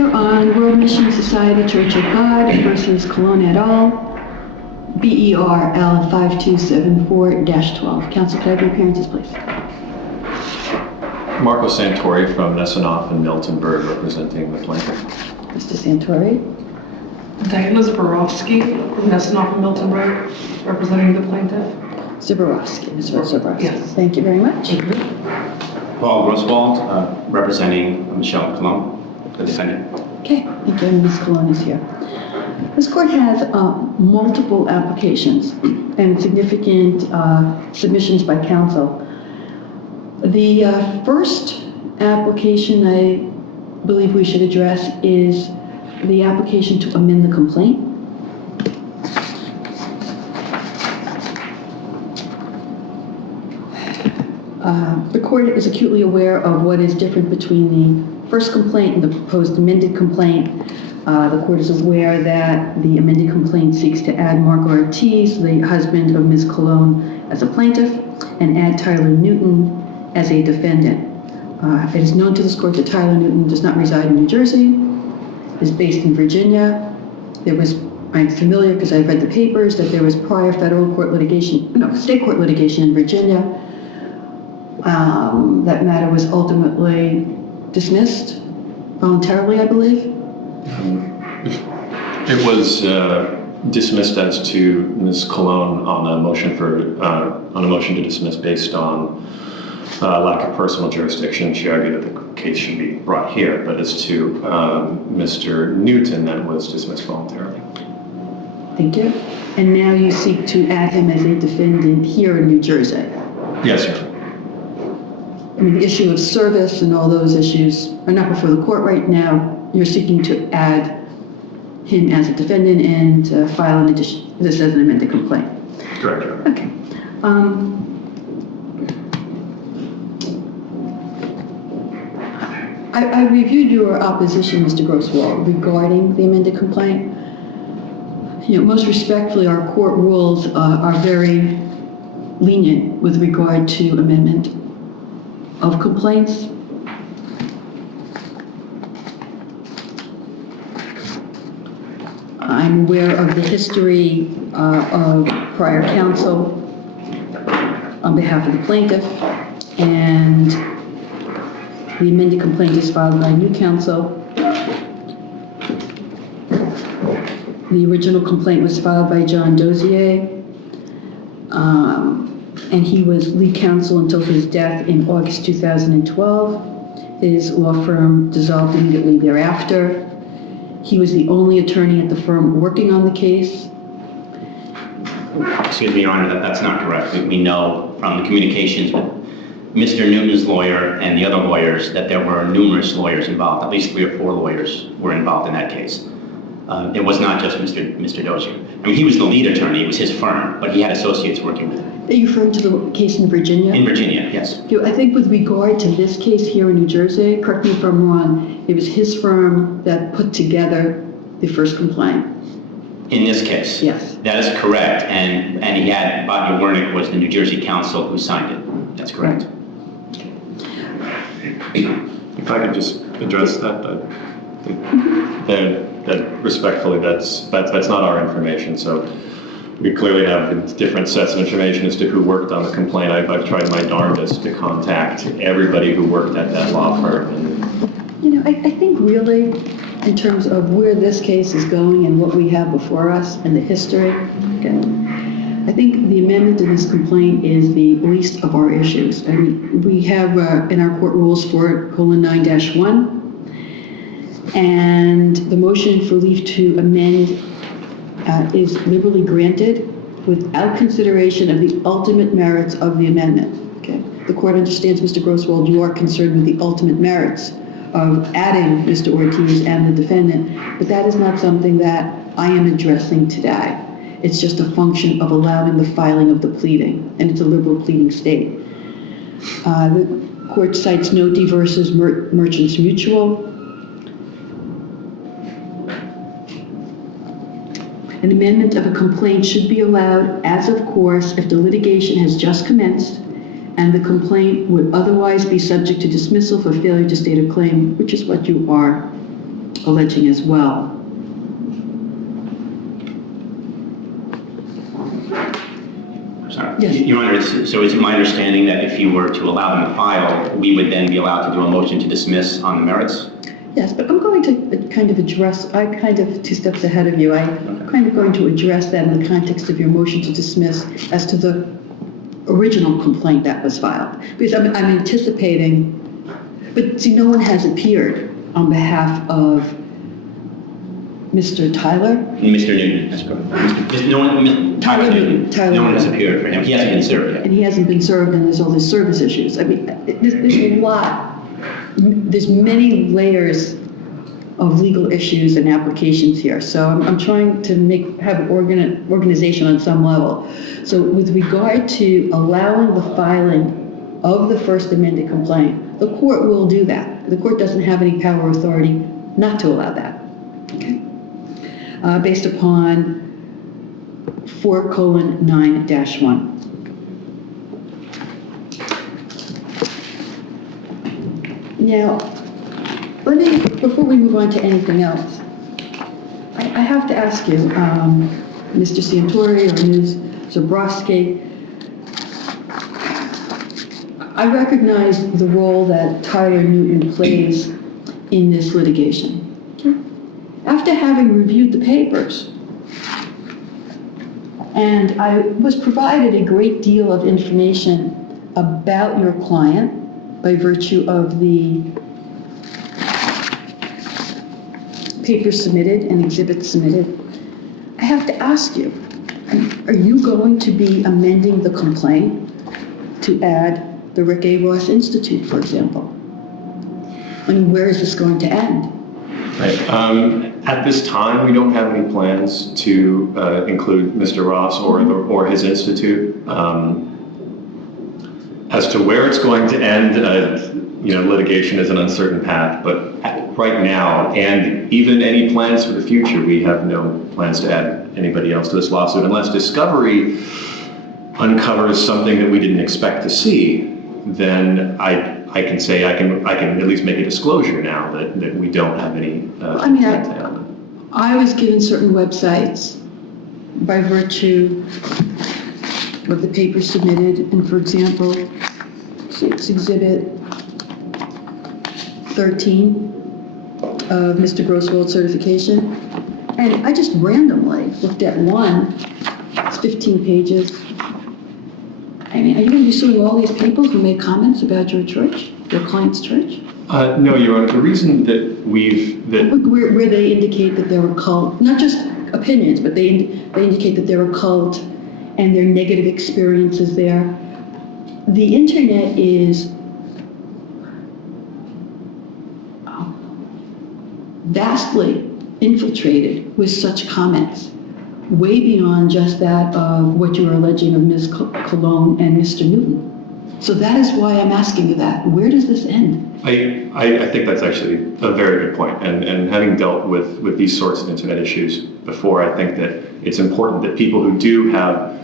here on World Mission Society Church of God versus Colón et al. BERL 5274-12. Counsel, could I have your appearances, please? Marco Santori from Ahnsahnghong and Miltonburg, representing the plaintiff. Mr. Santori. Diana Zborowski from Ahnsahnghong and Miltonburg, representing the plaintiff. Zborowski, Ms. Zborowski. Yes. Thank you very much. Paul Grosswald, representing Michele Colón, the defendant. Okay, thank you. Ms. Colón is here. This court has multiple applications and significant submissions by counsel. The first application I believe we should address is the application to amend the complaint. The court is acutely aware of what is different between the first complaint and the proposed amended complaint. The court is aware that the amended complaint seeks to add Marco Ortiz, the husband of Ms. Colón, as a plaintiff, and add Tyler Newton as a defendant. It is known to this court that Tyler Newton does not reside in New Jersey, is based in Virginia. I'm familiar because I've read the papers that there was prior state court litigation in Virginia. That matter was ultimately dismissed voluntarily, I believe. It was dismissed as to Ms. Colón on a motion to dismiss based on lack of personal jurisdiction. She argued that the case should be brought here, but as to Mr. Newton, that was dismissed voluntarily. Thank you. And now you seek to add him as a defendant here in New Jersey. Yes, sir. I mean, the issue of service and all those issues are not before the court right now. You're seeking to add him as a defendant and file this as an amended complaint. Correct. Okay. I reviewed your opposition, Mr. Grosswald, regarding the amended complaint. Most respectfully, our court rules are very lenient with regard to amendment of complaints. I'm aware of the history of prior counsel on behalf of the plaintiff, and the amended complaint is filed by new counsel. The original complaint was filed by John Dozier, and he was lead counsel until his death in August 2012. His law firm dissolved immediately thereafter. He was the only attorney at the firm working on the case. Excuse me, Your Honor, that's not correct. We know from the communications with Mr. Newton's lawyer and the other lawyers that there were numerous lawyers involved. At least 3 or 4 lawyers were involved in that case. It was not just Mr. Dozier. I mean, he was the lead attorney. It was his firm, but he had associates working with him. Are you referring to the case in Virginia? In Virginia, yes. I think with regard to this case here in New Jersey, correct me if I'm wrong, it was his firm that put together the first complaint. In this case? Yes. That is correct, and he had, Bobby Wernick was the New Jersey counsel who signed it. That's correct. If I could just address that, respectfully, that's not our information. So we clearly have different sets of information as to who worked on the complaint. I've tried my darndest to contact everybody who worked at that law firm. I think really, in terms of where this case is going and what we have before us and the history, I think the amendment in this complaint is the least of our issues. I mean, we have in our court rules for :9-1, and the motion for leave to amend is liberally granted without consideration of the ultimate merits of the amendment. Okay, the court understands, Mr. Grosswald, you are concerned with the ultimate merits of adding Mr. Ortiz and the defendant, but that is not something that I am addressing today. It's just a function of allowing the filing of the pleading, and it's a liberal pleading state. The court cites Noty versus Merchants Mutual. An amendment of a complaint should be allowed as of course if the litigation has just commenced and the complaint would otherwise be subject to dismissal for failure to state a claim, which is what you are. alleging as well. Sorry. Yes. Your Honor, so is it my understanding that if you were to allow them to file, we would then be allowed to do a motion to dismiss on the merits? Yes, but I'm going to kind of address, I kind of 2 steps ahead of you. I'm kind of going to address that in the context of your motion to dismiss as to the original complaint that was filed. Because I'm anticipating, but see, no one has appeared on behalf of Mr. Tyler. Mr. Newton, that's correct. No one, Tyler Newton, no one has appeared for him. He hasn't been served yet. And he hasn't been served, and there's all these service issues. I mean, there's a lot. There's many layers of legal issues and applications here. So I'm trying to have an organization on some level. So with regard to allowing the filing of the first amended complaint, the court will do that. The court doesn't have any power or authority not to allow that. Okay? Based upon 4:9-1. Now, before we move on to anything else, I have to ask you, Mr. Santori or Ms. Zabrowski, I recognize the role that Tyler Newton plays in this litigation. After having reviewed the papers, and I was provided a great deal of information about your client by virtue of the papers submitted and exhibits submitted, I have to ask you, are you going to be amending the complaint to add the Rick A. Ross Institute, for example? I mean, where is this going to end? Right. At this time, we don't have any plans to include Mr. Ross or his institute. As to where it's going to end, litigation is an uncertain path. But right now, and even any plans for the future, we have no plans to add anybody else to this lawsuit unless discovery uncovers something that we didn't expect to see. Then I can say I can at least make a disclosure now that we don't have any. I was given certain websites by virtue of the papers submitted, and for example, it's Exhibit 13 of Mr. Grosswald's certification, and I just randomly looked at one. It's 15 pages. I mean, are you going to be suing all these people who made comments about your church, your client's church? No, Your Honor. The reason that where they indicate that they're a cult, not just opinions, but they indicate that they're a cult and their negative experiences there. The internet is vastly infiltrated with such comments, way beyond just that of what you are alleging of Ms. Colón and Mr. Newton. So that is why I'm asking you that. Where does this end? I think that's actually a very good point. And having dealt with these sorts of internet issues before, I think that it's important that people who do have,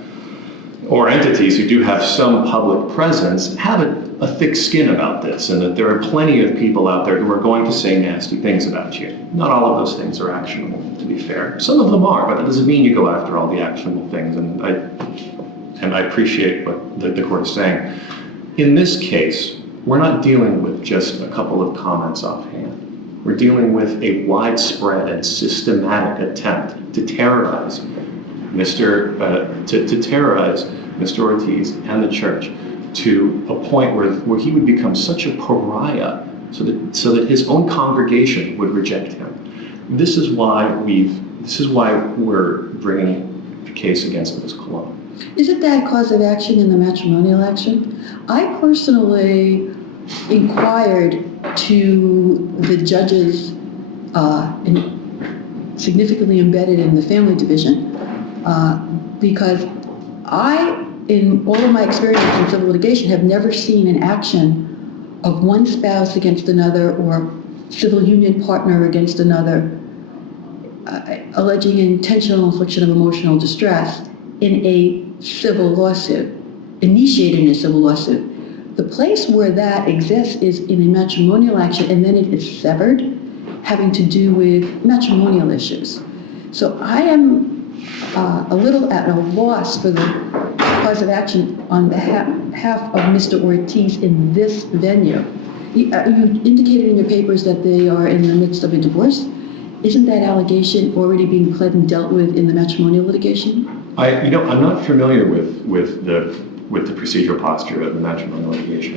or entities who do have some public presence, have a thick skin about this, and that there are plenty of people out there who are going to say nasty things about you. Not all of those things are actionable, to be fair. Some of them are, but that doesn't mean you go after all the actionable things. And I appreciate what the court is saying. In this case, we're not dealing with just a couple of comments offhand. We're dealing with a widespread and systematic attempt to terrorize to terrorize Mr. Ortiz and the church to a point where he would become such a pariah, so that his own congregation would reject him. This is why we're bringing the case against Ms. Colón. Isn't that cause of action in the matrimonial action? I personally inquired to the judges significantly embedded in the family division because in all of my experience in civil litigation, have never seen an action of one spouse against another or civil union partner against another alleging intentional infliction of emotional distress in a civil lawsuit, initiated in a civil lawsuit. The place where that exists is in a matrimonial action, and then it is severed, having to do with matrimonial issues. So I am a little at a loss for the cause of action on behalf of Mr. Ortiz in this venue. You indicated in your papers that they are in the midst of a divorce. Isn't that allegation already being pled and dealt with in the matrimonial litigation? I'm not familiar with the procedural posture of the matrimonial litigation.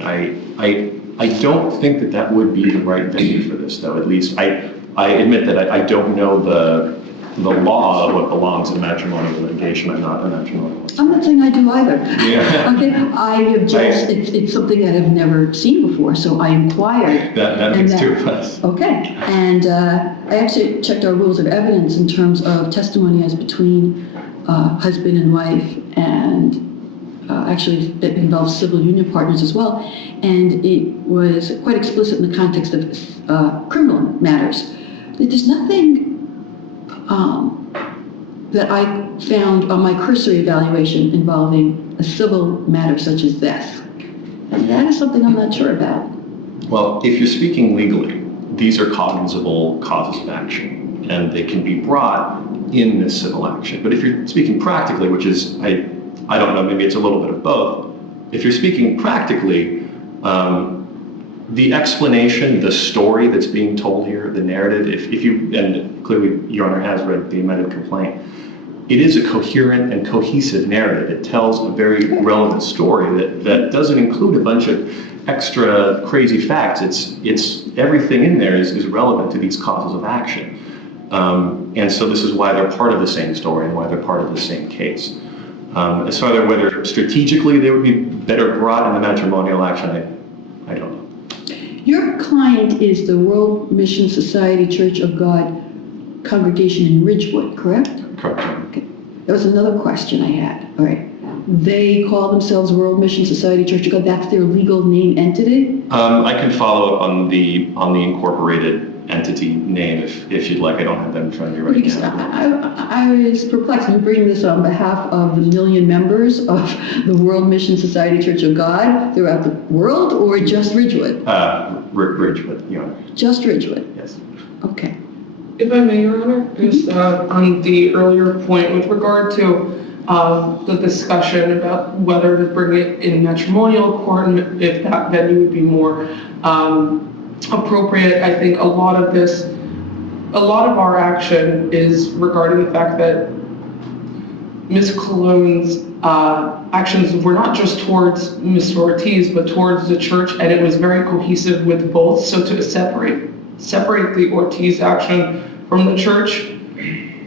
I don't think that would be the right venue for this, though. At least I admit that I don't know the law of what belongs in matrimonial litigation. I'm not a matrimonial lawyer. I'm not saying I do either. Yeah. Okay, I have just, it's something that I've never seen before, so I inquired. That makes two of us. Okay, and I actually checked our rules of evidence in terms of testimony as between husband and wife, and actually it involves civil union partners as well, and it was quite explicit in the context of criminal matters. There's nothing that I found on my cursory evaluation involving a civil matter such as this. And that is something I'm not sure about. Well, if you're speaking legally, these are cognizable causes of action, and they can be brought in this civil action. But if you're speaking practically, which is, I don't know, maybe it's a little bit of both. If you're speaking practically, the explanation, the story that's being told here, the narrative, if you, and clearly Your Honor has read the amended complaint, it is a coherent and cohesive narrative. It tells a very relevant story that doesn't include a bunch of extra crazy facts. It's everything in there is relevant to these causes of action. And so this is why they're part of the same story and why they're part of the same case. As far as whether strategically they would be better brought in the matrimonial action, I don't know. Your client is the World Mission Society Church of God congregation in Ridgewood, correct? Correct. Okay. That was another question I had. All right. They call themselves World Mission Society Church of God. That's their legal name entity? I can follow up on the incorporated entity name if you'd like. I don't have that in front of you right Because now. I was perplexed. You bring this on behalf of the million members of the World Mission Society Church of God throughout the world, or just Ridgewood? Ridgewood, Your Honor. Just Ridgewood? Yes. Okay. If I may, Your Honor, just on the earlier point with regard to the discussion about whether to bring it in matrimonial court and if that venue would be more appropriate, I think a lot of our action is regarding the fact that Ms. Colón's actions were not just towards Mr. Ortiz, but towards the church, and it was very cohesive with both. So to separate the Ortiz action from the church,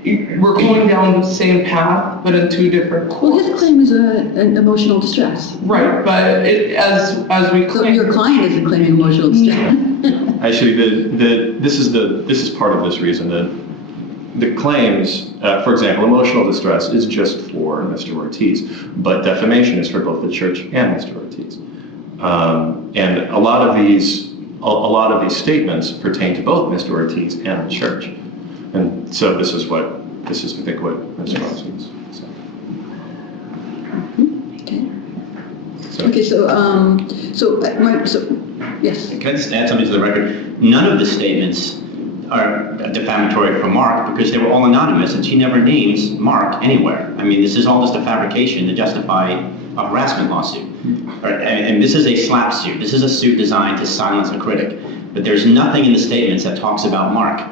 we're going down the same path, but in two different courts. Well, his claim is an emotional distress. Right, but as we So claim, your client isn't claiming emotional distress. Actually, this is part of this reason. The claims, for example, emotional distress is just for Mr. Ortiz, but defamation is for both the church and Mr. Ortiz. And a lot of these statements pertain to both Mr. Ortiz and the church. And so this is I think what Mr. Ortiz said. Okay, so yes. Can I just add something to the record? None of the statements are defamatory for Mark because they were all anonymous and she never names Mark anywhere. I mean, this is all just a fabrication to justify a harassment lawsuit. And this is a slap suit. This is a suit designed to silence a critic. But there's nothing in the statements that talks about Mark.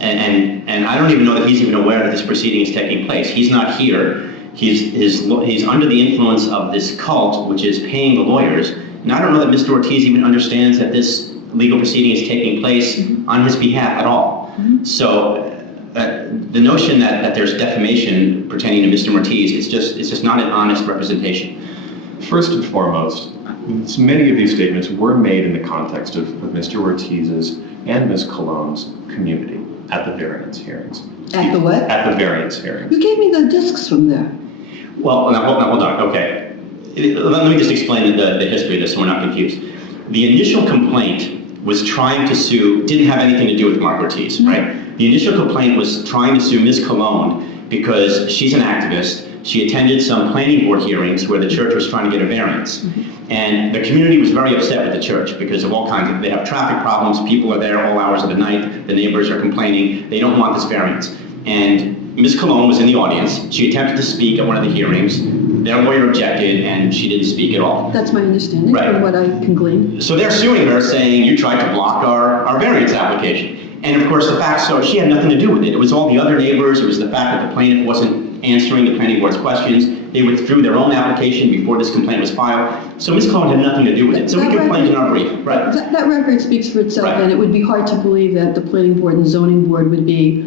And I don't even know that he's even aware that this proceeding is taking place. He's not here. He's under the influence of this cult, which is paying the lawyers. And I don't know that Mr. Ortiz even understands that this legal proceeding is taking place on his behalf at all. Mm-hmm. So the notion that there's defamation pertaining to Mr. Ortiz, it's just not an honest representation. First and foremost, many of these statements were made in the context of Mr. Ortiz's and Ms. Colón's community at the variance hearings. At the what? At the variance hearings. You gave me the discs from there. Well, now, hold on, okay. Let me just explain the history of this so we're not confused. The initial complaint was trying to sue, didn't have anything to do with Mark Ortiz, right? The initial complaint was trying to sue Ms. Colón because she's an activist she attended some planning board hearings where the church was trying to get a variance. And the community was very upset with the church because of all kinds of, they have traffic problems, people are there all hours of the night, the neighbors are complaining, they don't want this variance. And Ms. Colón was in the audience, she attempted to speak at one of the hearings, their lawyer objected and she didn't speak at all. That's my understanding Right. from what I can glean. So they're suing her saying, you tried to block our variance application. And of course the fact, so she had nothing to do with it. It was all the other neighbors, it was the fact that the plaintiff wasn't answering the planning board's questions. They withdrew their own application before this complaint was filed. So Ms. Colón had nothing to do with it. So we complained in our brief. Right. That record speaks for itself, Right. and it would be hard to believe that the planning board and zoning board would be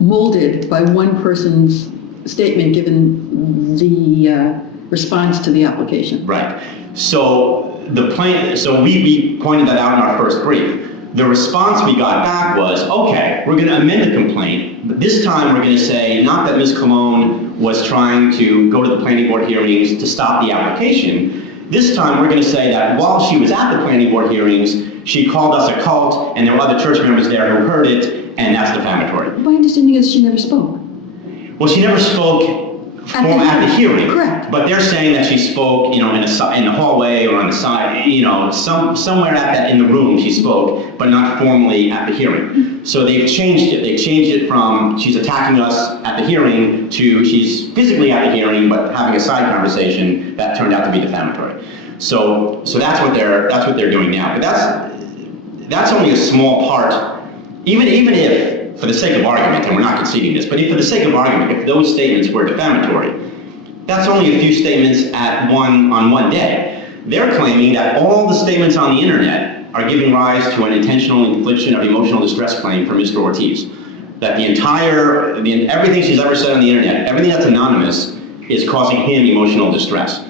molded by one person's statement given the response to the application. Right. So we pointed that out in our first brief. The response we got back was, okay, we're going to amend the complaint, but this time we're going to say not that Ms. Colón was trying to go to the planning board hearings to stop the application. This time we're going to say that while she was at the planning board hearings, she called us a cult and there were other church members there who heard it, and that's defamatory. My understanding is she never spoke. Well, she never spoke at the hearing. Correct. But they're saying that she spoke, in the hallway or on the side, somewhere in the room she spoke, but not formally at the hearing. So they've changed it. They changed it from she's attacking us at the hearing to she's physically at the hearing, but having a side conversation that turned out to be defamatory. So that's what they're doing now. But that's only a small part. Even if, for the sake of argument, and we're not conceding this, but if for the sake of argument, if those statements were defamatory, that's only a few statements on one day. They're claiming that all the statements on the internet are giving rise to an intentional infliction of emotional distress claim for Mr. Ortiz. That everything she's ever said on the internet, everything that's anonymous, is causing him emotional distress.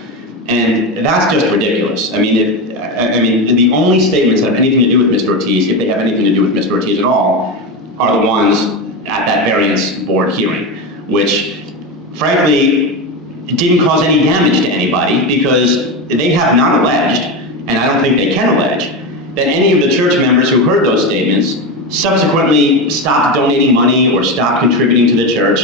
And that's just ridiculous. I mean, the only statements that have anything to do with Mr. Ortiz, if they have anything to do with Mr. Ortiz at all, are the ones at that variance board hearing, which, frankly, didn't cause any damage to anybody because they have not alleged, and I don't think they can allege, that any of the church members who heard those statements subsequently stopped donating money or stopped contributing to the church.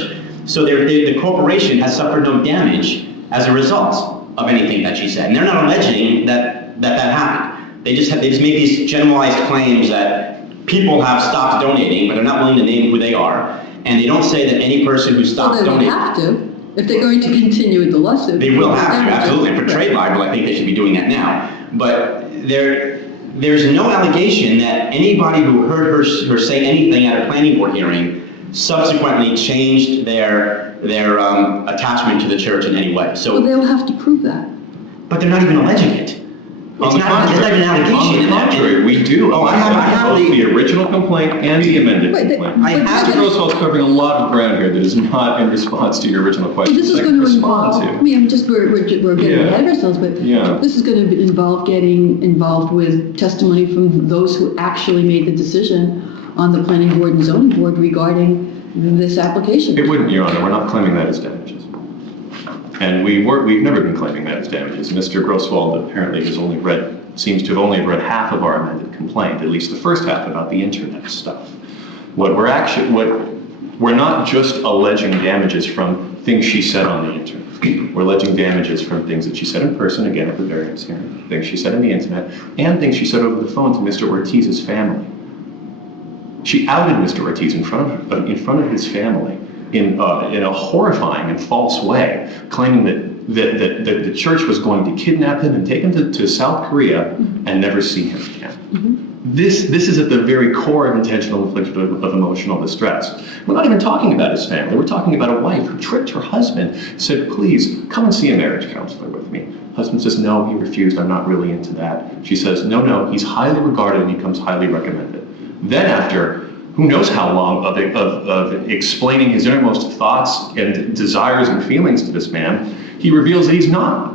So the corporation has suffered no damage as a result of anything that she said. And they're not alleging that happened. They just make these generalized claims that people have stopped donating, but they're not willing to name who they are. And they don't say that any person who stopped donating. They have to. If they're going to continue with the lawsuit. They will have to, absolutely. For trade libel, I think they should be doing that now. But there's no allegation that anybody who heard her say anything at a planning board hearing subsequently changed their attachment to the church in any way. So, well, they'll have to prove that. But they're not even alleging it. On the contrary, we do. Oh, I have both the original complaint and the amended complaint. Mr. Grosswell's covering a lot of ground here that is not in response to your original question. This is going to involve, we're getting ahead of ourselves, but this is going to involve getting involved with testimony from those who actually made the decision on the planning board and zoning board regarding this application. It wouldn't, Your Honor. We're not claiming that as damages. And we've never been claiming that as damages. Mr. Grosswell apparently seems to have only read half of our amended complaint, at least the first half about the internet stuff. We're not just alleging damages from things she said on the internet. We're alleging damages from things that she said in person, again at the variance hearing, things she said on the internet, and things she said over the phone to Mr. Ortiz's family. She outed Mr. Ortiz in front of his family in a horrifying and false way, claiming that the church was going to kidnap him and take him to South Korea and never see him again. This is at the very core of intentional infliction of emotional distress. We're not even talking about his family. We're talking about a wife who tricked her husband, said, please, come and see a marriage counselor with me. Husband says, no, he refused, I'm not really into that. She says, no, he's highly regarded and he comes highly recommended. Then after who knows how long of explaining his innermost thoughts and desires and feelings to this man, he reveals that he's not.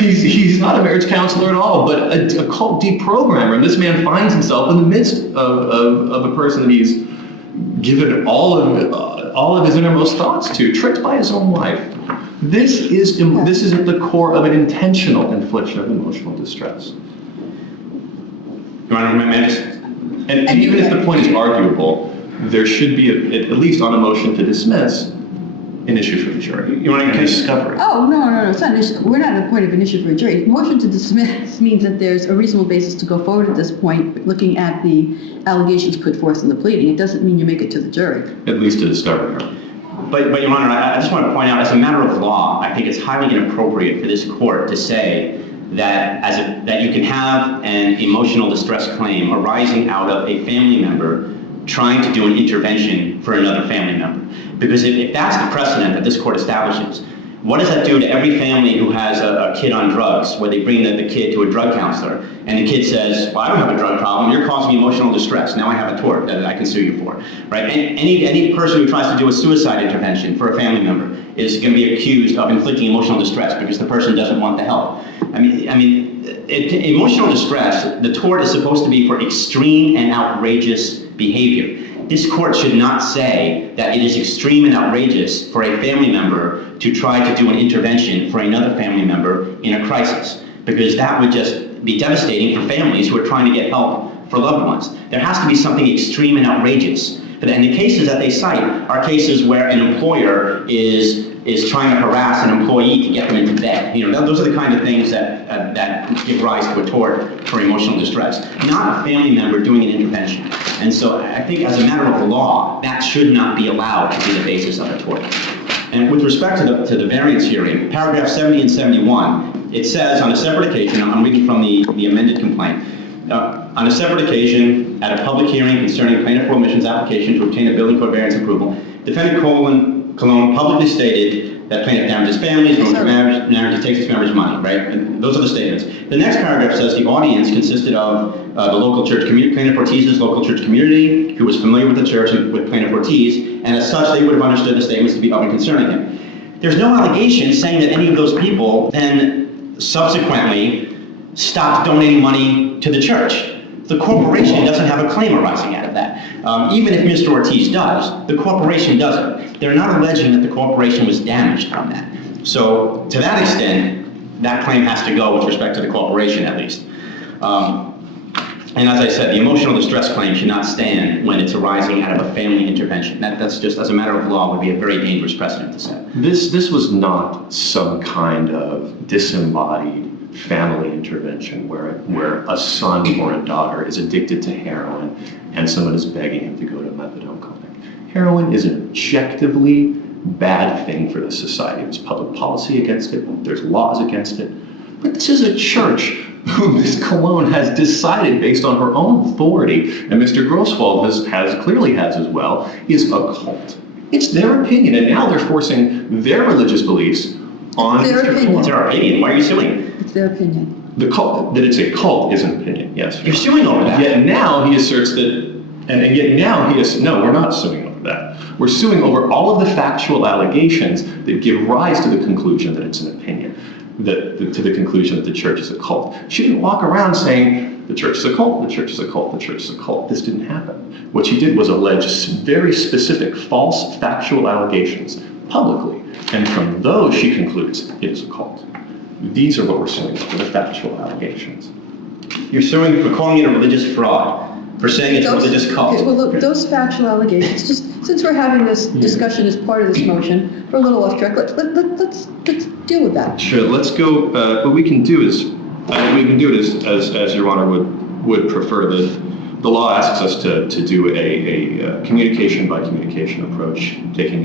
He's not a marriage counselor at all, but a cult deprogrammer. And this man finds himself in the midst of a person that he's given all of his innermost thoughts to, tricked by his own wife. This is at the core of an intentional infliction of emotional distress. Your Honor, may I just... And even if the point is arguable, there should be, at least on a motion to dismiss, an issue for the jury. You want to discover it. Oh, no, it's not an issue. We're not at a point of an issue for a jury. Motion to dismiss means that there's a reasonable basis to go forward at this point, looking at the allegations put forth in the pleading. It doesn't mean you make it to the jury. At least a discovery. But Your Honor, I just want to point out, as a matter of law, I think it's highly inappropriate for this court to say that that you can have an emotional distress claim arising out of a family member trying to do an intervention for another family member. Because if that's the precedent that this court establishes, what does that do to every family who has a kid on drugs, where they bring the kid to a drug counselor, and the kid says, well, I don't have a drug problem, you're causing me emotional distress, now I have a tort that I can sue you for, right? And any person who tries to do a suicide intervention for a family member is going to be accused of inflicting emotional distress because the person doesn't want the help. Emotional distress, the tort is supposed to be for extreme and outrageous behavior. This court should not say that it is extreme and outrageous for a family member to try to do an intervention for another family member in a crisis, because that would just be devastating for families who are trying to get help for loved ones. There has to be something extreme and outrageous. And the cases that they cite are cases where an employer is trying to harass an employee to get them into bed. Those are the kind of things that give rise to a tort for emotional distress, not a family member doing an intervention. And so I think as a matter of law, that should not be allowed to be the basis of a tort. And with respect to the variance hearing, paragraph 70 and 71, it says on a separate occasion, I'm reading from the amended complaint, on a separate occasion, at a public hearing concerning plaintiff for omissions application to obtain a building code variance approval, defendant Colón publicly stated that plaintiff damages families, marriage takes its members' money, right? And those are the statements. The next paragraph says the audience consisted of the local church community, plaintiff Ortiz's local church community, who was familiar with the church and with plaintiff Ortiz, and as such, they would have understood the statements to be of and concerning him. There's no allegation saying that any of those people then subsequently stopped donating money to the church. The corporation doesn't have a claim arising out of that. Even if Mr. Ortiz does, the corporation doesn't. They're not alleging that the corporation was damaged from that. So to that extent, that claim has to go with respect to the corporation at least. And as I said, the emotional distress claim should not stand when it's arising out of a family intervention. That's just, as a matter of law, would be a very dangerous precedent to set. This was not some kind of disembodied family intervention where a son or a daughter is addicted to heroin and someone is begging him to go to a methadone clinic. Heroin is an objectively bad thing for the society. There's public policy against it. There's laws against it. But this is a church who Ms. Colón has decided based on her own authority, and Mr. Grosswald clearly has as well, is a cult. It's their opinion, and now they're forcing their religious beliefs on Mr. Colón. It's their opinion. Why are you suing? It's their opinion. The cult, that it's a cult is an opinion, yes. You're suing over that. Yet now he asserts that, and yet now no, we're not suing over that. We're suing over all of the factual allegations that give rise to the conclusion that it's an opinion, to the conclusion that the church is a cult. She didn't walk around saying, the church is a cult, the church is a cult, the church is a cult. This didn't happen. What she did was allege very specific false factual allegations publicly, and from those she concludes it is a cult. These are what we're suing for, the factual allegations. You're suing for calling it a religious fraud, for saying it's a religious cult. Okay, well, look, those factual allegations, just since we're having this discussion as part of this motion, we're a little off track, let's deal with that. Sure, let's go, what we can do is, as Your Honor would prefer. The law asks us to do a communication by communication approach, taking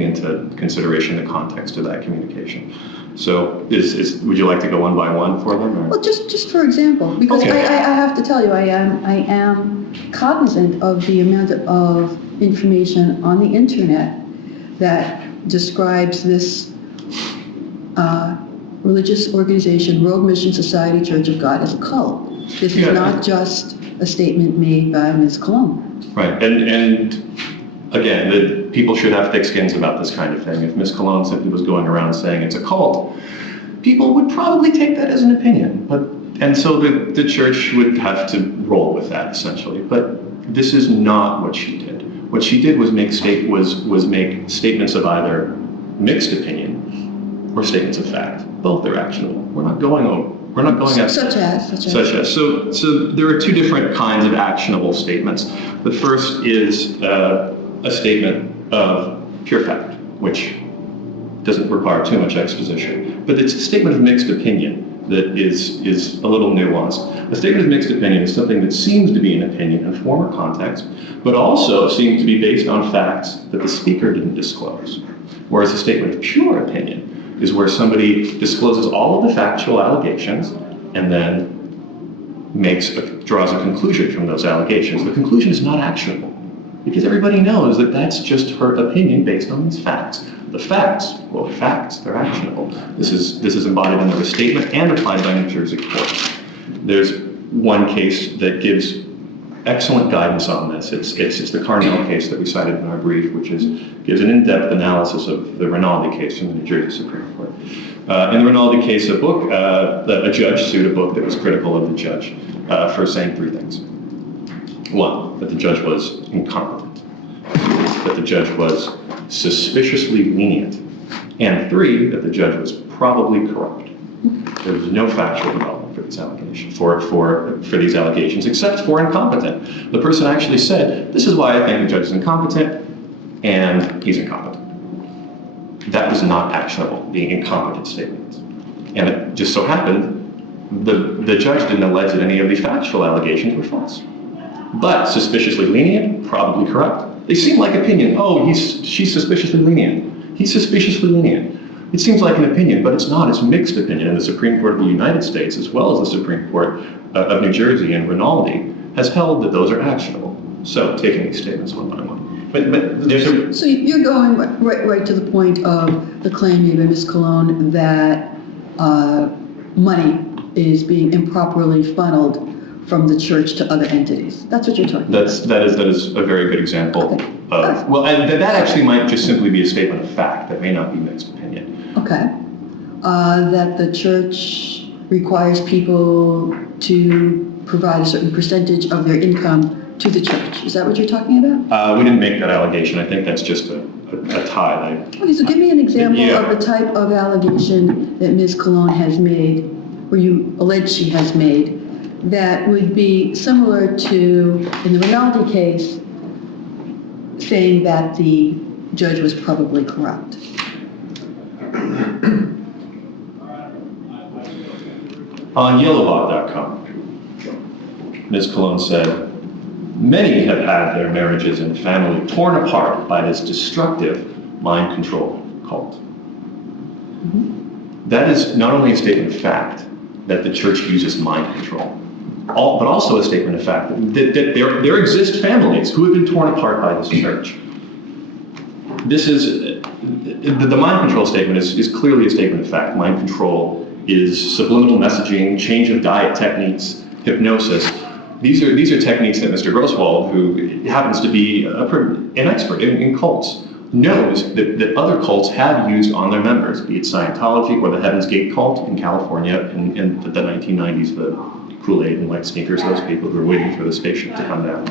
into consideration the context of that communication. So would you like to go one by one for them? Or? Well, just for example, because Okay. I have to tell you, I am cognizant of the amount of information on the internet that describes this religious organization, World Mission Society Church of God, as a cult. This is not just a statement made by Ms. Colón. Right, and again, people should have thick skins about this kind of thing. If Ms. Colón simply was going around saying it's a cult, people would probably take that as an opinion. And so the church would have to roll with that, essentially. But this is not what she did. What she did was make statements of either mixed opinion or statements of fact. Both are actionable. We're not going after Such as. So there are two different kinds of actionable statements. The first is a statement of pure fact. which doesn't require too much exposition. But it's a statement of mixed opinion that is a little nuanced. A statement of mixed opinion is something that seems to be an opinion in form or context, but also seems to be based on facts that the speaker didn't disclose. Whereas a statement of pure opinion is where somebody discloses all of the factual allegations and then draws a conclusion from those allegations. The conclusion is not actionable because everybody knows that that's just her opinion based on these facts. The facts, well, facts, they're actionable. This is embodied in the restatement and applied by New Jersey courts. There's one case that gives excellent guidance on this. It's the Carnell case that we cited in our brief, which gives an in-depth analysis of the Rinaldi case from the New Jersey Supreme Court. In the Rinaldi case, a judge sued a book that was critical of the judge for saying three things. One, that the judge was incompetent, that the judge was suspiciously lenient, and three, that the judge was probably corrupt. There was no factual development for these allegations, for these allegations, except for incompetent. The person actually said, "This is why I think the judge is incompetent," and he's incompetent. That was not actionable, being incompetent statements. And it just so happened, the judge didn't allege that any of the factual allegations were false. But suspiciously lenient, probably corrupt. They seem like opinion. Oh, she's suspiciously lenient. He's suspiciously lenient. It seems like an opinion, but it's not. It's mixed opinion. And the Supreme Court of the United States, as well as the Supreme Court of New Jersey and Rinaldi, has held that those are actionable. So, taking these statements one by one. But there's a... So you're going right to the point of the claim made by Ms. Colón that money is being improperly funneled from the church to other entities. That's what you're talking about. That is a very good example of, well, and that actually might just simply be a statement of fact. That may not be mixed opinion. Okay. That the church requires people to provide a certain percentage of their income to the church. Is that what you're talking about? We didn't make that allegation. I think that's just a tie. Okay, so give me an example Yeah. of the type of allegation that Ms. Colón has made, or you allege she has made, that would be similar to, in the Rinaldi case, saying that the judge was probably corrupt. On yellowlaw.com, Ms. Colón said, "Many have had their marriages and family torn apart by this destructive mind control cult." That is not only a statement of fact that the church uses mind control, but also a statement of fact that there exist families who have been torn apart by this church. This is, the mind control statement is clearly a statement of fact. Mind control is subliminal messaging, change of diet techniques, hypnosis. These are techniques that Mr. Grosswald, who happens to be an expert in cults, knows that other cults have used on their members, be it Scientology or the Heaven's Gate cult in California in the 1990s, the Kool-Aid and white sneakers, those people who are waiting for the spaceship to come down.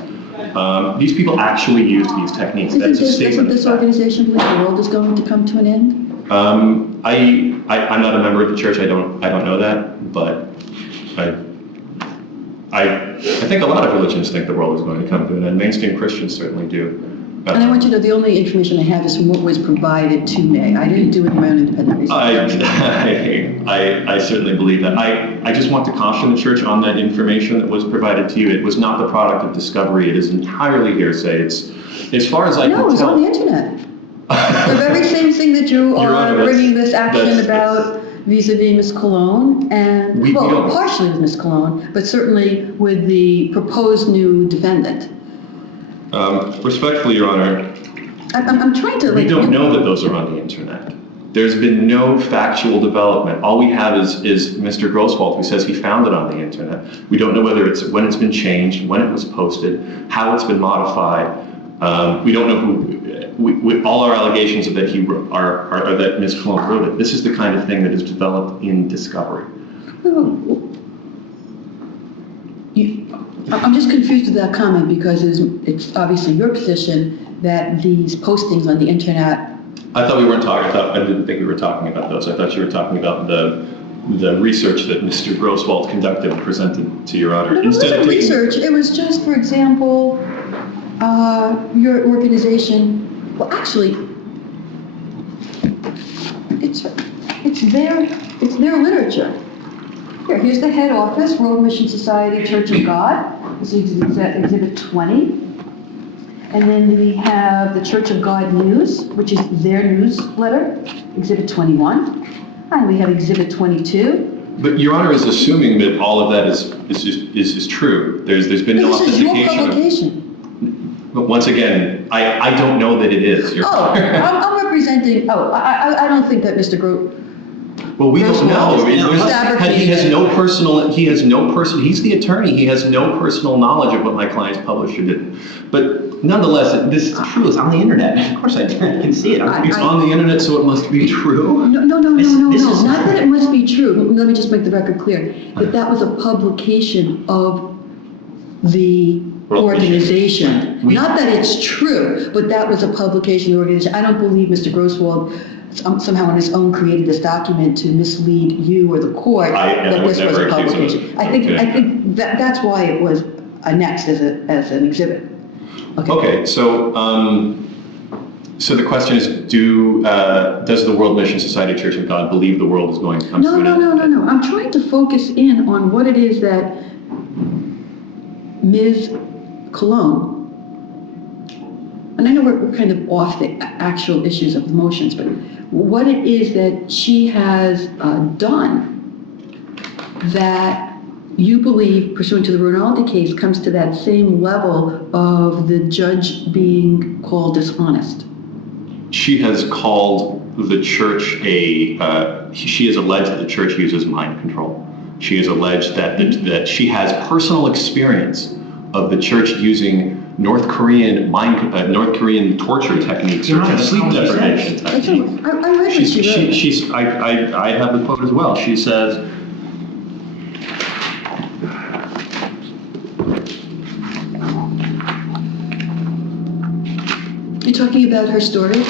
These people actually used these techniques. That's a statement. Doesn't this organization believe the world is going to come to an end? I'm not a member of the church. I don't know that, but I think a lot of religions think the world is going to come to an end. Mainstream Christians certainly do. And I want you to know the only information I have is from what was provided to me. I didn't do it in my own independent research. I certainly believe that. I just want to caution the church on that information that was provided to you. It was not the product of discovery. It is entirely hearsay. It's, as far as I can tell. No, it's on the internet. The very same thing that you are bringing this action about vis-a-vis Ms. Colón, and, well, partially with Ms. Colón, but certainly with the proposed new defendant. Respectfully, Your Honor, I'm trying to... We don't know that those are on the internet. There's been no factual development. All we have is Mr. Grosswald, who says he found it on the internet. We don't know whether when it's been changed, when it was posted, how it's been modified. We don't know who... all our allegations are that that Ms. Colón wrote it. This is the kind of thing that is developed in discovery. I'm just confused with that comment because it's obviously your position that these postings on the internet... I thought we weren't talking about, I didn't think we were talking about those. I thought you were talking about the research that Mr. Grosswald conducted and presented to Your Honor. No, it wasn't research. It was just, for example, your organization... Well, actually, it's their literature. Here's the head office, World Mission Society, Church of God. This is Exhibit 20. And then we have the Church of God News, which is their newsletter, Exhibit 21. And we have Exhibit 22. But Your Honor is assuming that all of that is true. There's been no This is your authentication. publication. But once again, I don't know that it is. Your Honor. I'm representing, I don't think that Mr. Groot. Well, we don't know. He has no personal, he's the attorney. He has no personal knowledge of what my client's published or didn't. But nonetheless, this is True, it's on the internet. Of course I can see it. It's on the internet, so it must be true. No. This is Not that it must be true. Let me just make the record clear. That was a publication of the organization. Not that it's true, but that was a publication of the organization. I don't believe Mr. Grosswald somehow on his own created this document to mislead you or the court that this was a publication. I think that's why it was annexed as an exhibit. Okay, so the question is, does the World Mission Society Church of God believe the world is going to come to an end? No. I'm trying to focus in on what it is that Ms. Colón, and I know we're kind of off the actual issues of the motions, but what it is that she has done that you believe, pursuant to the Ronaldo case, comes to that same level of the judge being called dishonest. She has called the church she has alleged that the church uses mind control. She has alleged that she has personal experience of the church using North Korean torture techniques or sleep deprivation techniques. I read what she wrote. I have the quote as well. She says, You're talking about her story? In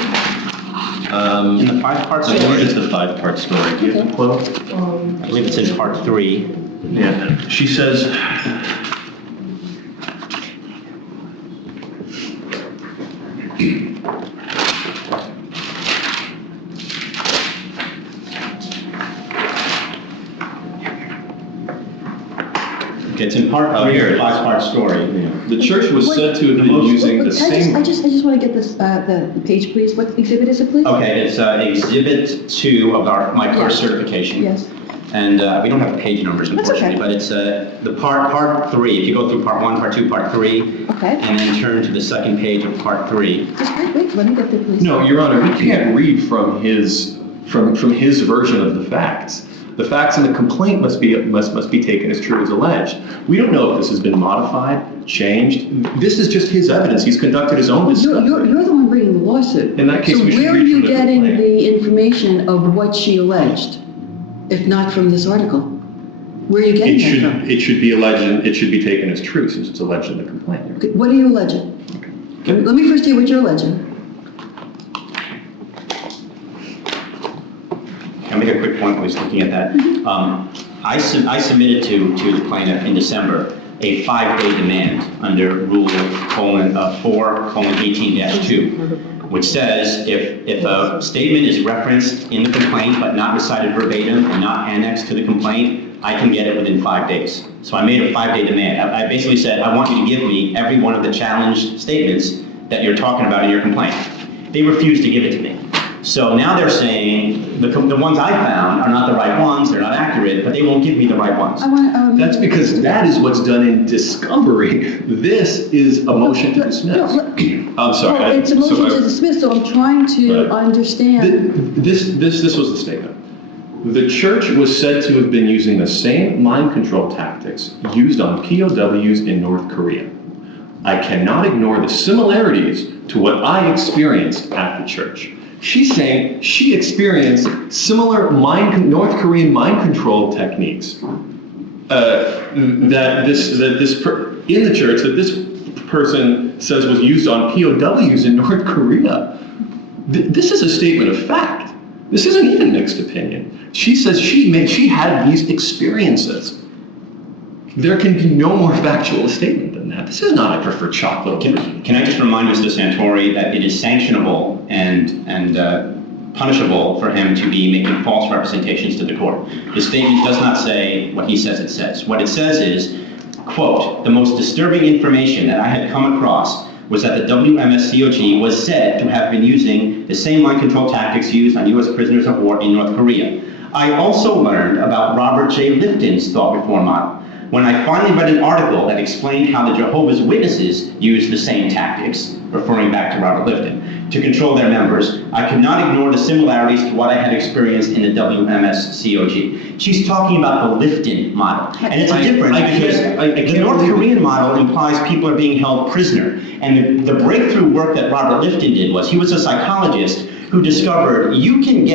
the 5-part I think story, it's the 5-part story. Do you have the quote? I believe it's in part 3. Yeah. She says, It's in part 3 or 5-part story. the church was said to have been using the same. I just want to get this the page, please. What exhibit is it, please? Okay, it's Exhibit 2 of my first certification. Yes. And we don't have the page numbers, unfortunately, okay. but it's the part 3. If you go through part 1, part 2, part 3, Okay. and then turn to the second page of part 3. Just wait, let me get there, please. No, Your Honor, we can't read from his version of the facts. The facts in the complaint must be taken as true as alleged. We don't know if this has been modified, changed. This is just his evidence. He's conducted his own discovery. You're the one bringing the lawsuit. In that case, we should So where are read you from the getting complaint. the information of what she alleged, if not from this article? Where are you getting that from? It should be alleged. It should be taken as true since it's alleged in the complaint. Okay, what are you alleging? Okay. Let me first hear what you're alleging. I'll make a quick point while he's looking at that. I submitted to the plaintiff in December a 5-day demand under Rule 4:18-2, which says if a statement is referenced in the complaint but not recited verbatim and not annexed to the complaint, I can get it within 5 days. So I made a 5-day demand. I basically said, I want you to give me every one of the challenged statements that you're talking about in your complaint. They refused to give it to me. So now they're saying the ones I found are not the right ones, they're not accurate, but they won't give me the right ones. That's because that is what's done in discovery. This is a motion to dismiss. I'm sorry. Oh, it's a motion to dismiss, so I'm trying to understand. This was the statement. The church was said to have been using the same mind control tactics used on POWs in North Korea. I cannot ignore the similarities to what I experienced at the church. She's saying she experienced similar North Korean mind control techniques in the church that this person says was used on POWs in North Korea. This is a statement of fact. This isn't even mixed opinion. She says she had these experiences. There can be no more factual statement than that. This is not a preferred chocolate. Can I just remind Mr. Santori that it is sanctionable and punishable for him to be making false representations to the court. The statement does not say what he says it says. What it says is, quote, "The most disturbing information that I had come across was that the WMSCOG was said to have been using the same mind control tactics used on U.S. prisoners of war in North Korea. I also learned about Robert J. Lifton's thought reform model. When I finally read an article that explained how the Jehovah's Witnesses use the same tactics," referring back to Robert Lifton, "to control their members, I could not ignore the similarities to what I had experienced in the WMSCOG." She's talking about the Lifton model. And it's a difference because the North Korean model implies people are being held prisoner. And the breakthrough work that Robert Lifton did was, he was a psychologist who discovered you can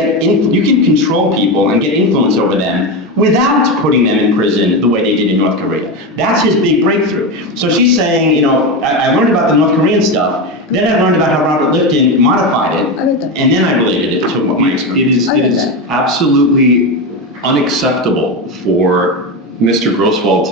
control people and get influence over them without putting them in prison the way they did in North Korea. That's his big breakthrough. So she's saying, you know, I learned about the North Korean stuff, then I learned about how Robert Lifton modified it, and then I related it to what my experience. It is absolutely unacceptable for Mr. Grosswald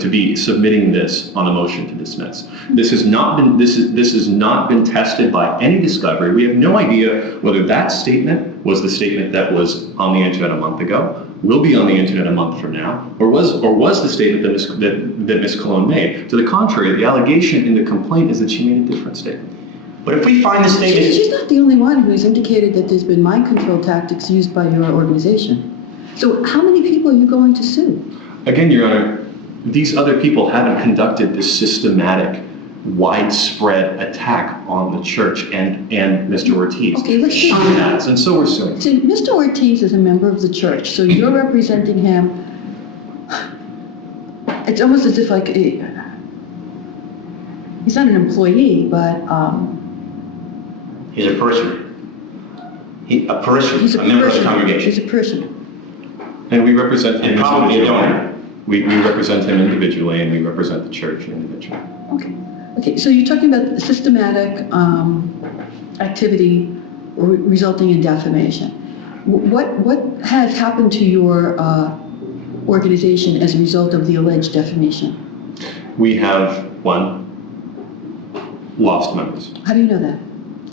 to be submitting this on a motion to dismiss. This has not been tested by any discovery. We have no idea whether that statement was the statement that was on the internet a month ago, will be on the internet a month from now, or was the statement that Ms. Colón made. To the contrary, the allegation in the complaint is that she made a different statement. But if we find the statement... She's not the only one who's indicated that there's been mind control tactics used by your organization. So how many people are you going to sue? Again, Your Honor, these other people haven't conducted this systematic, widespread attack on the church and Mr. Ortiz. Okay, let's She see. has, and so we're suing. See, Mr. Ortiz is a member of the church, so you're representing him. It's almost as if like he's not an employee, but He's a parishioner. he's A member of the congregation. He's a person. And we represent him And probably a individually. donor. We represent him individually, and we represent the church individually. Okay. Okay, so you're talking about systematic activity resulting in defamation. What has happened to your organization as a result of the alleged defamation? We have, one, lost members. How do you know that?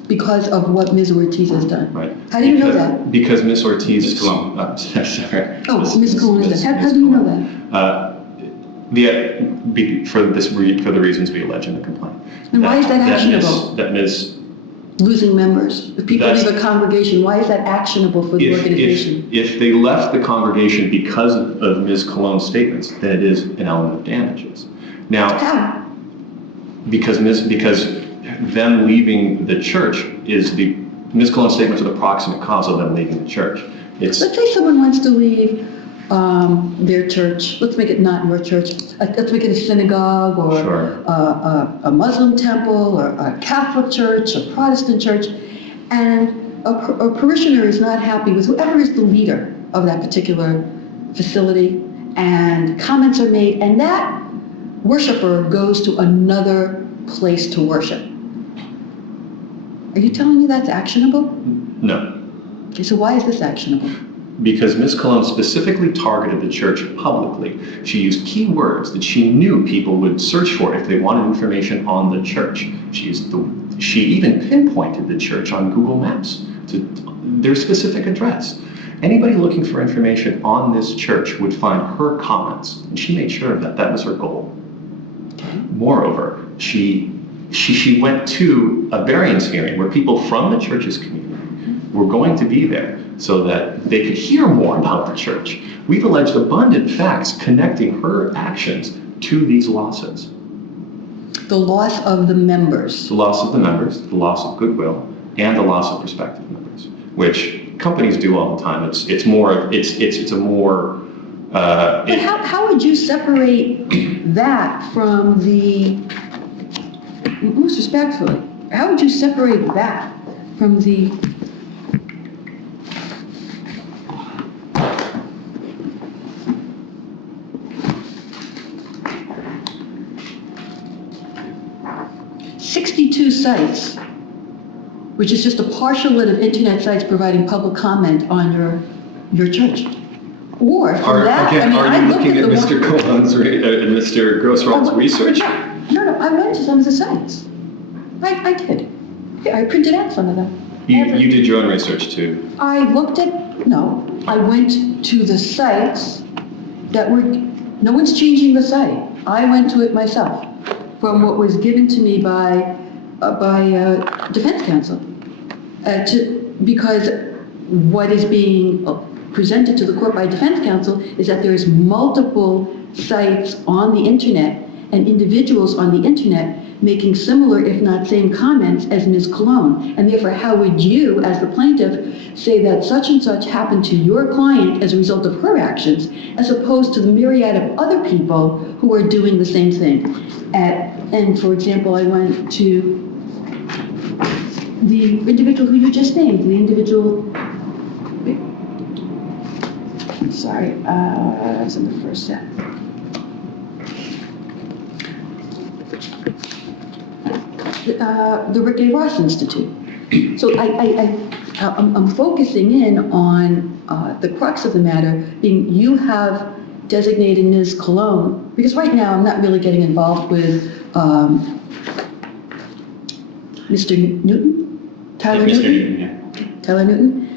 Because of what Ms. Ortiz has done? Right. How do you know that? Because Ms. Ortiz... Ms. Colón. Sorry. Oh, Ms. Colón is that. How do you know that? For the reasons we allege in the complaint. And why is that actionable? That Ms. Losing members. If people leave a congregation, why is that actionable for the organization? If they left the congregation because of Ms. Colón's statements, then it is an element of damages. Now, How? because them leaving the church is Ms. Colón's statements are the proximate cause of them leaving the church. Let's say someone wants to leave their church. Let's make it not your church. Let's make it a synagogue or Sure. a Muslim temple or a Catholic church, a Protestant church, and a parishioner is not happy with whoever is the leader of that particular facility, and comments are made, and that worshiper goes to another place to worship. Are you telling me that's actionable? No. Okay, so why is this actionable? Because Ms. Colón specifically targeted the church publicly. She used keywords that she knew people would search for if they wanted information on the church. She even pinpointed the church on Google Maps to their specific address. Anybody looking for information on this church would find her comments, and she made sure that that was her goal. Moreover, she went to a variance hearing where people from the church's community were going to be there so that they could hear more about the church. We've alleged abundant facts connecting her actions to these losses. The loss of the members. The loss of the members, the loss of goodwill, and the loss of prospective members, which companies do all the time. It's a more. But how would you separate that from the, most respectfully, how would you separate that from the sites, which is just a partial list of internet sites providing public comment on your church? Or from that, Again, I are you looked looking at at the Mr. Colón's and Mr. Grosswald's research? No, I went to some of the sites. I did. Yeah, I printed out some of them. You did your own research too. I went to the sites that were, no one's changing the site. I went to it myself from what was given to me by defense counsel. Because what is being presented to the court by defense counsel is that there's multiple sites on the internet and individuals on the internet making similar, if not same, comments as Ms. Colón. And therefore, how would you, as the plaintiff, say that such and such happened to your client as a result of her actions, as opposed to the myriad of other people who are doing the same thing? And for example, I went to the individual who you just named, the individual, sorry, that's in the first set. The Rick A. Ross Institute. So I'm focusing in on the crux of the matter being you have designated Ms. Colón, because right now I'm not really getting involved with Mr. Newton? Tyler Mr. Newton? Newton, yeah. Tyler Newton?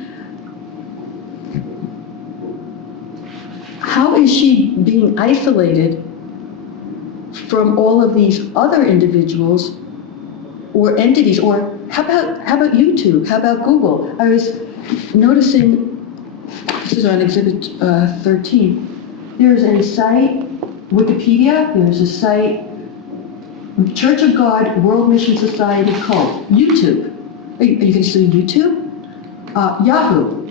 How is she being isolated from all of these other individuals or entities? Or how about YouTube? How about Google? I was noticing, this is on Exhibit 13, there's a site, Wikipedia, there's a site, Church of God, World Mission Society cult, YouTube. Are you considering YouTube? Yahoo.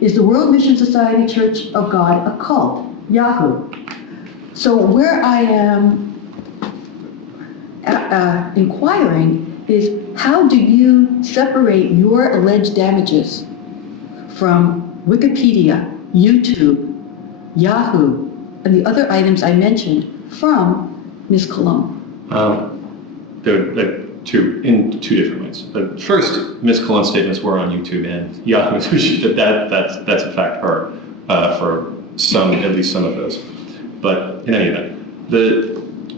Is the World Mission Society Church of God a cult? Yahoo. So where I am inquiring is, how do you separate your alleged damages from Wikipedia, YouTube, Yahoo, and the other items I mentioned from Ms. Colón? There are two different ways. First, Ms. Colón's statements were on YouTube and Yahoo, so that's a fact for at least some of those. But in any event, the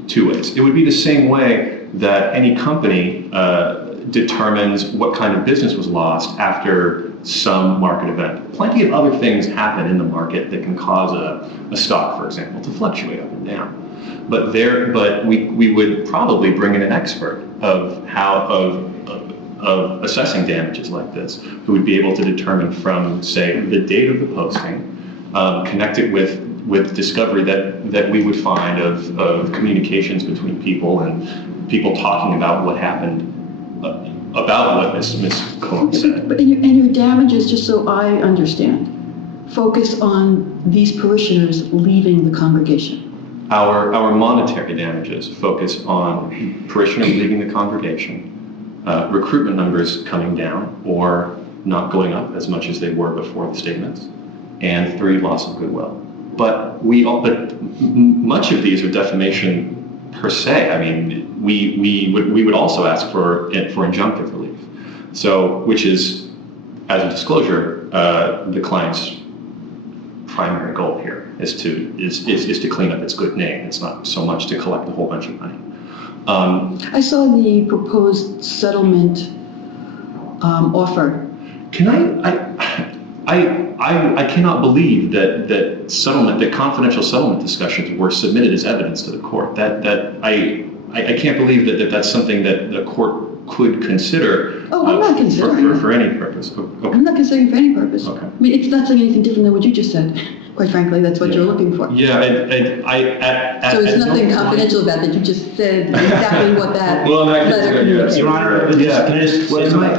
two ways. It would be the same way that any company determines what kind of business was lost after some market event. Plenty of other things happen in the market that can cause a stock, for example, to fluctuate up and down. But we would probably bring in an expert of assessing damages like this, who would be able to determine from, say, the date of the posting, connect it with discovery that we would find of communications between people and people talking about what happened, about what Ms. Colón said. But in your damages, just so I understand, focus on these parishioners leaving the congregation. Our monetary damages focus on parishioners leaving the congregation, recruitment numbers coming down or not going up as much as they were before the statements, and 3, loss of goodwill. But much of these are defamation per se. I mean, we would also ask for injunctive relief. So, which is, as a disclosure, the client's primary goal here is to clean up its good name. It's not so much to collect a whole bunch of money. I saw the proposed settlement offer. I cannot believe that confidential settlement discussions were submitted as evidence to the court. I can't believe that that's something that the court could consider. Oh, I'm not considering for any purpose. Okay. I'm not considering for any purpose. Okay. I mean, it's not saying anything different than what you just said. Quite frankly, that's what you're looking for. Yeah, So there's nothing confidential about that. You just said exactly what that letter communicated. Your Honor, can I just say something?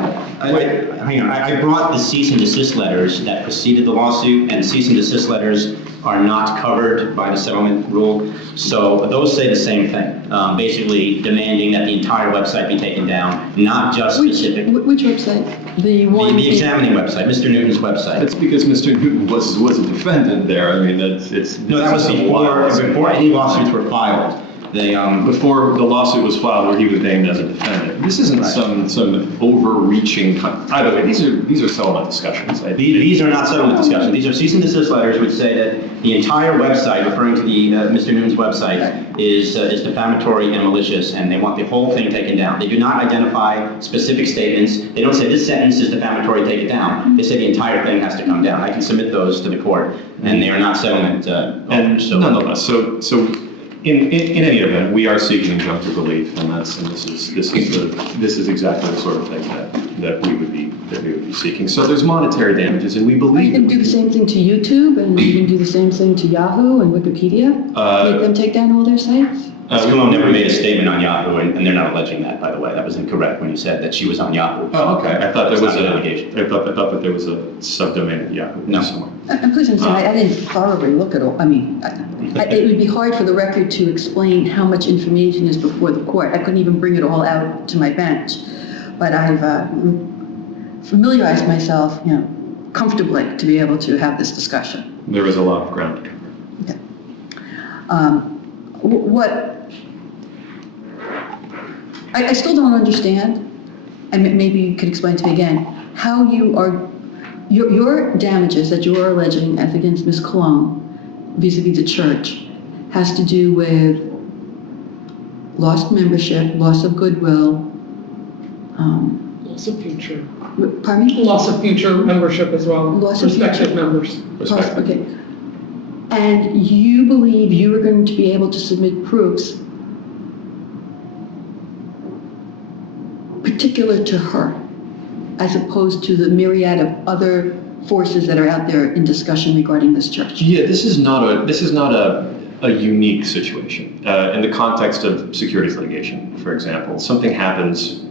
Hang on. I brought the cease and desist letters that preceded the lawsuit, and cease and desist letters are not covered by the settlement rule. So those say the same thing, basically demanding that the entire website be taken down, not just specific. Which website? The one. The examining website, Mr. Newton's website. That's because Mr. Newton was a defendant there. I mean, it's No, that was before any lawsuits were filed. Before the lawsuit was filed where he was named as a defendant. This isn't some overreaching, either way, these are settlement discussions. These are not settlement discussions. These are cease and desist letters which say that the entire website, referring to the Mr. Newman's website, is defamatory and malicious, and they want the whole thing taken down. They do not identify specific statements. They don't say this sentence is defamatory, take it down. They say the entire thing has to come down. I can submit those to the court, and they are not settlement. Nonetheless, so in any event, we are seeking injunctive relief, and this is exactly the sort of thing that we would be seeking. So there's monetary damages, and we Are believe. you going to do the same thing to YouTube, and you can do the same thing to Yahoo and Wikipedia? Make them take down all their sites? Ms. Colón never made a statement on Yahoo, and they're not alleging that, by the way. That was incorrect when you said that she was on Yahoo. Oh, okay. I thought there was an allegation. I thought that there was a subdomain of Yahoo. No. Somewhere. And please understand, I didn't thoroughly look at all, I mean, it would be hard for the record to explain how much information is before the court. I couldn't even bring it all out to my bench. But I've familiarized myself, comfortably to be able to have this discussion. There was a lot of ground to cover. Okay. I still don't understand, and maybe you could explain to me again, how you are, your damages that you are alleging as against Ms. Colón vis-a-vis the church has to do with lost membership, loss of goodwill, Loss of future. pardon me? Loss of future membership as well. Loss of Prospective future. members. Okay. And you believe you are going to be able to submit proofs particular to her, as opposed to the myriad of other forces that are out there in discussion regarding this church? Yeah, this is not a unique situation. In the context of securities litigation, for example, something happens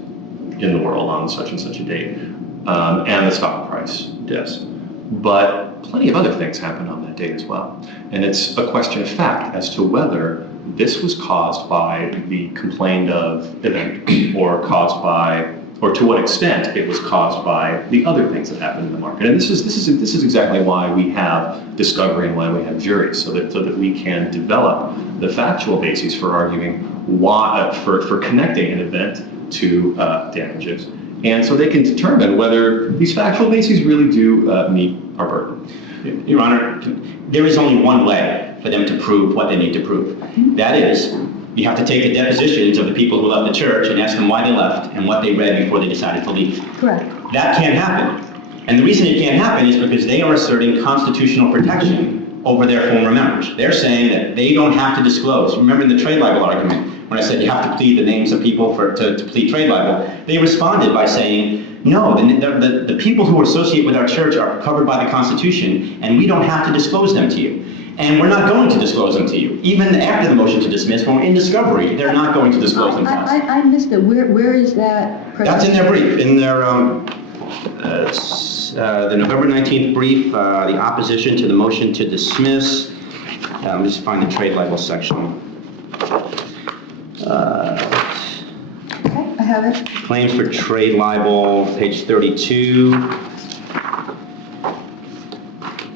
in the world on such and such a date, and the stock price dips. But plenty of other things happen on that date as well. And it's a question of fact as to whether this was caused by the complained of event or to what extent it was caused by the other things that happened in the market. And this is exactly why we have discovery and why we have juries, so that we can develop the factual basis for arguing why, for connecting an event to damages. And so they can determine whether these factual bases really do meet our burden. Your Honor, there is only one way for them to prove what they need to prove. That is, you have to take the depositions of the people who left the church and ask them why they left and what they read before they decided to leave. Correct. That can't happen. And the reason it can't happen is because they are asserting constitutional protection over their former members. They're saying that they don't have to disclose. Remember in the trade libel argument, when I said you have to plead the names of people to plead trade libel, they responded by saying, no, the people who associate with our church are covered by the Constitution, and we don't have to disclose them to you. And we're not going to disclose them to you. Even after the motion to dismiss, when we're in discovery, they're not going to disclose them to us. I missed it. Where is that? That's in their brief, in their, the November 19th brief, the opposition to the motion to dismiss. Let me just find the trade libel section. Okay, I have it. Claims for trade libel, page 32.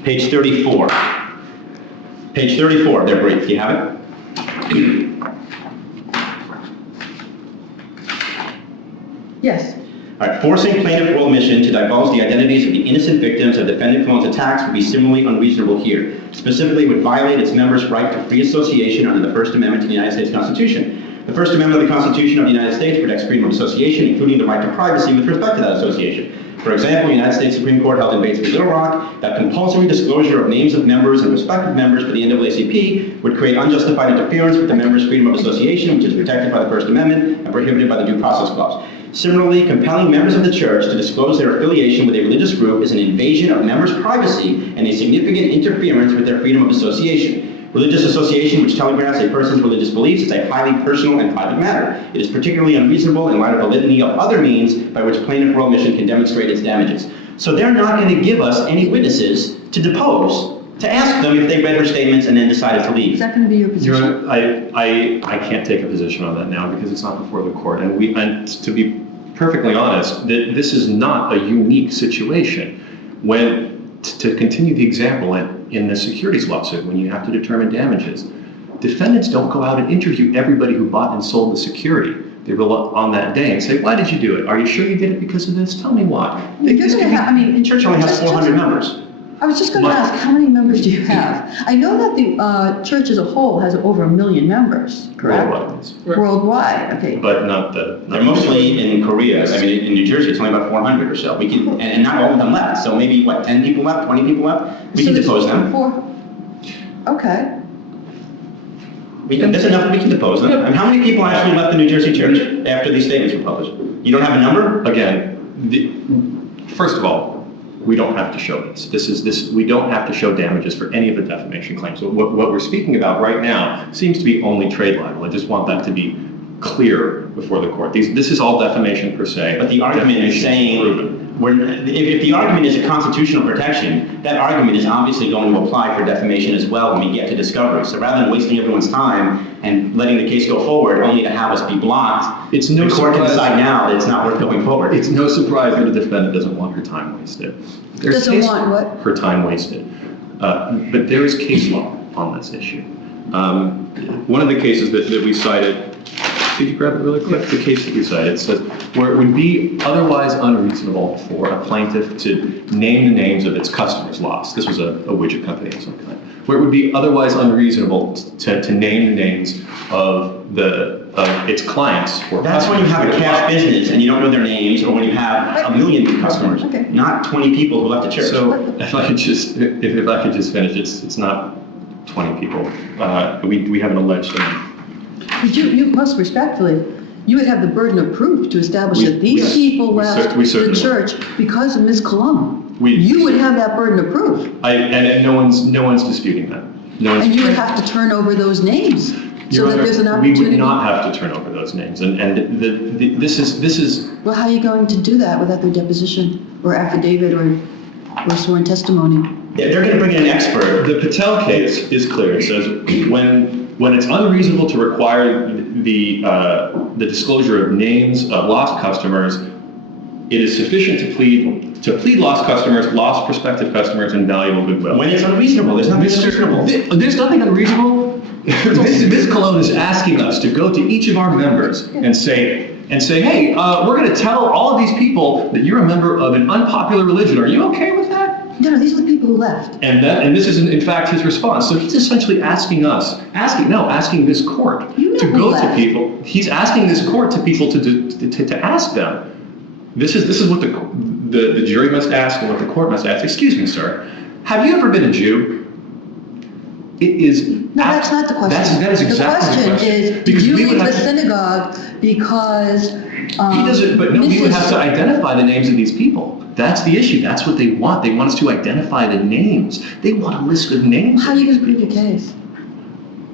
Page 34. Page 34 of their brief. Do you have it? Yes. All right. Forcing plaintiff or omission to divulge the identities of the innocent victims of defendant Colón's attacks would be similarly unreasonable here. Specifically, would violate its members' right to free association under the First Amendment to the United States Constitution. The First Amendment of the Constitution of the United States protects freedom of association, including the right to privacy with respect to that association. For example, the United States Supreme Court held in Bates v. Little Rock that compulsory disclosure of names of members and prospective members for the NAACP would create unjustified interference with the members' freedom of association, which is protected by the First Amendment and prohibited by the Due Process Clause. Similarly, compelling members of the church to disclose their affiliation with a religious group is an invasion of members' privacy and a significant interference with their freedom of association. Religious association, which telegraphs a person's religious beliefs, is a highly personal and private matter. It is particularly unreasonable in light of the litany of other means by which plaintiff or omission can demonstrate its damages. So they're not going to give us any witnesses to depose, to ask them if they read her statements and then decided to leave. Is that going to be your position? I can't take a position on that now because it's not before the court. And to be perfectly honest, this is not a unique situation. To continue the example in the securities lawsuit, when you have to determine damages, defendants don't go out and interview everybody who bought and sold the security. They rely on that day and say, why did you do it? Are you sure you did it because of this? Tell me why. You're gonna have, I mean, The church only has 400 members. I was just going to ask, how many members do you have? I know that the church as a whole has over 1 million members, correct? Worldwide. Worldwide, okay. But not the... They're mostly in Korea. I mean, in New Jersey, it's only about 400 or so. We can, and not all of them left. So maybe, what, 10 people left, 20 people left? We can depose them. Okay. There's enough that we can depose them. And how many people actually left the New Jersey church after these statements were published? You don't have a number? Again, first of all, we don't have to show this. We don't have to show damages for any of the defamation claims. So what we're speaking about right now seems to be only trade libel. I just want that to be clear before the court. This is all defamation per se. But the argument is saying, if the argument is a constitutional protection, that argument is obviously going to apply for defamation as well when we get to discovery. So rather than wasting everyone's time and letting the case go forward only to have us be blocked, it's no the court can surprise. decide now that it's not worth going forward. It's no surprise that a defendant doesn't want her time wasted. Doesn't want what? Her time wasted. But there is case law on this issue. One of the cases that we cited, could you grab it really quick? The case that we cited says, where it would be otherwise unreasonable for a plaintiff to name the names of its customers lost. This was a widget company of some kind. Where it would be otherwise unreasonable to name the names of its clients or That's when you have a cash business and you don't know their names, or when you have 1 million customers, Okay. not 20 people who left the church. So if I could just finish, it's not 20 people. We haven't alleged them. But you most respectfully, you would have the burden of proof to establish that these people left we the certainly church because of Ms. Colón. We- You would have that burden of proof. And no one's disputing that. No one's. And you would have to turn over those names so Your that Honor, there's an we opportunity. would not have to turn over those names. This is. Well, how are you going to do that without their deposition or affidavit or sworn testimony? They're going to bring in an expert. The Patel case is clear. It says when it's unreasonable to require the disclosure of names of lost customers, it is sufficient to plead lost customers, lost prospective customers, and valuable goodwill. When it's unreasonable, there's nothing unreasonable. There's nothing unreasonable. Ms. Colón is asking us to go to each of our members and say, hey, we're going to tell all of these people that you're a member of an unpopular religion. Are you okay with that? No, these are the people who left. And this is in fact his response. So he's essentially asking this court You know to who go left. to people. He's asking this court to people to ask them. This is what the jury must ask and what the court must ask. Excuse me, sir. Have you ever been a Jew? It is. No, that's not the question. That is exactly the question. Is, did Because you we would leave the have to- synagogue because He doesn't, but no, we would have to identify the names of these people. That's the issue. That's what they want. They want us to identify the names. They want a list of names. How are you going to prove your case?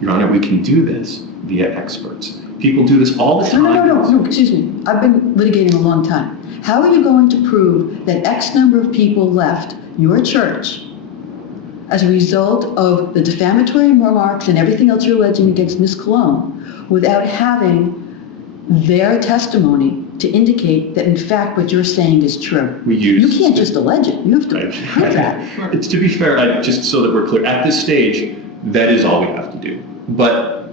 Your Honor, we can do this via experts. People do this all the time. No, excuse me. I've been litigating a long time. How are you going to prove that X number of people left your church as a result of the defamatory remarks and everything else you're alleging against Ms. Colón without having their testimony to indicate that in fact what you're saying is true? You can't just allege it. You have to prove that. It's, to be fair, just so that we're clear, at this stage, that is all we have to do. But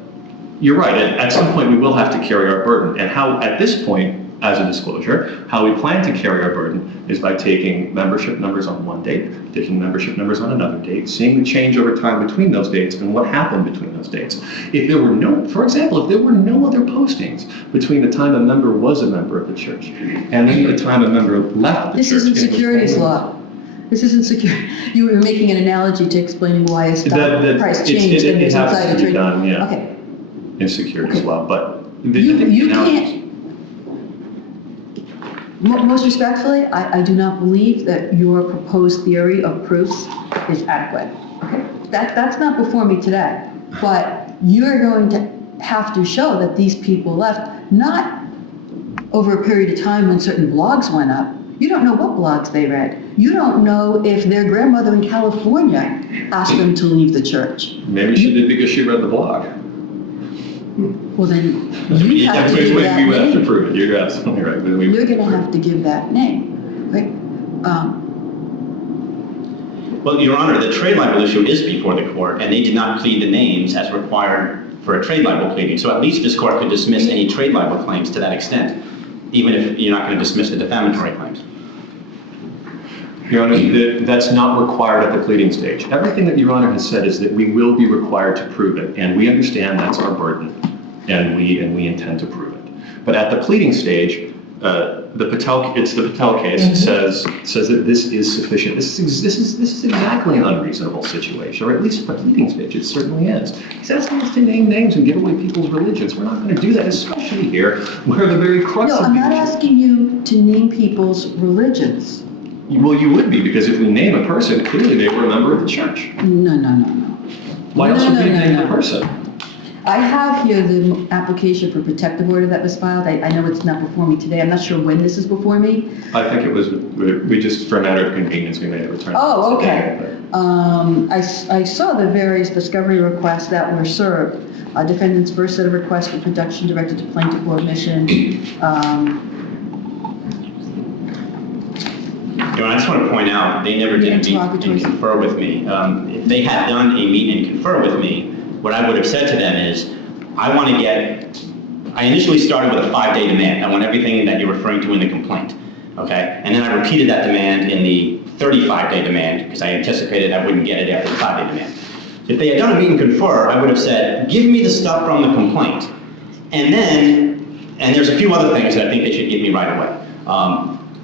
you're right, at some point we will have to carry our burden. And how, at this point, as a disclosure, how we plan to carry our burden is by taking membership numbers on one date, taking membership numbers on another date, seeing the change over time between those dates and what happened between those dates. If there were no, for example, if there were no other postings between the time a member was a member of the church and then the time a member left the This church. isn't securities law. This isn't secure. You were making an analogy to explaining why a stock price changed and there's has inside to a be done, yeah. Okay. In securities law, but You can't. Most respectfully, I do not believe that your proposed theory of proofs is adequate. Okay? That's not before me today. But you're going to have to show that these people left, not over a period of time when certain blogs went up. You don't know what blogs they read. You don't know if their grandmother in California asked them to leave the church. maybe she did because she read the blog. Well, then you have to give that We would have to name. prove it. You're absolutely right. You're going to have to give that name, right? Well, Your Honor, the trade libel issue is before the court, and they did not plead the names as required for a trade libel pleading. So at least this court could dismiss any trade libel claims to that extent, even if you're not going to dismiss the defamatory claims. Your Honor, that's not required at the pleading stage. Everything that Your Honor has said is that we will be required to prove it, and we understand that's our burden, and we intend to prove it. But at the pleading stage, the Patel case says that this is sufficient. This is exactly an unreasonable situation, or at least at the pleading stage, it certainly is. He's asking us to name names and give away people's religions. We're not going to do that, especially here, where the very crux No, of I'm the not asking you to name people's religions. Well, you would be, because if we name a person, clearly they were a member of the church. No. Why else would we name the person? I have here the application for protective order that was filed. I know it's not before me today. I'm not sure when this is before me. I think it was, we just, for a matter of convenience, we made a return. Oh, okay. I saw the various discovery requests that were served. Defendant's first set of requests for production directed to plaintiff or admission. I just want to point out, they never did meet and confer with me. If they had done a meet and confer with me, what I would have said to them is, I initially started with a 5-day demand. I want everything that you're referring to in the complaint, okay? And then I repeated that demand in the 35-day demand, because I anticipated I wouldn't get it after the 5-day demand. If they had done a meet and confer, I would have said, give me the stuff from the complaint. And there's a few other things that I think they should give me right away.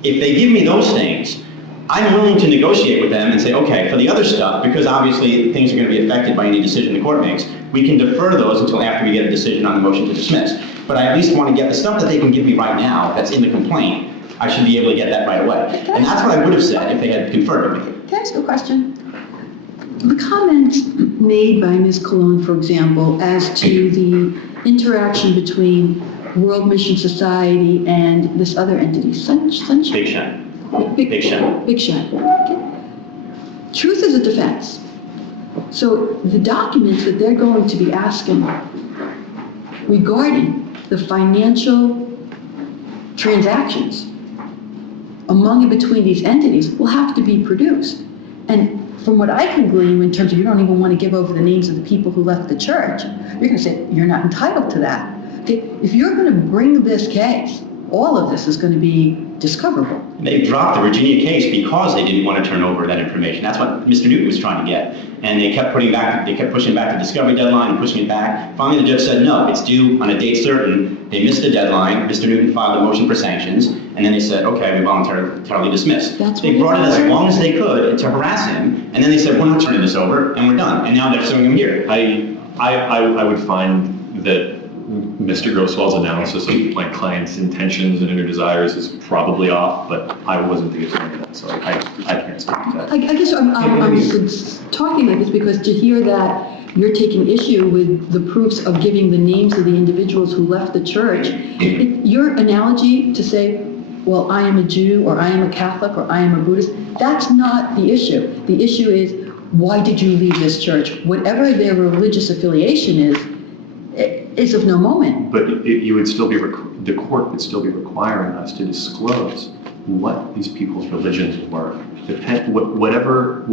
If they give me those things, I'm willing to negotiate with them and say, okay, for the other stuff, because obviously things are going to be affected by any decision the court makes, we can defer those until after we get a decision on the motion to dismiss. But I at least want to get the stuff that they can give me right now that's in the complaint. I should be able to get that right away. And that's what I would have said if they had conferred with me. Can I ask a question? The comments made by Ms. Colón, for example, as to the interaction between World Mission Society and this other entity, Sunshine? Big Shine. Big Shine. Big Shine. Truth is a defense. So the documents that they're going to be asking regarding the financial transactions among and between these entities will have to be produced. And from what I can glean, in terms of you don't even want to give over the names of the people who left the church, you're going to say you're not entitled to that. Okay? If you're going to bring this case, all of this is going to be discoverable. They dropped the Virginia case because they didn't want to turn over that information. That's what Mr. Newton was trying to get. And they kept pushing back the discovery deadline and pushing it back. Finally, the judge said, no, it's due on a date certain. They missed the deadline. Mr. Newton filed a motion for sanctions. And then they said, okay, we voluntarily dismiss. They brought it as long as they could to harass him. And then they said, we're not turning this over, and we're done. And now they're suing him here. I would find that Mr. Grosswell's analysis of my client's intentions and inner desires is probably off, but I wasn't the attorney then, so I can't speak to that. I guess I'm talking like this because to hear that you're taking issue with the proofs of giving the names of the individuals who left the church, your analogy to say, well, I am a Jew, or I am a Catholic, or I am a Buddhist, that's not the issue. The issue is, why did you leave this church? Whatever their religious affiliation is of no moment. But you would still be, the court would still be requiring us to disclose what these people's religions were. Whatever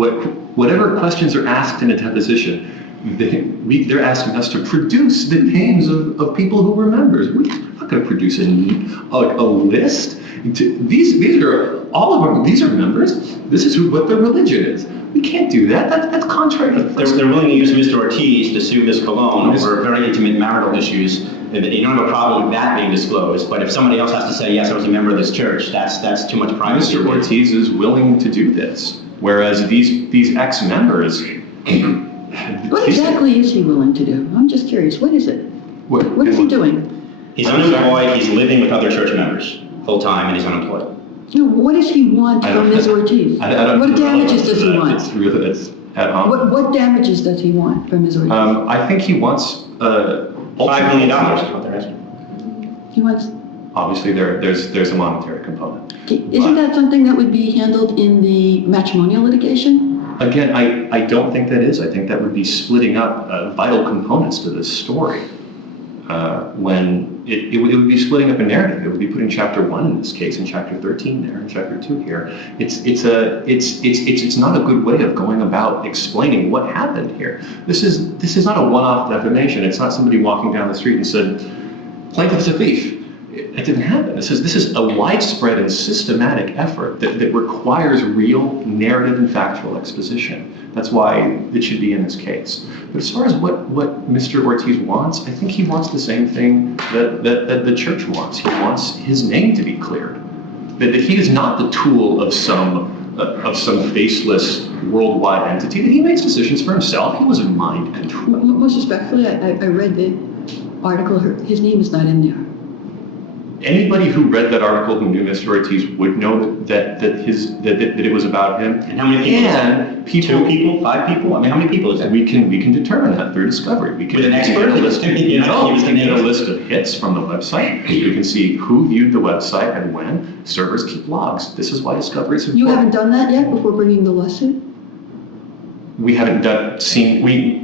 questions are asked in a deposition, they're asking us to produce the names of people who were members. We're not going to produce a list. These are all of them. These are members. This is what their religion is. We can't do that. That's contrary to the first. They're willing to use Mr. Ortiz to sue Ms. Colón over very intimate marital issues. You don't have a problem with that being disclosed, but if somebody else has to say, yes, I was a member of this church, that's too much privacy. Mr. Ortiz is willing to do this, whereas these ex-members... What exactly is he willing to do? I'm just curious. What is it? What is he doing? He's unemployed. He's living with other church members full-time, and he's unemployed. No, what does he want from Ms. Ortiz? What damages does he want? It's at home. What damages does he want from Ms. Ortiz? I think he wants $5 million is what they're asking. He wants... Obviously, there's a monetary component. Isn't that something that would be handled in the matrimonial litigation? Again, I don't think that is. I think that would be splitting up vital components to this story. When it would be splitting up a narrative. It would be putting chapter 1 in this case and chapter 13 there and chapter 2 here. It's not a good way of going about explaining what happened here. This is not a one-off defamation. It's not somebody walking down the street and said, plaintiff's a thief. It didn't happen. This is a widespread and systematic effort that requires real narrative and factual exposition. That's why it should be in this case. But as far as what Mr. Ortiz wants, I think he wants the same thing that the church wants. He wants his name to be cleared. That he is not the tool of some faceless worldwide entity. That he makes decisions for himself. He was in mind control. Most respectfully, I read the article. His name is not in there. Anybody who read that article who knew Mr. Ortiz would know that it was about him. And how many people? And people, 2 people, 5 people? I mean, how many people is that? we can determine that through discovery. We can With an expert? get a list. You know, We can get a list of hits from the website. We can see who viewed the website and when. Servers keep logs. This is why discovery is important. You haven't done that yet before bringing the lawsuit? We haven't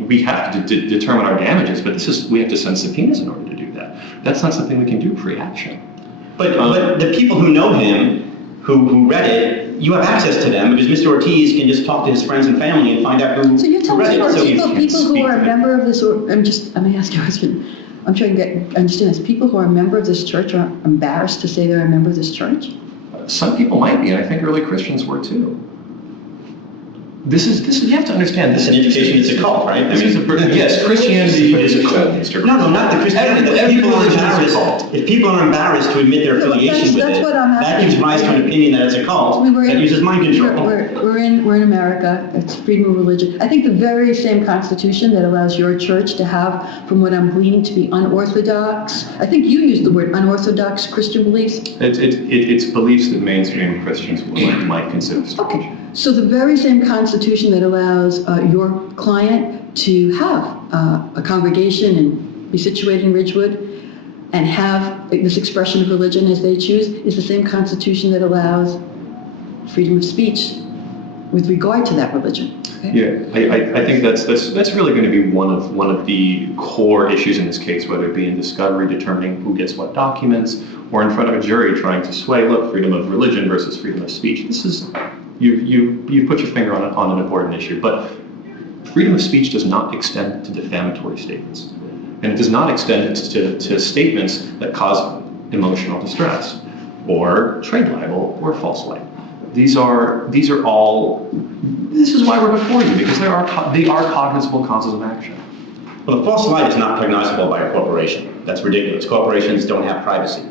we have to determine our damages, but we have to send subpoenas in order to do that. That's not something we can do pre-action. But the people who know him, who read it, you have access to them because Mr. Ortiz can just talk to his friends and family and find out who So you're telling read me it. So people who are a member of this, let me ask you a question. I'm trying to understand this. People who are a member of this church are embarrassed to say they're a member of this church? Some people might be, and I think early Christians were too. This is you have to understand. This is an indication it's a cult, right? Yes, Christianity is a cult, Mr. No, not the Christianity. If people are embarrassed to admit their affiliation with it, that gives rise to an opinion that it's a cult that uses mind control. We're in America. It's freedom of religion. I think the very same Constitution that allows your church to have, from what I'm gleaning, to be unorthodox. I think you used the word unorthodox Christian beliefs. It's beliefs that mainstream Christians might consider strange. Okay. So the very same Constitution that allows your client to have a congregation and be situated in Ridgewood and have this expression of religion as they choose is the same Constitution that allows freedom of speech with regard to that religion. Okay? Yeah, I think that's really going to be one of the core issues in this case, whether it be in discovery, determining who gets what documents, or in front of a jury trying to sway, look, freedom of religion versus freedom of speech. This is you put your finger on an important issue, but freedom of speech does not extend to defamatory statements, and it does not extend to statements that cause emotional distress, or trade libel, or false light. These are all. This is why we're before you, because they are cognizable causes of action. Well, the false light is not cognizable by a corporation. That's ridiculous. Corporations don't have privacy.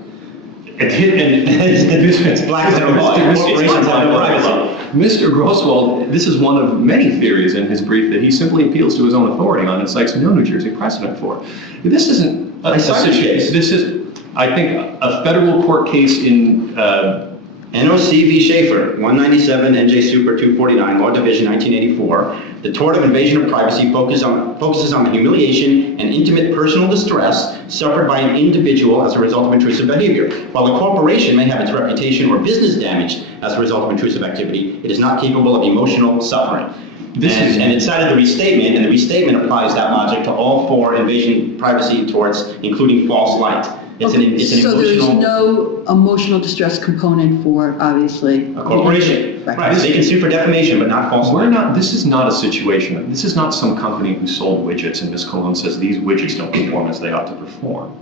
It's black and white. Corporations have no privacy. Mr. Grosswald, this is one of many theories in his brief that he simply appeals to his own authority on and cites no New Jersey precedent for. This isn't a situation. This is, I think, a federal court case in NOC v. Schaefer, 197 NJ Super 249, Law Division, 1984. The tort of invasion of privacy focuses on the humiliation and intimate personal distress suffered by an individual as a result of intrusive behavior. While a corporation may have its reputation or business damaged as a result of intrusive activity, it is not capable of emotional suffering. And it cited the restatement, and the restatement applies that logic to all 4 invasion privacy torts, including false light. It's an so emotional... there's no emotional distress component for, obviously... A corporation. Right. They can sue for defamation, but not false light. This is not a situation, this is not some company who sold widgets and Ms. Colón says these widgets don't perform as they ought to perform.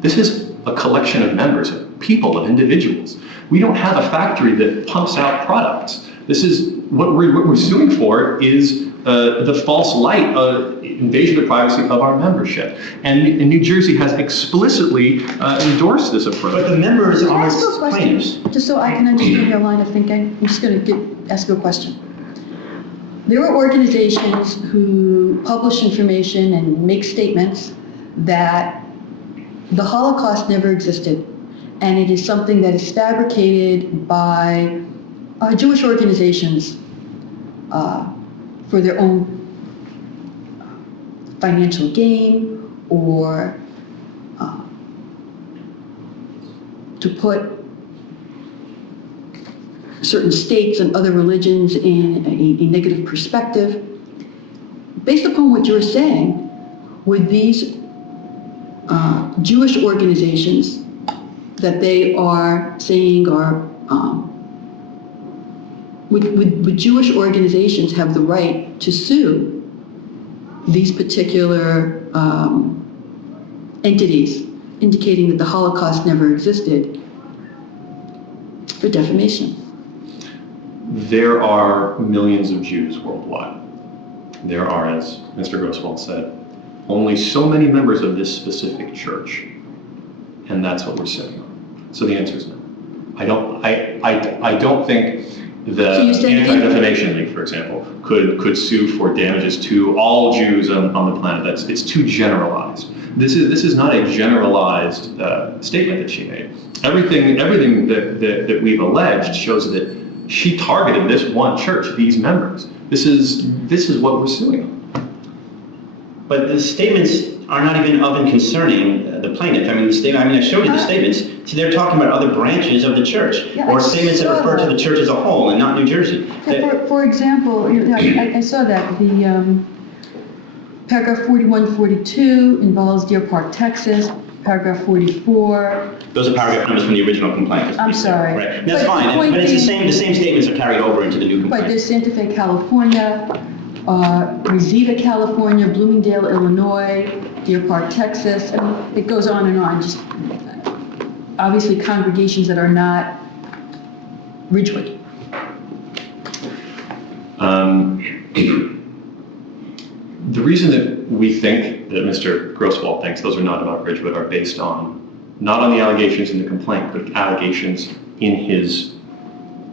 This is a collection of members, of people, of individuals. We don't have a factory that pumps out products. This is, what we're suing for is the false light invasion of privacy of our membership. And New Jersey has explicitly endorsed this approach. But the members Can I are ask you a question? plaintiffs. Just so I can understand your line of thinking, I'm just going to ask you a question. There are organizations who publish information and make statements that the Holocaust never existed, and it is something that is fabricated by Jewish organizations for their own financial gain, or to put certain states and other religions in a negative perspective. Based upon what you're saying, would these Jewish organizations that they are saying are, would Jewish organizations have the right to sue these particular entities, indicating that the Holocaust never existed, for defamation? There are millions of Jews worldwide. There are, as Mr. Grosswald said, only so many members of this specific church, and that's what we're sitting on. So the answer is no. I don't think the Anti-Defamation League, for example, could sue for damages to all Jews on the planet. It's too generalized. This is not a generalized statement that she made. Everything that we've alleged shows that she targeted this one church, these members. This is what we're suing on. But the statements are not even of and concerning the plaintiff. I mean, I showed you the statements. So they're talking about other branches of the church, or statements that refer to the church as a whole and not New Jersey. Yeah, for example, I saw that the paragraph 41, 42 involves Deer Park, Texas. Paragraph 44. Those are paragraph numbers from the original complaint. I'm sorry. Right. That's fine, but it's the same statements are carried over into the new complaint. Right, there's Santa Fe, California, Reseda, California, Bloomingdale, Illinois, Deer Park, Texas. I mean, it goes on and on. Just obviously congregations that are not Ridgewood. The reason that we think that Mr. Grosswald thinks those are not about Ridgewood are based on, not on the allegations in the complaint, but allegations in his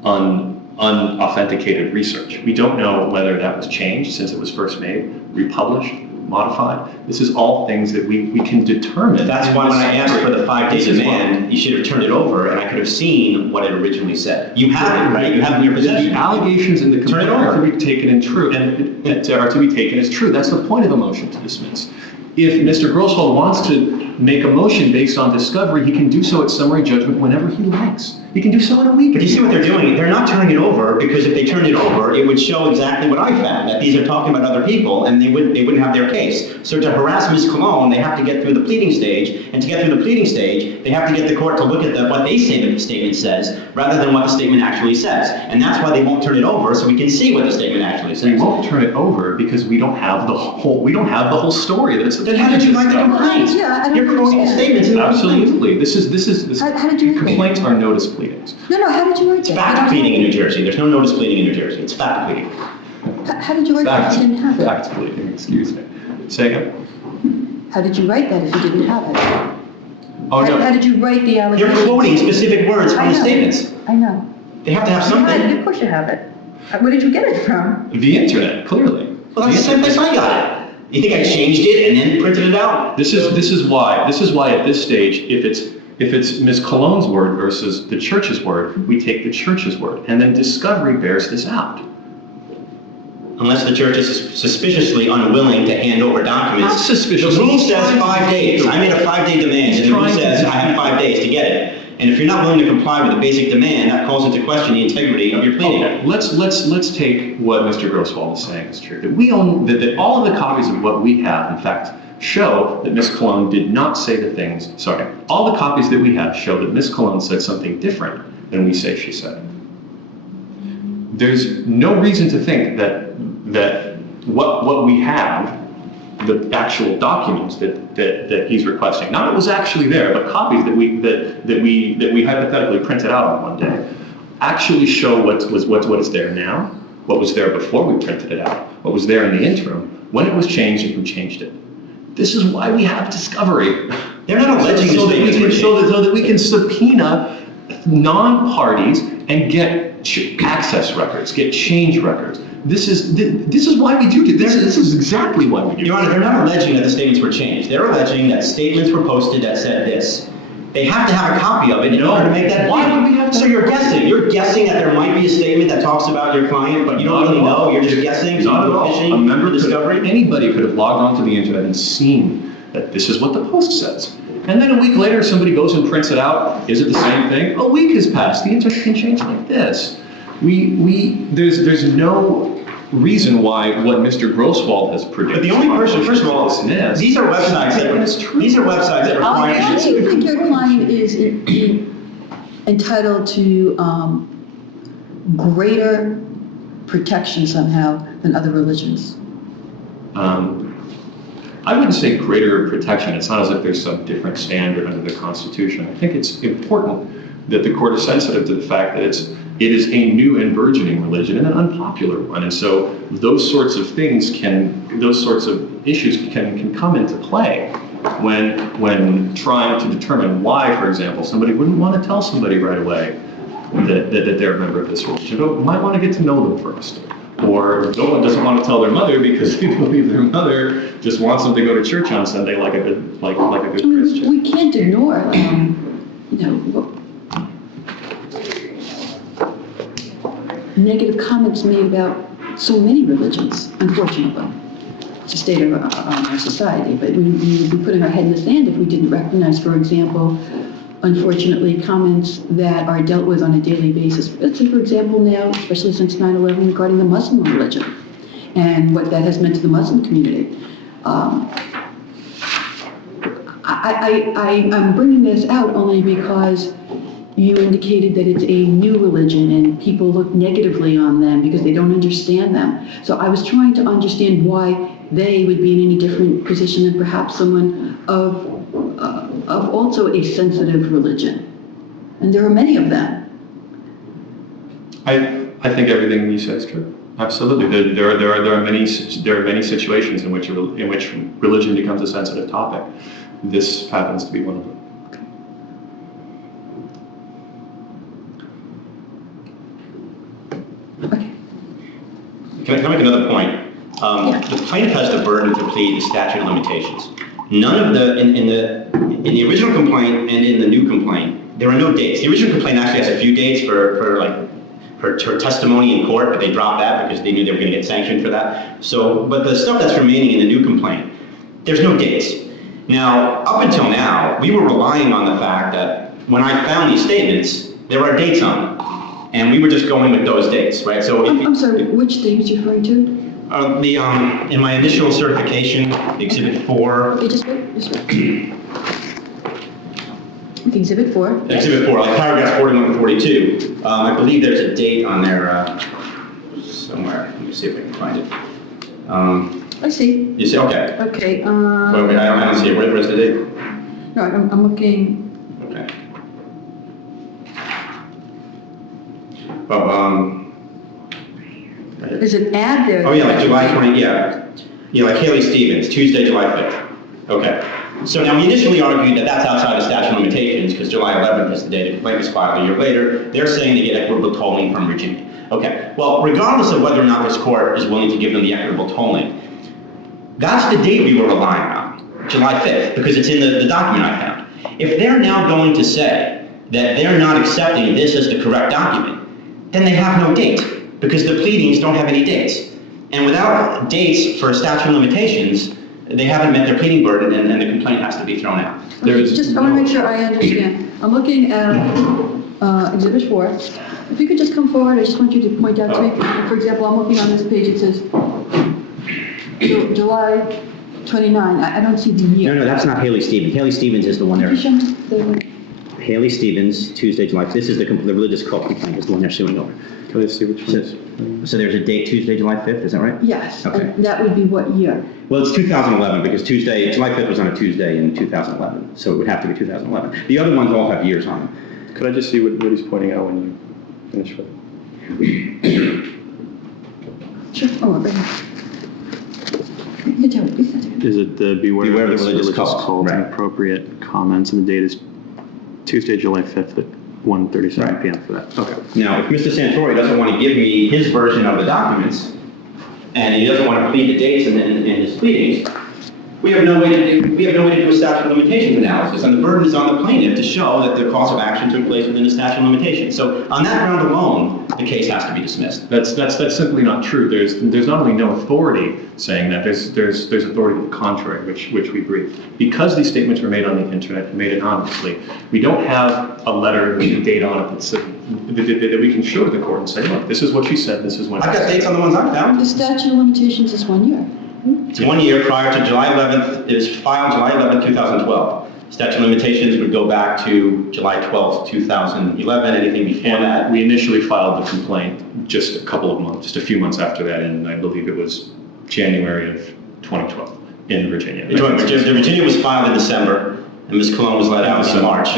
unauthenticated research. We don't know whether that was changed since it was first made, republished, modified. This is all things that we can determine. That's why when I asked for the 5-day demand, you should have turned it over and I could have seen what it originally said. You have it, right? You have it in your possession. The allegations in the complaint are to be taken as true. That's the point of a motion to dismiss. If Mr. Grosswald wants to make a motion based on discovery, he can do so at summary judgment whenever he likes. He can do so in a week. But you see what they're doing? They're not turning it over because if they turned it over, it would show exactly what I found, that these are talking about other people and they wouldn't have their case. So to harass Ms. Colón, they have to get through the pleading stage, and to get through the pleading stage, they have to get the court to look at what they say that the statement says, rather than what the statement actually says. And that's why they won't turn it over, so we can see what the statement actually says. We won't turn it over because we don't have the whole story. Then how did you write the complaint? Yeah, I don't You're quoting the understand. statements in the complaint. Absolutely. How did you write that? Complaints are notice pleadings. No, how did you write It's that? fact pleading in New Jersey. There's no notice pleading in New Jersey. It's fact pleading. How did you write that if you didn't have it? Fact pleading, excuse me. Say again? How did you write that if you didn't have it? Oh, How no. did you write the You're allegations? quoting specific words I from the know. statements. I know. They have to have something. Of course you have it. Where did you get it from? The internet, clearly. Well, that's the same place I got it. You think I changed it and then printed it out? This is why at this stage, if it's Ms. Colón's word versus the church's word, we take the church's word, and then discovery bears this out. Unless the church is suspiciously unwilling to hand over documents. How suspicious? The rule says 5 days. I made a 5-day demand, and the rule says I have 5 days to get it. And if you're not willing to comply with a basic demand, that calls into question the integrity of your pleading. Okay, let's take what Mr. Grosswald is saying is true. That all of the copies of what we have, in fact, show that Ms. Colón did not say the things, all the copies that we have show that Ms. Colón said something different than we say she said. There's no reason to think that what we have, the actual documents that he's requesting, not what was actually there, but copies that we hypothetically printed out on one day, actually show what is there now, what was there before we printed it out, what was there in the interim, when it was changed, and who changed it. This is why we have discovery. They're not alleging the statements were changed. So that we can subpoena non-parties and get access records, get change records. This is why we do this. This is exactly why we do. Your Honor, they're not alleging that the statements were changed. They're alleging that statements were posted that said this. They have to have a copy of it in order to make that Why claim. would we have to So have you're a guessing. You're guessing that there might be a statement that talks about your client, but you don't really know. You're just guessing. Not at all. Fishing, A member discovery. Anybody could have logged onto the internet and seen that this is what the post says. And then a week later, somebody goes and prints it out. Is it the same thing? A week has passed. The internet can change like this. There's no reason why what Mr. Grosswald has produced. But the only person, first of all, dismissed, these are websites that require. How do you think your client is entitled to greater protection somehow than other religions? I wouldn't say greater protection. It's not as if there's some different standard under the Constitution. I think it's important that the court is sensitive to the fact that it is a new and burgeoning religion and an unpopular one. And so those sorts of things those sorts of issues can come into play when trying to determine why, for example, somebody wouldn't want to tell somebody right away that they're a member of this religion, but might want to get to know them first. Or no one doesn't want to tell their mother because they believe their mother just wants them to go to church on Sunday like a good Christian. We can't ignore, negative comments made about so many religions, unfortunately. It's a state of our society, but we would be putting our head in the sand if we didn't recognize, for example, unfortunately, comments that are dealt with on a daily basis. Let's say, for example, now, especially since 9/11, regarding the Muslim religion and what that has meant to the Muslim community. I'm bringing this out only because you indicated that it's a new religion and people look negatively on them because they don't understand them. So I was trying to understand why they would be in any different position than perhaps someone of also a sensitive religion. And there are many of them. I think everything you said is true. Absolutely. There are many situations in which religion becomes a sensitive topic. This happens to be one of them. Okay. Can I make another point? The plaintiff has the burden to plead the statute of limitations. None of in the original complaint and in the new complaint, there are no dates. The original complaint actually has a few dates for her testimony in court, but they dropped that because they knew they were going to get sanctioned for that. So, but the stuff that's remaining in the new complaint, there's no dates. Now, up until now, we were relying on the fact that when I found these statements, there are dates on them. And we were just going with those dates, right? So I'm sorry, which date was you referring to? In my initial certification, Exhibit 4. Okay, just wait. Okay, Exhibit 4. Exhibit 4, like paragraphs 41 to 42. I believe there's a date on there somewhere. Let me see if I can find it. I see. You see? Okay. Okay. Wait, I don't see it. Where's the date? No, I'm looking. Okay. Well, There's an ad there. oh yeah, like July 20, yeah. Yeah, like Haley Stevens, Tuesday, July 5th. Okay. So now we initially argued that that's outside of statute of limitations because July 11th is the day the complaint was filed a year later. They're saying they get equitable tolling from Virginia. Okay. Well, regardless of whether or not this court is willing to give them the equitable tolling, that's the date we were relying on, July 5th, because it's in the document I found. If they're now going to say that they're not accepting this as the correct document, then they have no date, because the pleadings don't have any dates. And without dates for statute of limitations, they haven't met their pleading burden, and the complaint has to be thrown out. Okay, just I want to make sure I understand. I'm looking at Exhibit 4. If you could just come forward, I just want you to point out to me. For example, I'm looking on this page, it says July 29. I don't see the year. No, that's not Haley Stevens. Haley Stevens is the one there. Could you show me the... Haley Stevens, Tuesday, July 5th. This is the religious cult complaint, is the one they're suing over. Can I see which one? So there's a date, Tuesday, July 5th, is that right? Yes. Okay. And that would be what year? Well, it's 2011 because July 5th was on a Tuesday in 2011, so it would have to be 2011. The other ones all have years on them. Could I just see what he's pointing out when you finish with it? Sure. Oh, right here. You can tell me. You can tell me. Is it the beware of the religious cult right. Inappropriate comments, and the date is Tuesday, July 5th at 1:37 Right. p.m. for that. Okay. Now, if Mr. Santori doesn't want to give me his version of the documents, and he doesn't want to plead the dates in his pleadings, we We have no way to do a statute of limitations analysis, and the burden is on the plaintiff to show that the cause of action took place within the statute of limitations. So on that ground alone, the case has to be dismissed. That's simply not true. There's not only no authority saying that, there's authority to the contrary, which we brief. Because these statements were made on the internet, made anonymously, we don't have a letter with a date on it that we can show to the court and say, look, this is what she said, this is when. I've got dates on the ones I've found. The statute of limitations is 1 year. It's 1 year prior to July 11th, it was filed July 11th, 2012. Statute of limitations would go back to July 12th, 2011, anything before that. We initially filed the complaint just a few months after that, and I believe it was January of 2012 in Virginia. Virginia was filed in December, and Ms. Colón was let out in March.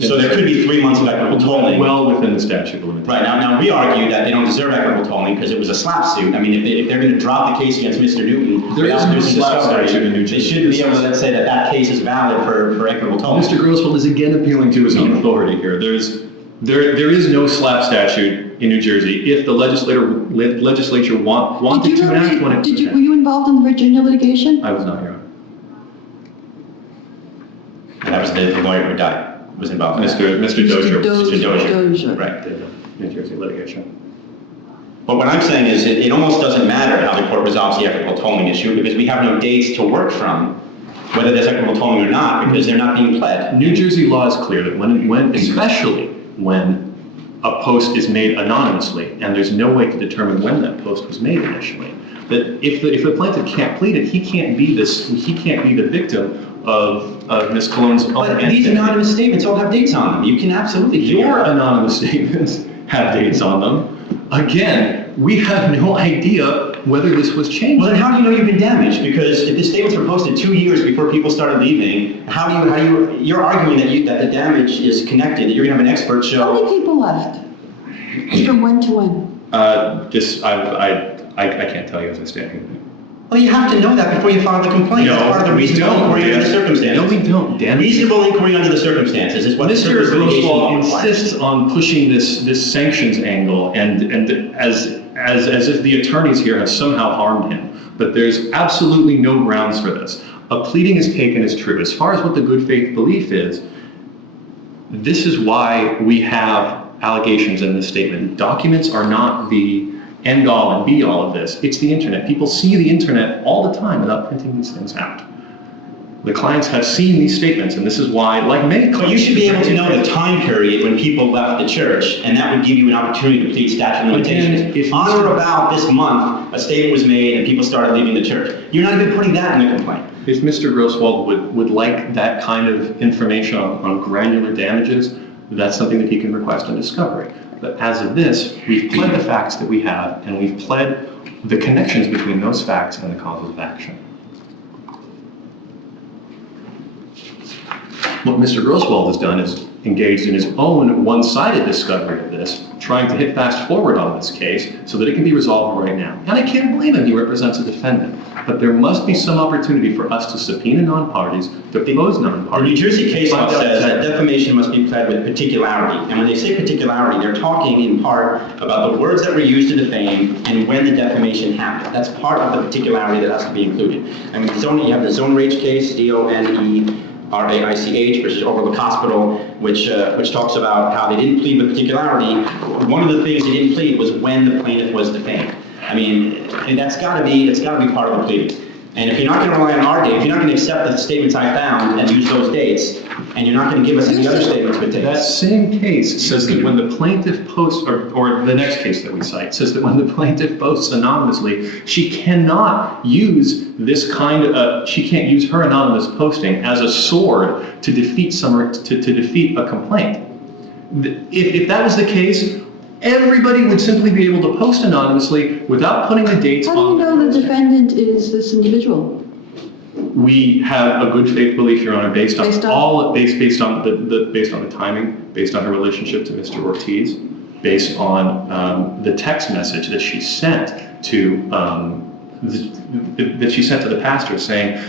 So there could be 3 months of equitable tolling. Well within the statute of limitations. Right, now we argue that they don't deserve equitable tolling because it was a slap suit. I mean, if they're going to drop the case against Mr. Newton, There is no slap statute in New they Jersey. shouldn't be able to say that that case is valid for equitable tolling. Mr. Grosswald is again appealing to his own authority here. There is no slap statute in New Jersey. If the legislature wanted to enact one, Were you involved in the Virginia litigation? I was not, Your Honor. And that was the lawyer who died, was involved in that. Mr. Dozier. Dozier. Right. The New Jersey litigation. But what I'm saying is it almost doesn't matter how the court resolves the equitable tolling issue because we have no dates to work from, whether there's equitable tolling or not, because they're not being pled. New Jersey law is clear that especially when a post is made anonymously, and there's no way to determine when that post was made initially, that if the plaintiff can't plead it, he can't be the victim of Ms. Colón's own. But these anonymous statements all have dates on them. You can absolutely figure Your out. anonymous statements have dates on them. Again, we have no idea whether this was changed. Well, then how do you know you've been damaged? Because if the statements were posted 2 years before people started leaving, you're arguing that the damage is connected, that you're gonna have an expert How show. many people left? From when to when? I can't tell you as I stand here. Well, you have to know that before you file the complaint. That's part of the reasonable inquiry under the circumstances. No, we don't, Dan. Reasonable inquiry under the circumstances is what the Mr. litigation law Grosswald requires. insists on pushing this sanctions angle and as if the attorneys here have somehow harmed him. But there's absolutely no grounds for this. A pleading is taken as true. As far as what the good faith belief is, this is why we have allegations in this statement. Documents are not the end all and be all of this. It's the internet. People see the internet all the time without printing these things out. The clients have seen these statements, and this is why, like many clients... But you should be able to know the time period when people left the church, and that would give you an opportunity to plead statute of limitations. Again, On or about this month, a statement was made and people started leaving the church. You're not even putting that in the complaint. If Mr. Grosswald would like that kind of information on granular damages, that's something that he can request in discovery. But as of this, we've pled the facts that we have, and we've pled the connections between those facts and the causes of action. What Mr. Grosswald has done is engaged in his own one-sided discovery of this, trying to hit fast forward on this case so that it can be resolved right now. And I can't blame him, he represents a defendant. But there must be some opportunity for us to subpoena non-parties, to close The non-parties. New Jersey case law says that defamation must be pled with particularity. And when they say particularity, they're talking in part about the words that were used to defame and when the defamation happened. That's part of the particularity that has to be included. I mean, you have the zone rage case, DONERAICH versus Overlook Hospital, which talks about how they didn't plead with particularity. One of the things they didn't plead was when the plaintiff was defamed. I mean, and it's got to be part of the pleading. And if you're not going to rely on our data, if you're not going to accept the statements I found and use those dates, and you're not going to give us any other statements with dates. That same case says that when the plaintiff posts, or the next case that we cite, says that when the plaintiff posts anonymously, she cannot use she can't use her anonymous posting as a sword to defeat a complaint. If that was the case, everybody would simply be able to post anonymously without putting the dates on. How do you know the defendant is this individual? We have a good faith belief, Your Honor, based on the timing, based on her relationship to Mr. Ortiz, based on the text message that she sent to the pastor saying,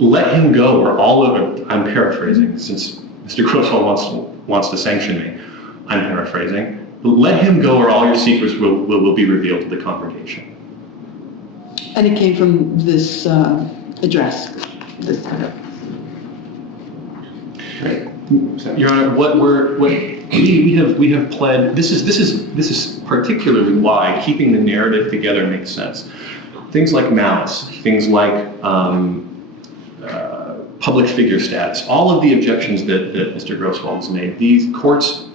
"Let him go," or all over. I'm paraphrasing since Mr. Grosswald wants to sanction me. I'm paraphrasing. "Let him go, or all your secrets will be revealed to the congregation." And it came from this address this kind of. Your Honor, we have pled, this is particularly why keeping the narrative together makes sense. Things like malice, things like public figure status, all of the objections that Mr. Grosswald has made, these courts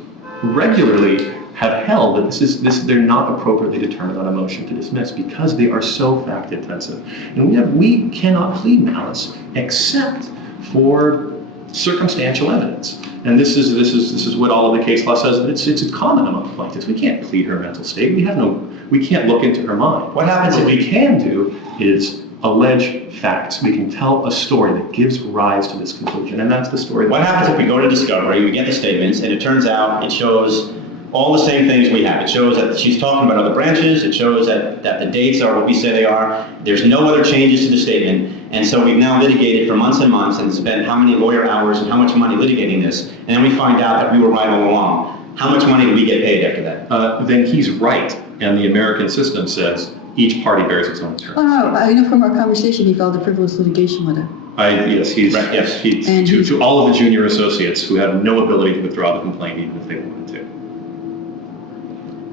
regularly have held that they're not appropriately determined on a motion to dismiss because they are so fact intensive. And we cannot plead malice except for circumstantial evidence. And this is what all of the case law says. It's a common among plaintiffs. We can't plead her mental state. We can't look into her mind. What happens What if we can do is allege facts. We can tell a story that gives rise to this conclusion, and that's the story. What happens if we go to discovery, we get the statements, and it turns out it shows all the same things we have? It shows that she's talking about other branches, it shows that the dates are what we say they are, there's no other changes to the statement, and so we've now litigated for months and months and spent how many lawyer hours and how much money litigating this, and then we find out that we were right all along. How much money do we get paid after that? Then he's right, and the American system says each party bears its own terms. Oh, no, I know from our conversation he filed a frivolous litigation letter. Yes, he's Right, yes. to all of the junior associates who have no ability to withdraw the complaint even if they wanted to.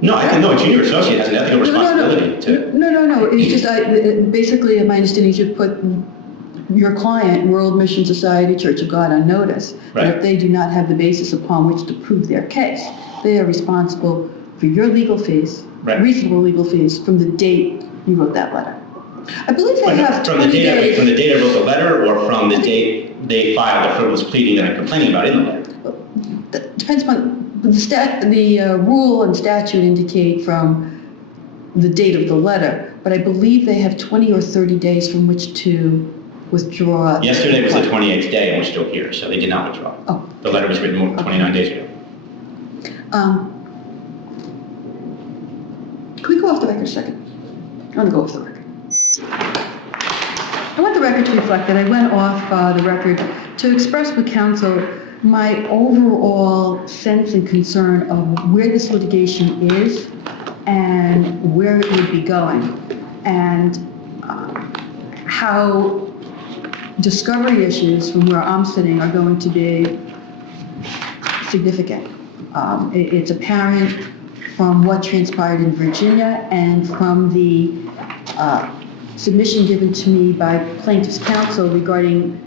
No, I think no, a junior associate has an ethical responsibility to. No, it's just, basically, my understanding is you put your client, World Mission Society, Church of God, on notice. Right. That if they do not have the basis upon which to prove their case, they are responsible for your legal fees, Right. reasonable legal fees, from the date you wrote that letter. I believe they have From the 20 date days. from the date I wrote the letter, or from the date they filed the frivolous pleading that I'm complaining about in the letter? That depends upon, the rule and statute indicate from the date of the letter, but I believe they have 20 or 30 days from which to withdraw. Yesterday was the 28th day, and we're still here, so they did not withdraw. Oh. The letter was written 29 days ago. Can we go off the record a second? I want to go off the record. I want the record to reflect that I went off the record to express with counsel my overall sense and concern of where this litigation is and where it would be going, and how discovery issues from where I'm sitting are going to be significant. It's apparent from what transpired in Virginia and from the submission given to me by plaintiff's counsel regarding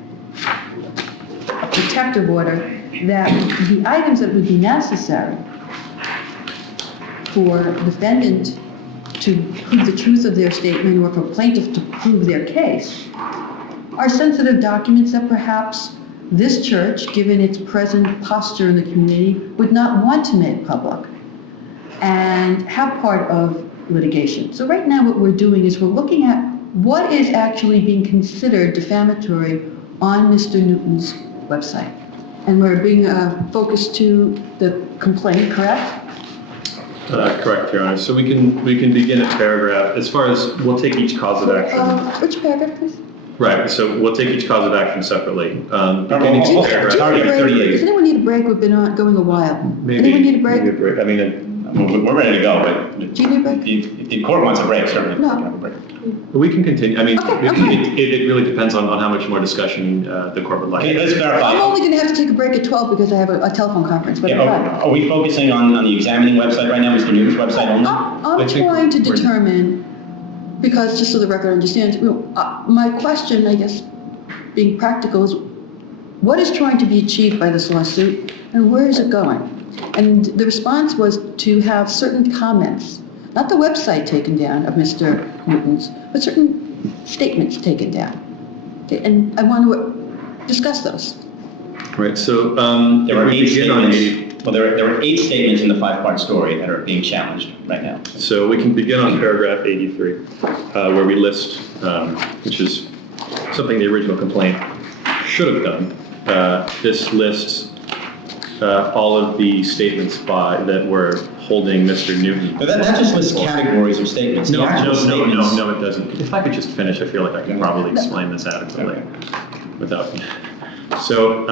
a protective order, that the items that would be necessary for a defendant to prove the truth of their statement or for plaintiff to prove their case are sensitive documents that perhaps this church, given its present posture in the community, would not want to make public and have part of litigation. So right now what we're doing is we're looking at what is actually being considered defamatory on Mr. Newton's website. And we're being focused to the complaint, correct? Correct, Your Honor. So we can begin at paragraph, as far as, we'll take each cause of action. Which paragraph, please? Right, so we'll take each cause of action separately. Beginning Oh, with paragraph. sorry, 38. Does anyone need a break? We've been going a while. Maybe- Anyone need a break? maybe I mean, We're ready to go, but Do you need a break? if the court wants a break, certainly we No. can have a break. we can continue. I mean, Okay. it really depends on how much more discussion the court would like. Okay, let's I'm clarify. only going to have to take a break at 12 because I have a telephone conference, but Yeah, fine. are we focusing on the examining website right now, Mr. Newton's website only? I'm I think trying to we're- determine, because just so the record understands, my question, I guess, being practical, is what is trying to be achieved by this lawsuit and where is it going? And the response was to have certain comments, not the website taken down of Mr. Newton's, but certain statements taken down. Okay, and I want to discuss those. Right, so There were we 8 begin on statements. Well, there were 8 statements in the 5-part story that are being challenged right now. So we can begin on paragraph 83, where we list, which is something the original complaint should have done. This lists all of the statements that were holding Mr. Newton. But that just lists categories of statements. No, The actual statements- no, it doesn't. If I could just finish, I feel like I can probably explain this adequately without. So,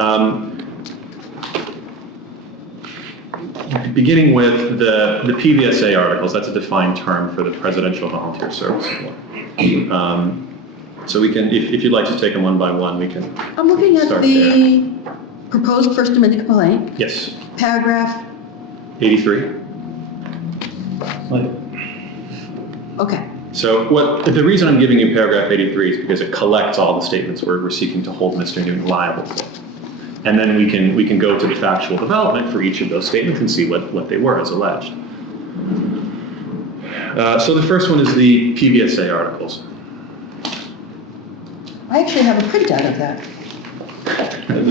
beginning with the PVSA articles, that's a defined term for the Presidential Volunteer Service Corps. So we can, if you'd like to take them one by one, we can. I'm looking at Start the proposed First Amendment complaint, Yes. paragraph, 83. okay. So the reason I'm giving you paragraph 83 is because it collects all the statements we're seeking to hold Mr. Newton liable for. And then we can go to the factual development for each of those statements and see what they were as alleged. So the first one is the PVSA articles. I actually have a printout of that.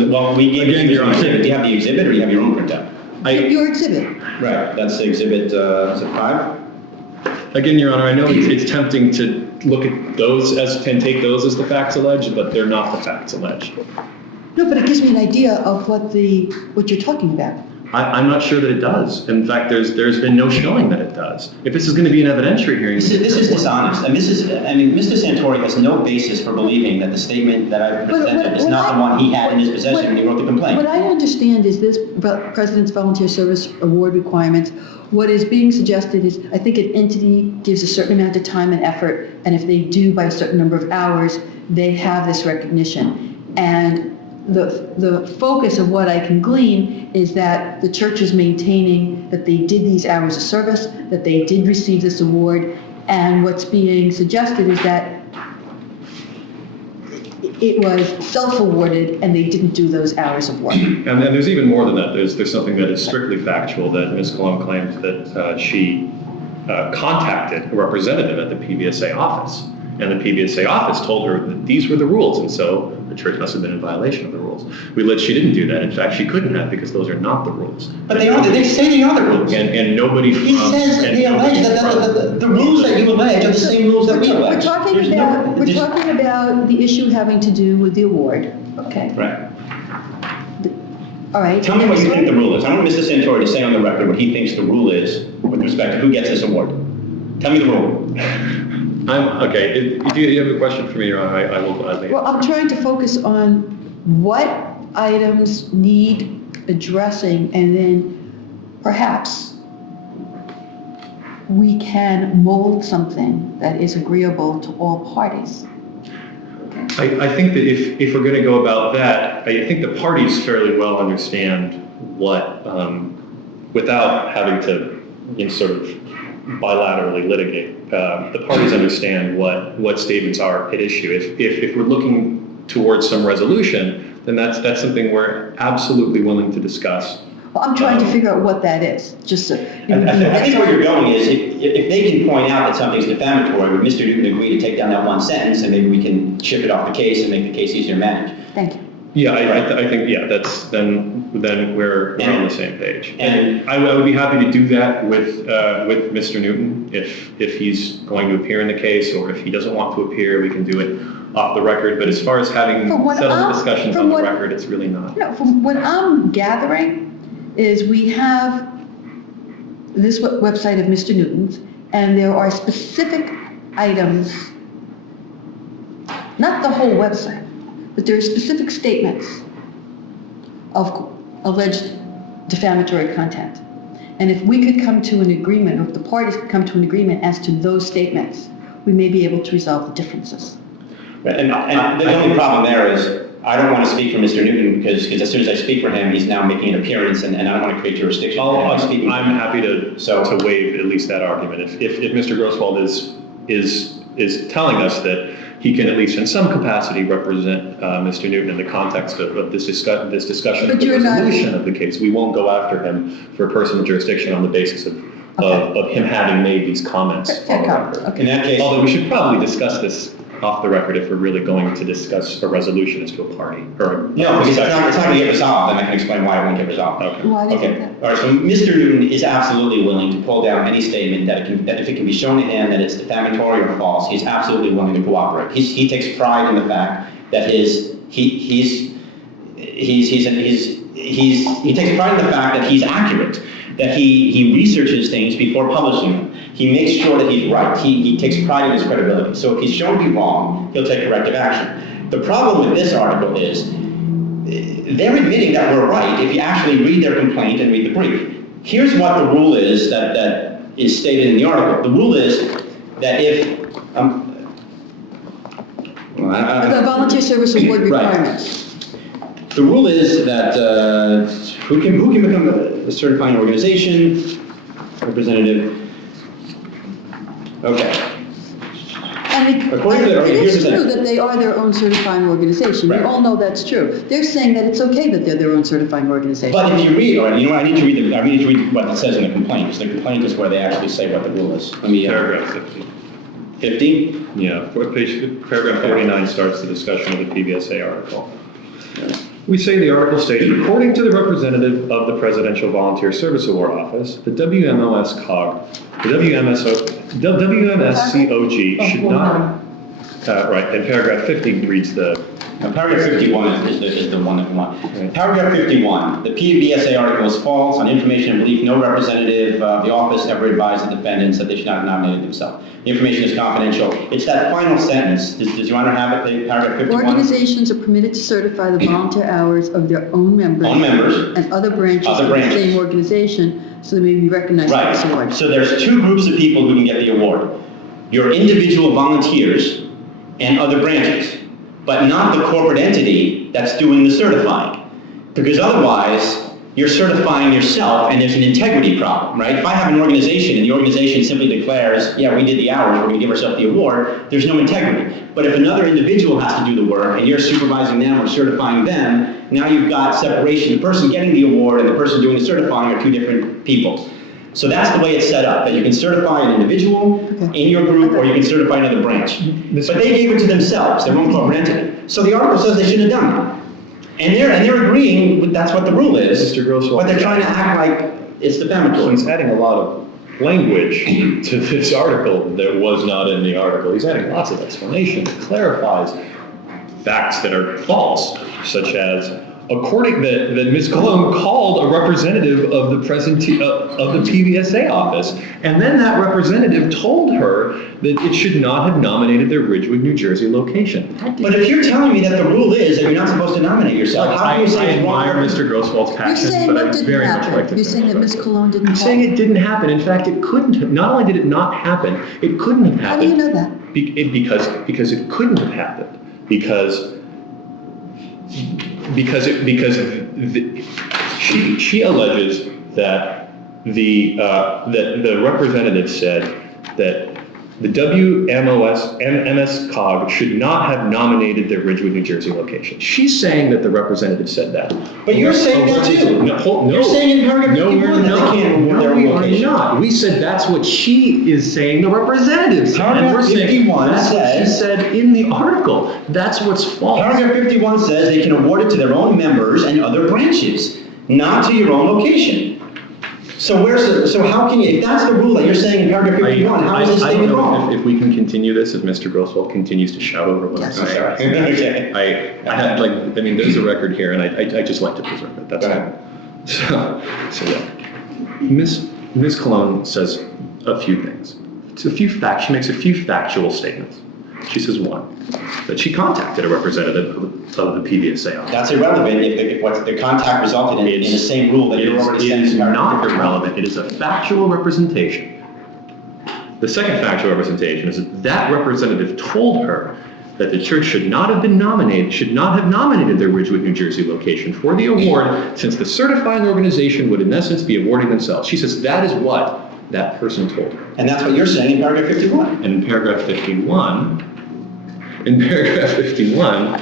Well, we gave Again, you you're the on. exhibit. Do you have the exhibit or do you have your own printout? Your exhibit. Right, that's the exhibit, is it 5? Again, Your Honor, I know it's tempting to look at those and take those as the facts alleged, but they're not the facts alleged. No, but it gives me an idea of what you're talking about. I'm not sure that it does. In fact, there's been no showing that it does. If this is going to be an evidentiary hearing. This is dishonest. And Mr. Santori has no basis for believing that the statement that I presented is not the one he had in his possession when he wrote the complaint. What I understand is this President's Volunteer Service Award requirements. What is being suggested is, I think an entity gives a certain amount of time and effort, and if they do by a certain number of hours, they have this recognition. And the focus of what I can glean is that the church is maintaining that they did these hours of service, that they did receive this award, and what's being suggested is that it was self-awarded and they didn't do those hours of work. And there's even more than that. There's something that is strictly factual that Ms. Colón claims that she contacted a representative at the PVSA office. And the PVSA office told her that these were the rules, and so the church must have been in violation of the rules. We alleged she didn't do that. In fact, she couldn't have, because those are not the rules. But they are. They say they are the rules. And nobody from... He says that they allege that the rules that you allege are the same rules that we allege. We're talking about the issue having to do with the award, okay? Right. All right. Tell me what you think the rule is. I want Mr. Santori to say on the record what he thinks the rule is with respect to who gets this award. Tell me the rule. Okay. Do you have a question for me, Your Honor? I will gladly. Well, I'm trying to focus on what items need addressing, and then perhaps we can mold something that is agreeable to all parties. I think that if we're going to go about that, I think the parties fairly well understand what, without having to sort of bilaterally litigate, the parties understand what statements are at issue. If we're looking towards some resolution, then that's something we're absolutely willing to discuss. Well, I'm trying to figure out what that is, just so. I think where you're going is, if they can point out that something's defamatory, would Mr. Newton agree to take down that one sentence, and maybe we can chip it off the case and make the case easier to manage? Thank you. Yeah, I think, yeah, that's, then we're on the same page. And I would be happy to do that with Mr. Newton, if he's going to appear in the case, or if he doesn't want to appear, we can do it off the record. But as far as having settled discussions on the record, it's really not. No, from what I'm gathering is we have this website of Mr. Newton's, and there are specific items, not the whole website, but there are specific statements of alleged defamatory content. And if we could come to an agreement, or if the parties could come to an agreement as to those statements, we may be able to resolve the differences. And the only problem there is, I don't want to speak for Mr. Newton, because as soon as I speak for him, he's now making an appearance, and I don't want to create jurisdiction. I'm happy to waive at least that argument. If Mr. Grosswald is telling us that he can, at least in some capacity, represent Mr. Newton in the context of this discussion of the resolution of the case, we won't go after him for personal jurisdiction on the basis of him having made these comments on the record. Okay. In that case, Although we should probably discuss this off the record if we're really going to discuss a resolution as to a party. no, because it's not going to get resolved, and I can explain why it won't get resolved. Okay. Why do you think Okay. that? All right. So Mr. Newton is absolutely willing to pull down any statement that if it can be shown to him that it's defamatory or false, he's absolutely willing to cooperate. He takes pride in the fact that he takes pride in the fact that he's accurate, that he researches things before publishing them. He makes sure that he's right. He takes pride in his credibility. So if he's shown to be wrong, he'll take corrective action. The problem with this article is they're admitting that we're right if you actually read their complaint and read the brief. Here's what the rule is that is stated in the article. The rule is that if, The volunteer service award Right. requirements. The rule is that who can become a certifying organization representative? Okay. And According to it is here's the true thing. that they are their own certifying organization. We Right. all know that's true. They're saying that it's okay that they're their own certifying organization. But if you read, or you know what, I need to read what it says in the complaint, because the complaint is where they actually say what the rule is. Let me, Paragraph 50. 50? Yeah, paragraph 49 starts the discussion of the PBSA article. We say the article states, according to the representative of the Presidential Volunteer Service Award Office, the WMSCOG should not, right, and paragraph 50 reads the, Now, paragraph 51 is the one that we want. Paragraph 51, the PBSA article is false. On information and belief, no representative of the office ever advised the defendants that they should not have nominated themselves. The information is confidential. It's that final sentence. Does Your Honor have it, paragraph 51? Organizations are permitted to certify the volunteer hours of their own members. Own members. And other branches Other of the branches. same organization, so they may be recognized for this award. Right. So there's two groups of people who can get the award. Your individual volunteers and other branches, but not the corporate entity that's doing the certifying. Because otherwise, you're certifying yourself and there's an integrity problem, right? If I have an organization and the organization simply declares, yeah, we did the hours, we're gonna give ourselves the award, there's no integrity. But if another individual has to do the work and you're supervising them or certifying them, now you've got separation. The person getting the award and the person doing the certifying are two different people. So that's the way it's set up, that you can certify an individual in your group or you can certify another branch. But they gave it to themselves, their own corporate entity. So the article says they shouldn't have done it. And they're agreeing with that's what the rule is. Mr. Grosswald. But they're trying to act like it's defamatory. He's adding a lot of language to this article that was not in the article. He's adding lots of explanation, clarifies facts that are false, such as according that Ms. Colón called a representative of the of the PBSA office, and then that representative told her that it should not have nominated their Ridgewood, New Jersey location. But if you're telling me that the rule is that you're not supposed to nominate yourself, how can you say it's wrong? I admire Mr. Grosswald's You're passion, saying but what I didn't very much like happen? to. You're saying that Ms. Colón didn't I'm saying happen? it didn't happen. In fact, it couldn't have. Not only did it not happen, it couldn't have How do you happened. know that? Because it couldn't have happened. Because she alleges that the representative said that the WMSCOG should not have nominated their Ridgewood, New Jersey location. She's saying that the representative said that. But you're saying that too. No, You're saying in paragraph no, 51 we're that not. they can't award No, their we own are location. not. We said that's what she is saying the representative said. And Paragraph we're saying 51 that's what she says- said in the article. That's what's false. Paragraph 51 says they can award it to their own members and other branches, not to your own location. So how can you, if that's the rule that you're saying in paragraph 51, how is this I don't statement know wrong? if we can continue this, if Mr. Grosswald continues to shout over what I'm Yes. saying. Okay. I have, like, I mean, there's a record here, and I just like to preserve it, that's Go all. So yeah. Ms. Colón says a few things. It's a few facts, she makes a few factual statements. She says, one, that she contacted a representative of the PBSA office. That's irrelevant if what the contact resulted in the same rule that you're already saying. It is not irrelevant, it is a factual representation. The second factual representation is that that representative told her that the church should not have nominated their Ridgewood, New Jersey location for the award, since the certifying organization would in essence be awarding themselves. She says that is what that person told her. And that's what you're saying in paragraph 51. And in paragraph 51,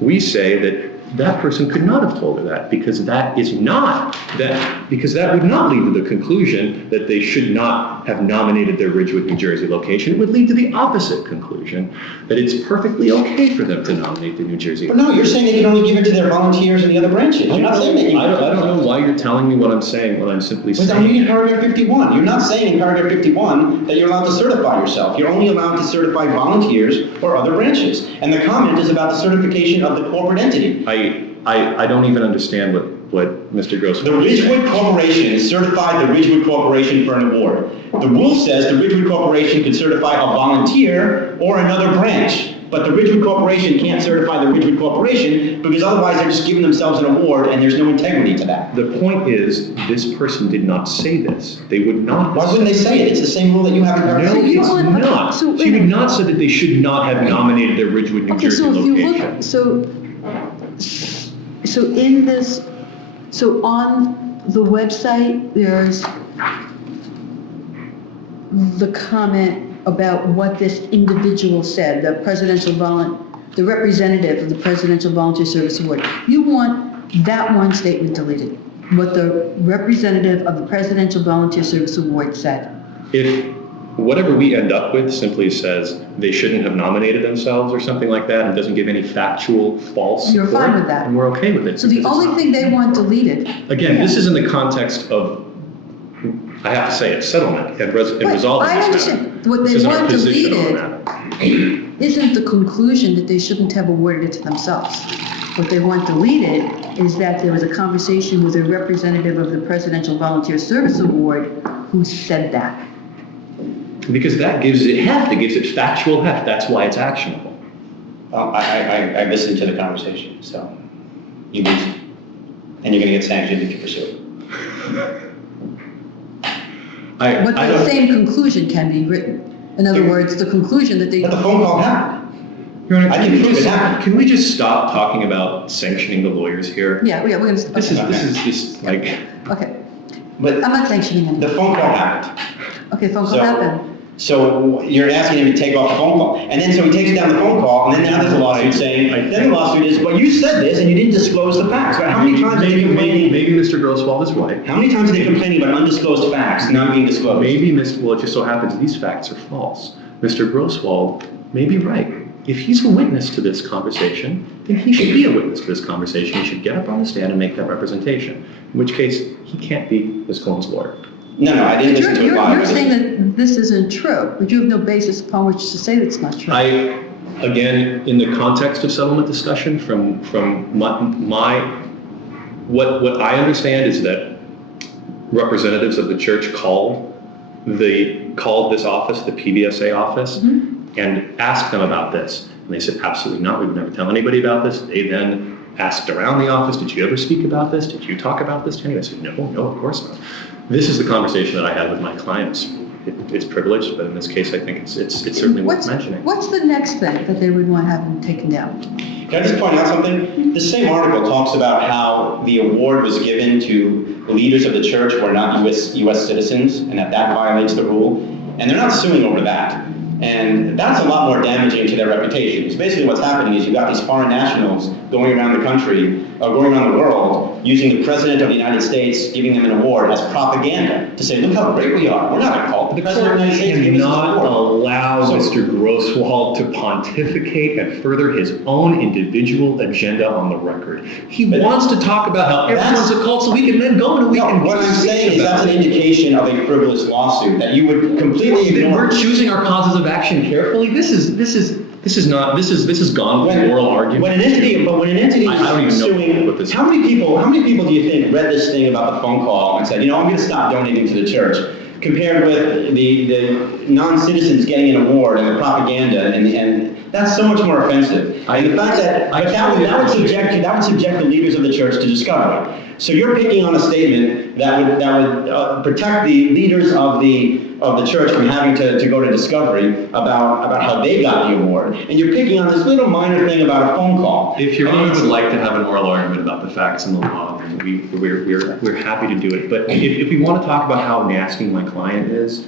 we say that that person could not have told her that, because that would not lead to the conclusion that they should not have nominated their Ridgewood, New Jersey location. It would lead to the opposite conclusion, that it's perfectly okay for them to nominate the New Jersey. But no, you're saying they can only give it to their volunteers and the other branches. You're not saying that you I don't know why you're telling me what I'm saying when I'm simply But I'm saying. reading paragraph 51. You're not saying in paragraph 51 that you're allowed to certify yourself. You're only allowed to certify volunteers or other branches. And the comment is about the certification of the corporate entity. I don't even understand what Mr. Gross. The Ridgewood Corporation certified the Ridgewood Corporation for an award. The rule says the Ridgewood Corporation can certify a volunteer or another branch. but the Ridgewood Corporation can't certify the Ridgewood Corporation because otherwise they're just giving themselves an award and there's no integrity to that. The point is, this person did not say this. They would not. Why wouldn't they say it? It's the same rule that you have in No, California. you it's want- not. so She wait a would not say that they should not have nominated their Ridgewood, New Okay, Jersey so if you location. look, so in this, so on the website, there's the comment about what this individual said, the the representative of the Presidential Volunteer Service Award. You want that one statement deleted, what the representative of the Presidential Volunteer Service Award said. If whatever we end up with simply says they shouldn't have nominated themselves or something like that and doesn't give any factual false You're support, fine with that. and we're okay with it. So the because it's only not- thing they want deleted. Again, this is in the context of, I have to say, a settlement and Right, resolving I this understand. matter. What This they isn't our want position on the deleted matter. isn't the conclusion that they shouldn't have awarded it to themselves. What they want deleted is that there was a conversation with a representative of the Presidential Volunteer Service Award who said that. Because that gives it heft, it gives it factual heft, that's why it's actionable. Well, I listened to the conversation, so you lose. And you're gonna get sanctioned if you pursue it. But the same conclusion can be written. In other words, the conclusion that they. But the phone call happened. Your Honor, I can prove it happened. Can we just stop talking about sanctioning the lawyers here? Yeah, we're gonna. This is just like, Okay, But I'm not sanctioning the anyone. phone call happened. Okay, phone call So- happened. So you're asking him to take off the phone call. And then so he takes down the phone call, and then now there's a lawsuit saying, then the lawsuit is, well, you said this and you didn't disclose the facts. But how many times are they maybe complaining? Mr. Grosswald is right. How many times are they complaining about undisclosed facts not being disclosed? Well, it just so happens these facts are false. Mr. Grosswald may be right. If he's a witness to this conversation, then he should be a witness to this conversation. He should get up on the stand and make that representation, in which case he can't be Ms. Colón's lawyer. No, I didn't listen to it live. You're saying that this isn't true, but you have no basis upon which to say that's not true. Again, in the context of settlement discussion, from what I understand is that representatives of the church called this office, the PBSA office, and asked them about this. And they said, absolutely not, we would never tell anybody about this. They then asked around the office, did you ever speak about this? Did you talk about this to anyone? I said, no, of course not. This is the conversation that I had with my clients. It's privileged, but in this case, I think it's certainly worth mentioning. What's the next thing that they would want to have them taken down? Can I just point out something? The same article talks about how the award was given to the leaders of the church who are not U.S. citizens, and that violates the rule. And they're not suing over that. And that's a lot more damaging to their reputation. Because basically what's happening is you've got these foreign nationals going around the country, going around the world, using the President of the United States, giving them an award as propaganda to say, look how great we are. We're not a cult. The President of the United States gave us this cannot award. allow Mr. Grosswald to pontificate and further his own individual agenda on the record. He wants to talk about how everyone's a cult so we can then go and we No, can what I'm speak saying is about that's an it. indication of a frivolous lawsuit, that you would completely Then ignore. we're choosing our causes of action carefully. This is gone with the oral argument. When an entity I don't is even know suing, what this- how many people do you think read this thing about the phone call and said, I'm going to stop donating to the church, compared with the non-citizens getting an award and the propaganda, and that's so much more offensive. And the fact that would subject the leaders of the church to discovery. So you're picking on a statement that would protect the leaders of the church from having to go to discovery about how they got the award, and you're picking on this little minor thing about a phone call. If Your Honor would like to have an oral argument about the facts and the law, then we're happy to do it. But if we want to talk about how nasty my client is,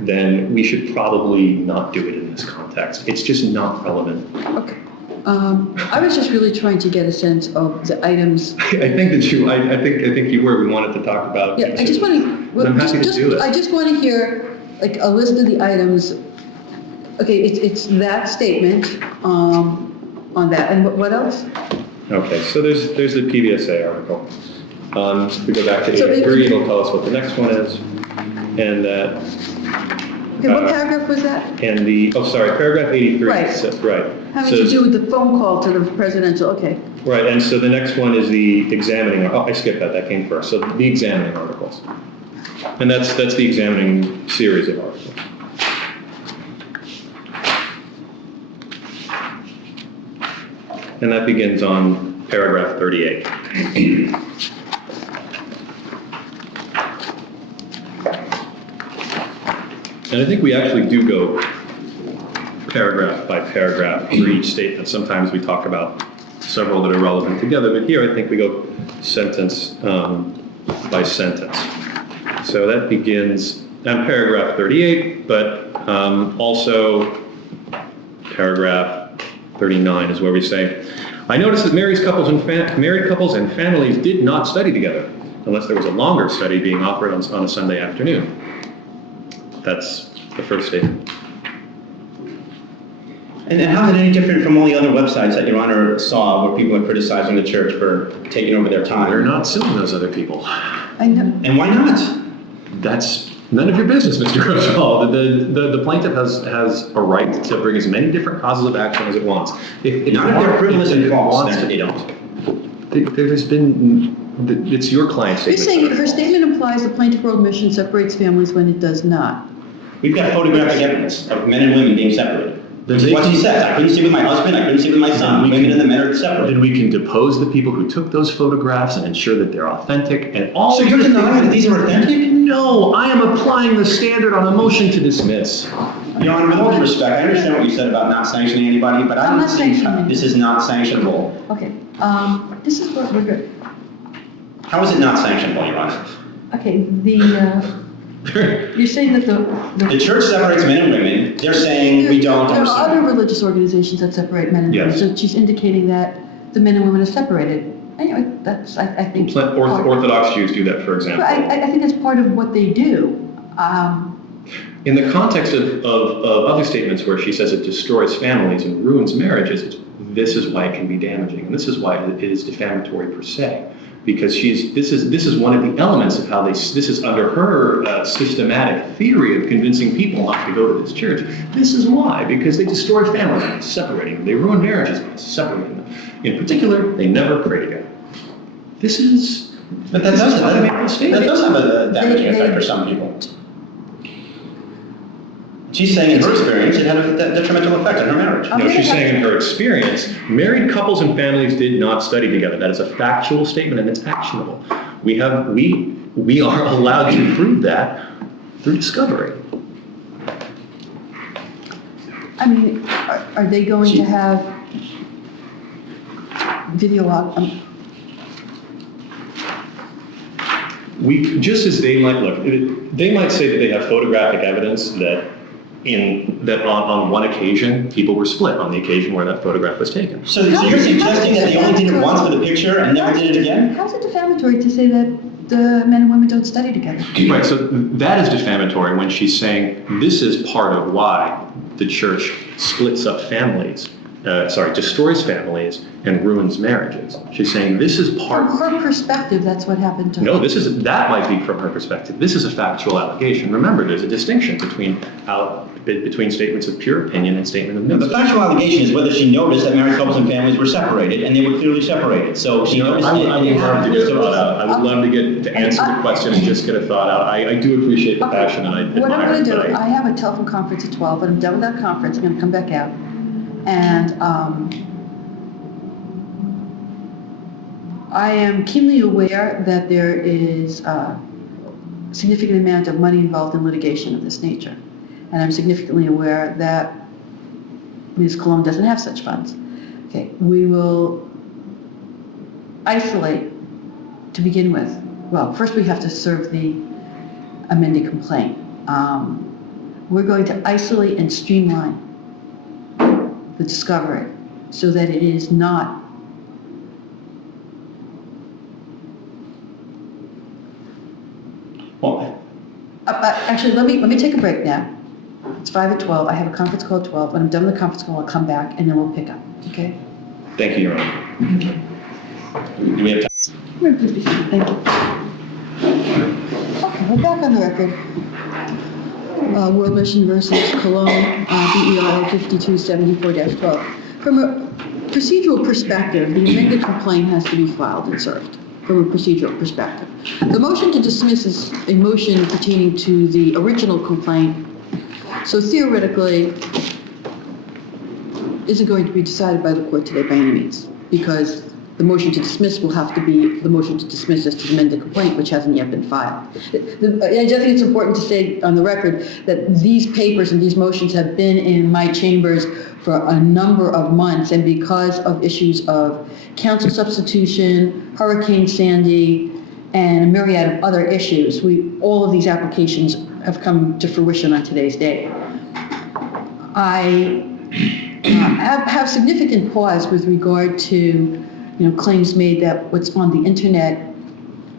then we should probably not do it in this context. It's just not relevant. Okay. I was just really trying to get a sense of the items. I think you were. We wanted to talk about. Yeah, I just want to. I'm happy to do it. I just want to hear like a list of the items. Okay, it's that statement on that, and what else? Okay, so there's the PBSA article. If we go back to So 83, it'll tell us what the next one is, and that. Okay, what paragraph was that? And paragraph 83. Right. Right. Having to do with the phone call to the presidential. Okay. Right, and so the next one is the examining. Oh, I skipped that. That came first. So the examining articles, and that's the examining series of articles. and that begins on paragraph 38. And I think we actually do go paragraph by paragraph for each statement. Sometimes we talk about several that are relevant together, but here I think we go sentence by sentence. So that begins on paragraph 38, but also paragraph 39 is where we say, I noticed that married couples and families did not study together unless there was a longer study being offered on a Sunday afternoon. That's the first statement. And how is it any different from all the other websites that Your Honor saw where people are criticizing the church for taking over their time? We're not suing those other people. I know. And why not? That's none of your business, Mr. Grosswald. The plaintiff has a right to bring as many different causes of action as it wants. None of their frivolous and false, then they don't. There's been, it's your client's You're statement. saying her statement implies the plaintiff world mission separates families when it does not. We've got photographic evidence of men and women being separated. Then This is they what can- she says. I couldn't see with my husband, I couldn't see with my son. we Women can- and the men are separated. Then we can depose the people who took those photographs and ensure that they're authentic and all. So you're of the denying things- that these are authentic? No, I am applying the standard on a motion to dismiss. Your Honor, with all due respect, I understand what you said about not sanctioning anybody, but I I'm don't not think sanctioning. this is not sanctionable. Okay, this is what we're good. How is it not sanctionable, Your Honor? Okay, you're saying that The church separates men and women. They're saying we don't. There are other understand. religious organizations that separate men and women, Yes. so she's indicating that the men and women are separated. Anyway, that's, I think. Orthodox Jews do that, for But example. I think that's part of what they do. In the context of other statements where she says it destroys families and ruins marriages, this is why it can be damaging, and this is why it is defamatory per se. Because this is one of the elements of how this is under her systematic theory of convincing people not to go to this church. This is why, because they destroy families by separating them. They ruin marriages by separating them. In particular, they never pray together. This is. But that this does is why they make those statements. have a damaging effect for some people. She's saying in her experience it had a detrimental effect on her marriage. No, she's saying in her experience, married couples and families did not study together. That is a factual statement and it's actionable. We are allowed to prove that through discovery. I mean, are they going to have video Just as they might look, they might say that they have photographic evidence that on one occasion people were split on the occasion where that photograph was taken. So you're suggesting that they only did it once for the picture and never did it again? How's it defamatory to say that the men and women don't study together? Right, so that is defamatory when she's saying this is part of why the church splits up families, destroys families and ruins marriages. She's saying this is part. From her perspective, that's what happened to her. No, that might be from her perspective. This is a factual allegation. Remember, there's a distinction between statements of pure opinion and statement of The news. factual allegation is whether she noticed that married couples and families were separated, and they were clearly separated. So she noticed it, and it happened. I would love to get to answer the question and just get a thought out. I do appreciate the passion and I admire it. What I'm going to do, but I have a telephone conference at 12, but I'm done with that conference. I'm going to come back out. And I am keenly aware that there is a significant amount of money involved in litigation of this nature. And I'm significantly aware that Ms. Colón doesn't have such funds. Okay, we will isolate to begin with. Well, first we have to serve the amended complaint. We're going to isolate and streamline the discovery so that it is not actually, let me take a break now. It's 5 at 12. I have a conference call at 12. When I'm done with the conference call, I'll come back and then we'll pick up. Okay? Thank you, Your Honor. Do we have time? Thank you. Okay, we're back on the record. World Mission versus Colón, BER 5274-12. From a procedural perspective, the amended complaint has to be filed and served. From a procedural perspective, the motion to dismiss is a motion pertaining to the original complaint. So theoretically, isn't going to be decided by the court today by any means, because the motion to dismiss will have to be the motion to dismiss as to the amended complaint, which hasn't yet been filed. I think it's important to say on the record that these papers and these motions have been in my chambers for a number of months, and because of issues of counsel substitution, Hurricane Sandy, and a myriad of other issues, all of these applications have come to fruition on today's date. I have significant pause with regard to claims made that what's on the internet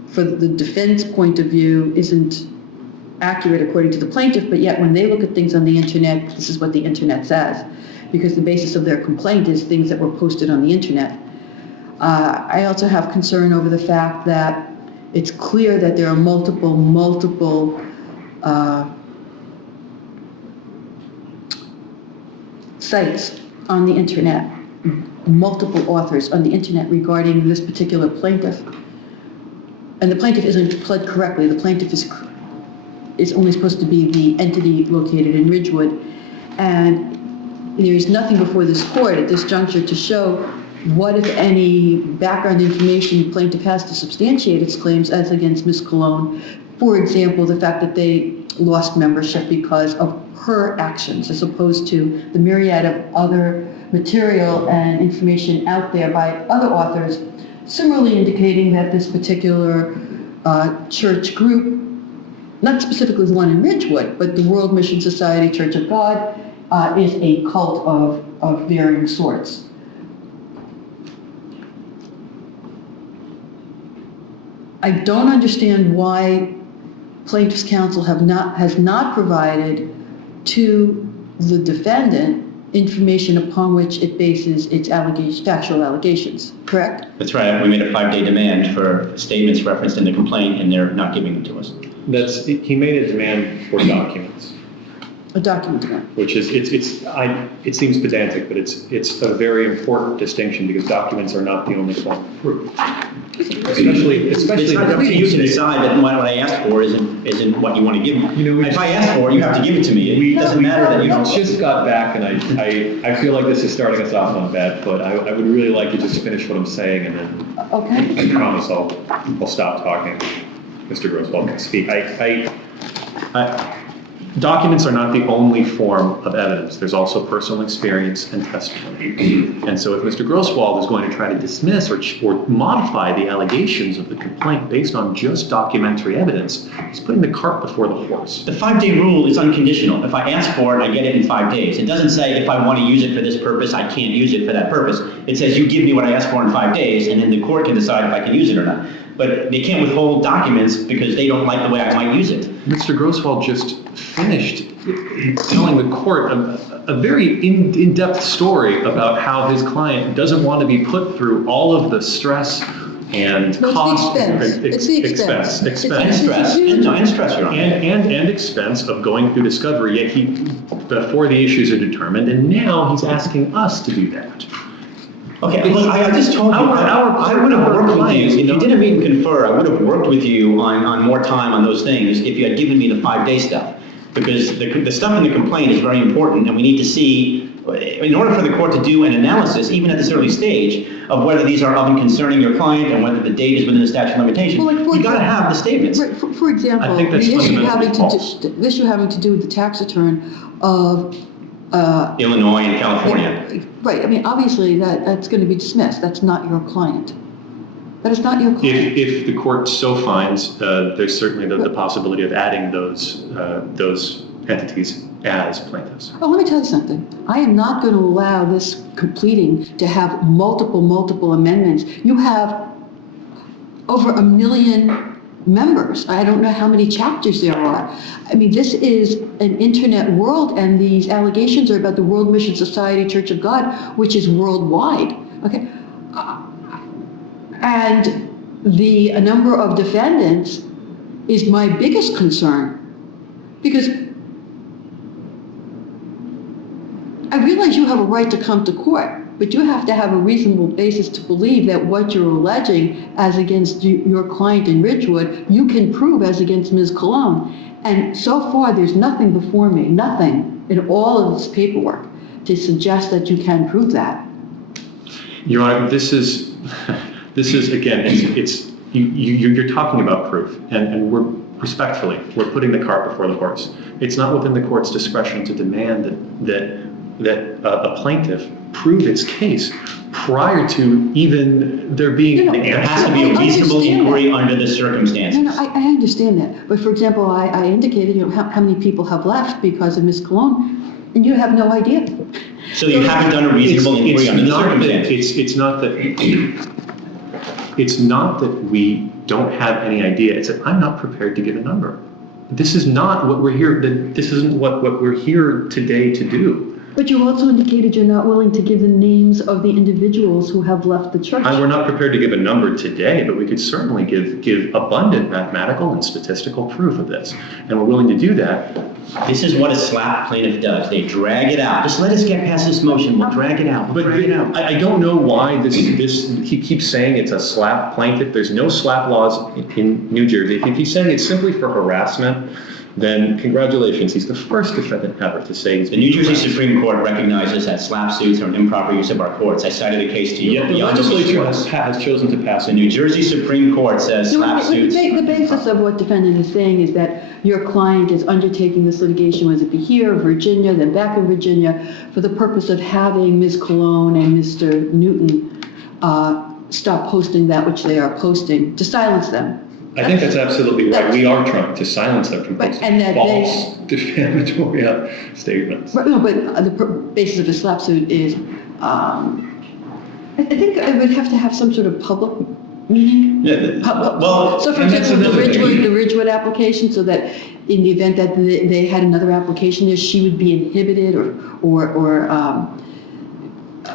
for the defense point of view isn't accurate according to the plaintiff, but yet when they look at things on the internet, this is what the internet says, because the basis of their complaint is things that were posted on the internet. I also have concern over the fact that it's clear that there are multiple sites on the internet, multiple authors on the internet regarding this particular plaintiff. And the plaintiff isn't pled correctly. The plaintiff is only supposed to be the entity located in Ridgewood. And there's nothing before this court at this juncture to show what, if any, background information the plaintiff has to substantiate its claims as against Ms. Colón. For example, the fact that they lost membership because of her actions, as opposed to the myriad of other material and information out there by other authors, similarly indicating that this particular church group, not specifically the one in Ridgewood, but the World Mission Society Church of God, is a cult of varying sorts. I don't understand why plaintiff's counsel has not provided to the defendant information upon which it bases its factual allegations, correct? That's right. We made a 5-day demand for statements referenced in the complaint, and they're not giving them to us. He made a demand for documents. A document demand. Which is, it seems pedantic, but it's a very important distinction, because documents are not the only form of proof. Especially. It's not up to you to decide that what I asked for isn't what you want to give me. If I ask for it, you have to give it to me. It doesn't matter that you don't. Just got back, and I feel like this is starting us off on a bad foot. I would really like you just to finish what I'm saying, and then Okay. I promise I'll stop talking. Mr. Grosswald can speak. Documents are not the only form of evidence. There's also personal experience and testimony. And so if Mr. Grosswald is going to try to dismiss or modify the allegations of the complaint based on just documentary evidence, he's putting the cart before the horse. The 5-day rule is unconditional. If I ask for it, I get it in 5 days. It doesn't say if I want to use it for this purpose, I can't use it for that purpose. It says you give me what I asked for in 5 days, and then the court can decide if I can use it or not. But they can't withhold documents because they don't like the way I might use it. Mr. Grosswald just finished telling the court a very in-depth story about how his client doesn't want to be put through all of the stress and cost. It's the expense. And stress, Your Honor. And expense of going through discovery, yet before the issues are determined, and now he's asking us to do that. Okay, look, I just told you, I would have worked with you. If you didn't meet and confer, I would have worked with you on more time on those things if you had given me the 5-day stuff. Because the stuff in the complaint is very important, and we need to see, in order for the court to do an analysis, even at this early stage, of whether these are of and concerning your client and whether the date is within the statute of limitations, you got to have the statements. For example, I think that's the issue having to do with the tax return of Illinois and California. Right, I mean, obviously that's going to be dismissed. That's not your client. That is not your client. If the court so finds, there's certainly the possibility of adding those entities as plaintiffs. Oh, let me tell you something. I am not going to allow this completing to have multiple amendments. You have over 1 million members. I don't know how many chapters there are. I mean, this is an internet world, and these allegations are about the World Mission Society Church of God, which is worldwide. Okay, and a number of defendants is my biggest concern, because I realize you have a right to come to court, but you have to have a reasonable basis to believe that what you're alleging as against your client in Ridgewood, you can prove as against Ms. Colón. And so far, there's nothing before me, nothing in all of this paperwork to suggest that you can prove that. Your Honor, this is again, you're talking about proof, and we're respectfully, we're putting the cart before the horse. It's not within the court's discretion to demand that a plaintiff prove its case prior to even there being an There answer. has to be a reasonable inquiry under the circumstances. No, I understand that. But for example, I indicated, how many people have left because of Ms. Colón, and you have no idea. So you haven't done a reasonable inquiry under the circumstances. It's not that we don't have any idea. It's that I'm not prepared to give a number. This is not what we're here. This isn't what we're here today to do. But you also indicated you're not willing to give the names of the individuals who have left the church. We're not prepared to give a number today, but we could certainly give abundant mathematical and statistical proof of this, and we're willing to do that. This is what a slap plaintiff does. They drag it out. Just let us get past this motion. We'll drag it out. But I don't know why he keeps saying it's a slap plaintiff. There's no slap laws in New Jersey. If he's saying it's simply for harassment, then congratulations, he's the first defendant ever to say he's The New Jersey Supreme Court recognizes that slap suits are an improper use of our courts. I cited a case to you. Yet the legislature has chosen to pass The New Jersey Supreme Court says slap suits. The basis of what defendant is saying is that your client is undertaking this litigation, whether it be here, Virginia, then back in Virginia, for the purpose of having Ms. Colón and Mr. Newton stop posting that which they are posting, to silence them. I think that's absolutely right. We are trying to silence them from posting and that false defamatory statements. But, no, but the basis of the slap suit is, I think I would have to have some sort of public meaning. Well, So for and that's example, another thing. the Ridgewood application, so that in the event that they had another application there, she would be inhibited or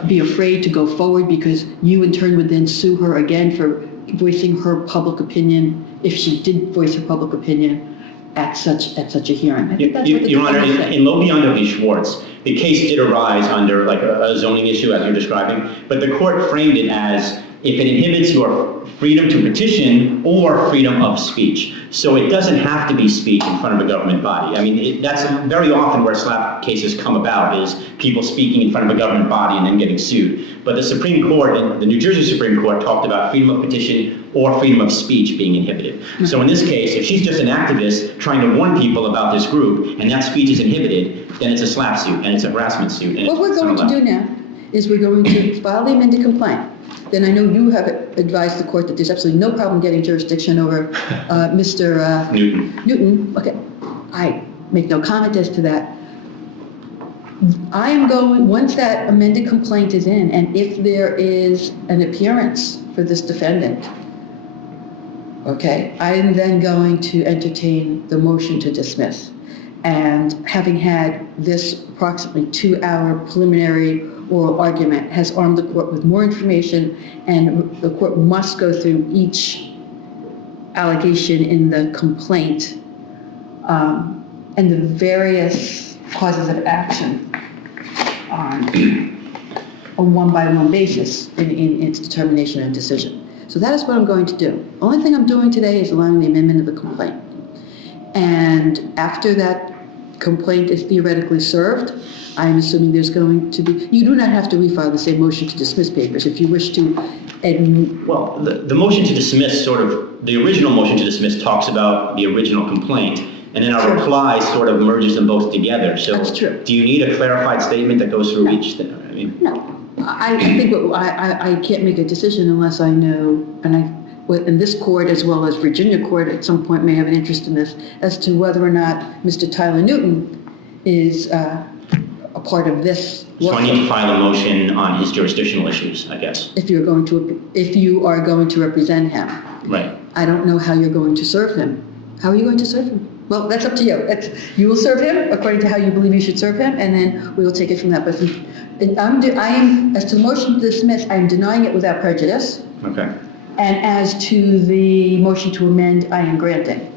be afraid to go forward because you in turn would then sue her again for voicing her public opinion if she did voice her public opinion at such a hearing. I think that's what the Your Honor, defendant said. in Lobiando v. Schwartz, the case did arise under like a zoning issue as you're describing, but the court framed it as if it inhibits your freedom to petition or freedom of speech. So it doesn't have to be speech in front of a government body. I mean, that's very often where slap cases come about, is people speaking in front of a government body and then getting sued. But the Supreme Court, and the New Jersey Supreme Court, talked about freedom of petition or freedom of speech being inhibited. So in this case, if she's just an activist trying to warn people about this group and that speech is inhibited, then it's a slap suit and it's a harassment suit. And What we're going to do now is we're going to file the amended complaint. Then I know you have advised the court that there's absolutely no problem getting jurisdiction over Mr. Newton. Okay, I make no comment as to that. I am going, once that amended complaint is in, and if there is an appearance for this defendant, okay, I am then going to entertain the motion to dismiss. And having had this approximately 2-hour preliminary oral argument has armed the court with more information, and the court must go through each allegation in the complaint and the various causes of action on a one-by-one basis in its determination and decision. So that is what I'm going to do. Only thing I'm doing today is allowing the amendment of the complaint. And after that complaint is theoretically served, I'm assuming there's going to be, you do not have to refile the same motion to dismiss papers if you wish to. Well, the motion to dismiss the original motion to dismiss talks about the original complaint, and then our reply sort of merges them both together. So That's true. Do you need a clarified statement that goes through each thing? I mean, No, I think I can't make a decision unless I know, and this court as well as Virginia court at some point may have an interest in this, as to whether or not Mr. Tyler Newton is a part of this. so I need to file a motion on his jurisdictional issues, I guess. If you are going to represent him. Right. I don't know how you're going to serve him. How are you going to serve him? Well, that's up to you. You will serve him according to how you believe you should serve him, and then we will take it from that. But I am, as to the motion to dismiss, I am denying it without prejudice. Okay. And as to the motion to amend, I am granting.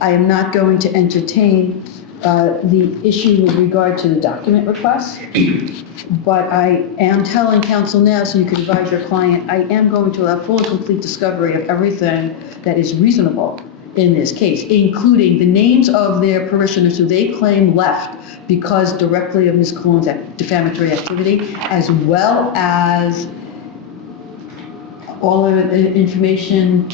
I am not going to entertain the issue with regard to the document request, but I am telling counsel now, so you can advise your client, I am going to allow full and complete discovery of everything that is reasonable in this case, including the names of their parishioners who they claim left because directly of Ms. Colón's defamatory activity, as well as all of the information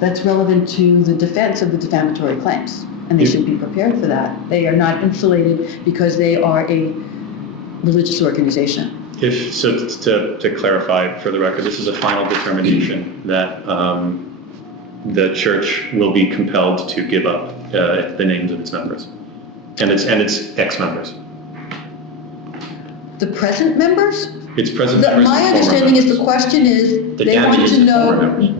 that's relevant to the defense of the defamatory claims. And they should be prepared for that. They are not insulated because they are a religious organization. So to clarify for the record, this is a final determination that the church will be compelled to give up the names of its members and its ex-members. The present members? Its present members. My and former understanding is members. the question is, The they want damages to to former know members.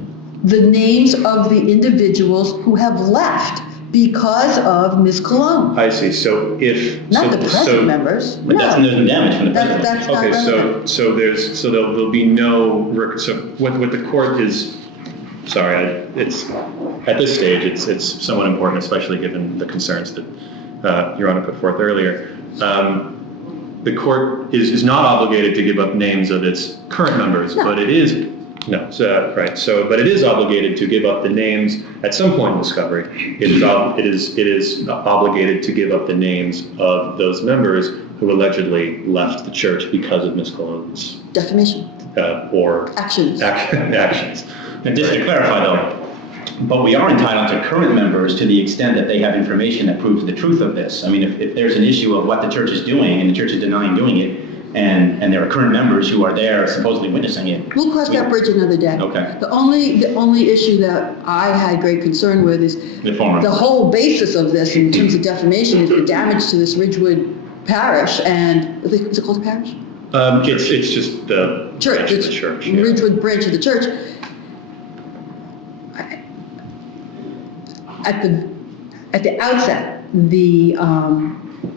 the names of the individuals who have left because of Ms. Colón. I see. So if Not the present members. But that's No. no damage from the That- present. That's not Okay, relevant. so there'll be no record. So what the court is, sorry, it's at this stage it's somewhat important, especially given the concerns that Your Honor put forth earlier. The court is not obligated to give up names of its current members, No. but it is right. So, but it is obligated to give up the names at some point in discovery. It is obligated to give up the names of those members who allegedly left the church because of Ms. Colón's Defamation, or actions. actions. And just to clarify though, but we are entitled to current members to the extent that they have information that proves the truth of this. I mean, if there's an issue of what the church is doing and the church is denying doing it, and there are current members who are there supposedly witnessing it. We'll cross that bridge another day. Okay. The only issue that I had great concern with is The former. the whole basis of this in terms of defamation is the damage to this Ridgewood parish and, is it called a parish? It's just the Church. branch of It's the church. Yeah. Ridgewood branch of the church. At the outset, the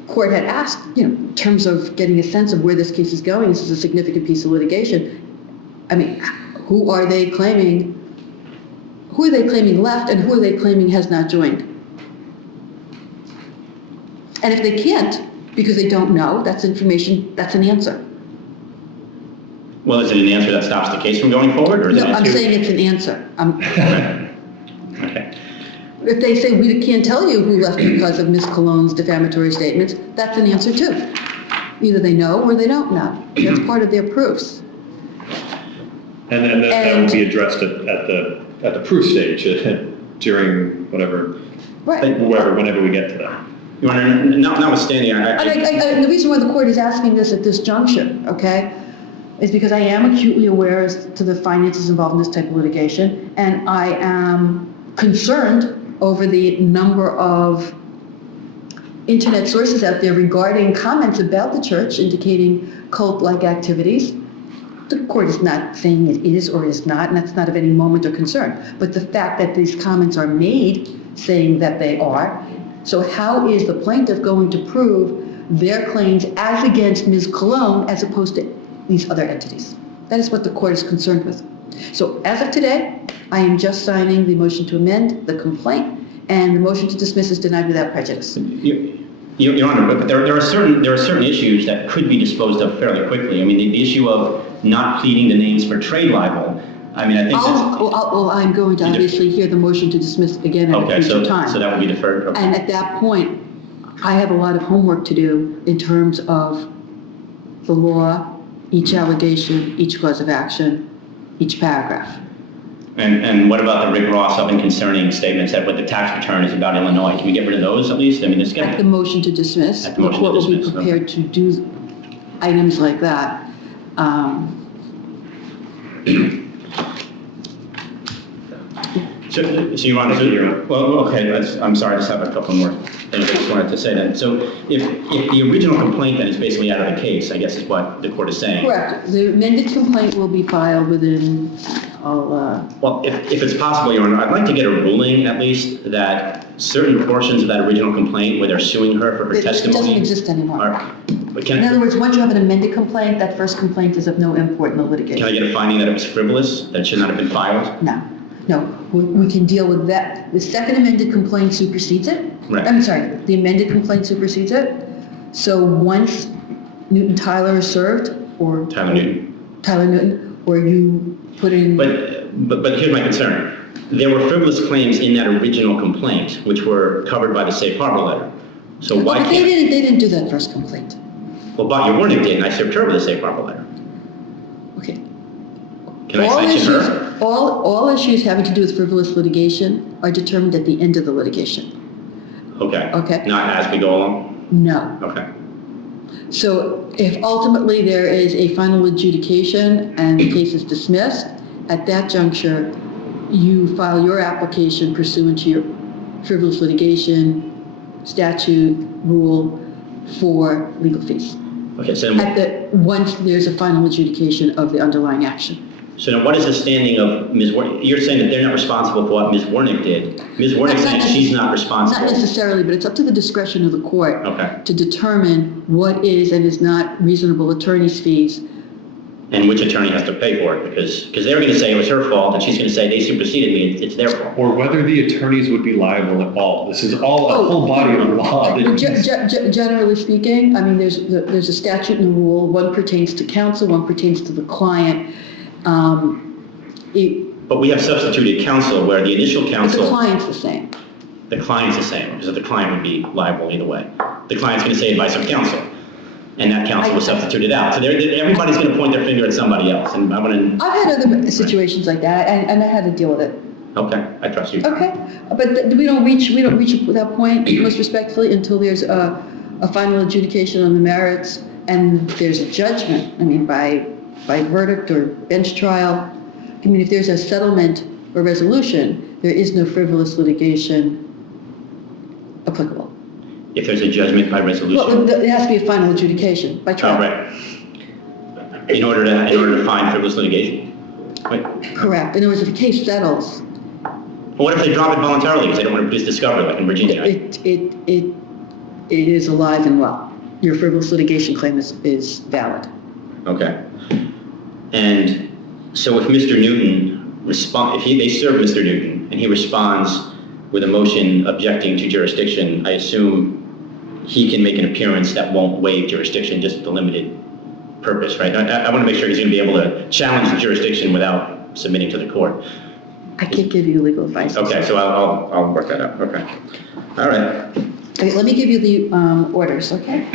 court had asked, in terms of getting a sense of where this case is going, this is a significant piece of litigation. I mean, who are they claiming left and who are they claiming has not joined? And if they can't, because they don't know, that's information, that's an answer. Well, is it an answer that stops the case from going forward, or is No, it an I'm answer? saying it's an answer. Okay. If they say, we can't tell you who left because of Ms. Colón's defamatory statements, that's an answer too. Either they know or they don't know. That's part of their proofs. And that will be addressed at the proof stage during whenever Right. we get to that. Your Honor, notwithstanding, And the reason why the court is asking this at this juncture, okay, is because I am acutely aware as to the finances involved in this type of litigation, and I am concerned over the number of internet sources out there regarding comments about the church indicating cult-like activities. The court is not saying it is or is not, and that's not of any moment or concern. But the fact that these comments are made saying that they are, so how is the plaintiff going to prove their claims as against Ms. Colón as opposed to these other entities? That is what the court is concerned with. So as of today, I am just signing the motion to amend the complaint, and the motion to dismiss is denied without prejudice. Your Honor, but there are certain issues that could be disposed of fairly quickly. I mean, the issue of not pleading the names for trade libel. I mean, I think that's I'm going to obviously hear the motion to dismiss again at a okay. future time. So that would be deferred. Okay. And at that point, I have a lot of homework to do in terms of the law, each allegation, each cause of action, each paragraph. And what about the Rick Ross up and concerning statements that what the tax return is about Illinois? Can we get rid of those at least? I mean, this At the motion to dismiss, At the the motion court to will be dismiss, prepared to do items like that. So Your Honor, well, okay, I'm sorry, I just have a couple more things I just wanted to say then. So if the original complaint then is basically out of the case, I guess is what the court is saying. Correct. The amended complaint will be filed within, Well, if it's possible, Your Honor, I'd like to get a ruling at least that certain portions of that original complaint where they're suing her for her it testimony. doesn't exist anymore. are- but In other words, once you have an amended complaint, that first complaint is of no import in the Can I litigation. get a finding that it was frivolous, that it should not have been filed? No, we can deal with that. The second amended complaint supersedes it. Right. I'm sorry, the amended complaint supersedes it. So once Newton Tyler is served, or Tyler Newton. Tyler Newton, or you put in. But here's my concern. there were frivolous claims in that original complaint, which were covered by the safe harbor letter. So why But can't... they didn't do that first complaint. Well, Bob, your warning did, and I served her with a safe harbor letter. Okay. Can I sanction her? All issues having to do with frivolous litigation are determined at the end of the litigation. Okay. Okay. Not as we go along? No. Okay. So if ultimately there is a final adjudication and the case is dismissed, at that juncture, you file your application pursuant to your frivolous litigation statute rule for legal fees. Okay, so Once there's a final adjudication of the underlying action. so now what is the standing of Ms. Warnick? You're saying that they're not responsible for what Ms. Warnick did. Ms. Warnick saying she's not responsible. Not necessarily, but it's up to the discretion of the court Okay. to determine what is and is not reasonable attorney's fees. And which attorney has to pay for it, because they're going to say it was her fault, and she's going to say they superseded me, it's their fault. Or whether the attorneys would be liable at all. This is all a whole body of law. Generally speaking, I mean, there's a statute and a rule. One pertains to counsel, one pertains to the client. But we have substituted counsel where the initial But counsel... the client's the same. The client's the same, so the client would be liable either way. The client's going to say advice of counsel, and that counsel was substituted out. So everybody's going to point their finger at somebody else, and I'm going to... I've had other situations like that, and I had to deal with it. Okay, I trust you. Okay, but we don't reach that point, most respectfully, until there's a final adjudication on the merits and there's a judgment. I mean, by verdict or bench trial. I mean, if there's a settlement or resolution, there is no frivolous litigation applicable. If there's a judgment by resolution... Well, there has to be a final adjudication by trial. Oh, right. In order to find frivolous litigation. Wait. Correct. In other words, if a case settles, Well, what if they drop it voluntarily because they don't want to discover it, like in Virginia? it is alive and well. Your frivolous litigation claim is valid. Okay. And so if Mr. Newton if they serve Mr. Newton and he responds with a motion objecting to jurisdiction, I assume he can make an appearance that won't waive jurisdiction, just the limited purpose, right? I want to make sure he's going to be able to challenge the jurisdiction without submitting to the court. I can't give you legal advice. Okay, so I'll work that out. Okay. All right. Okay, let me give you the orders, okay?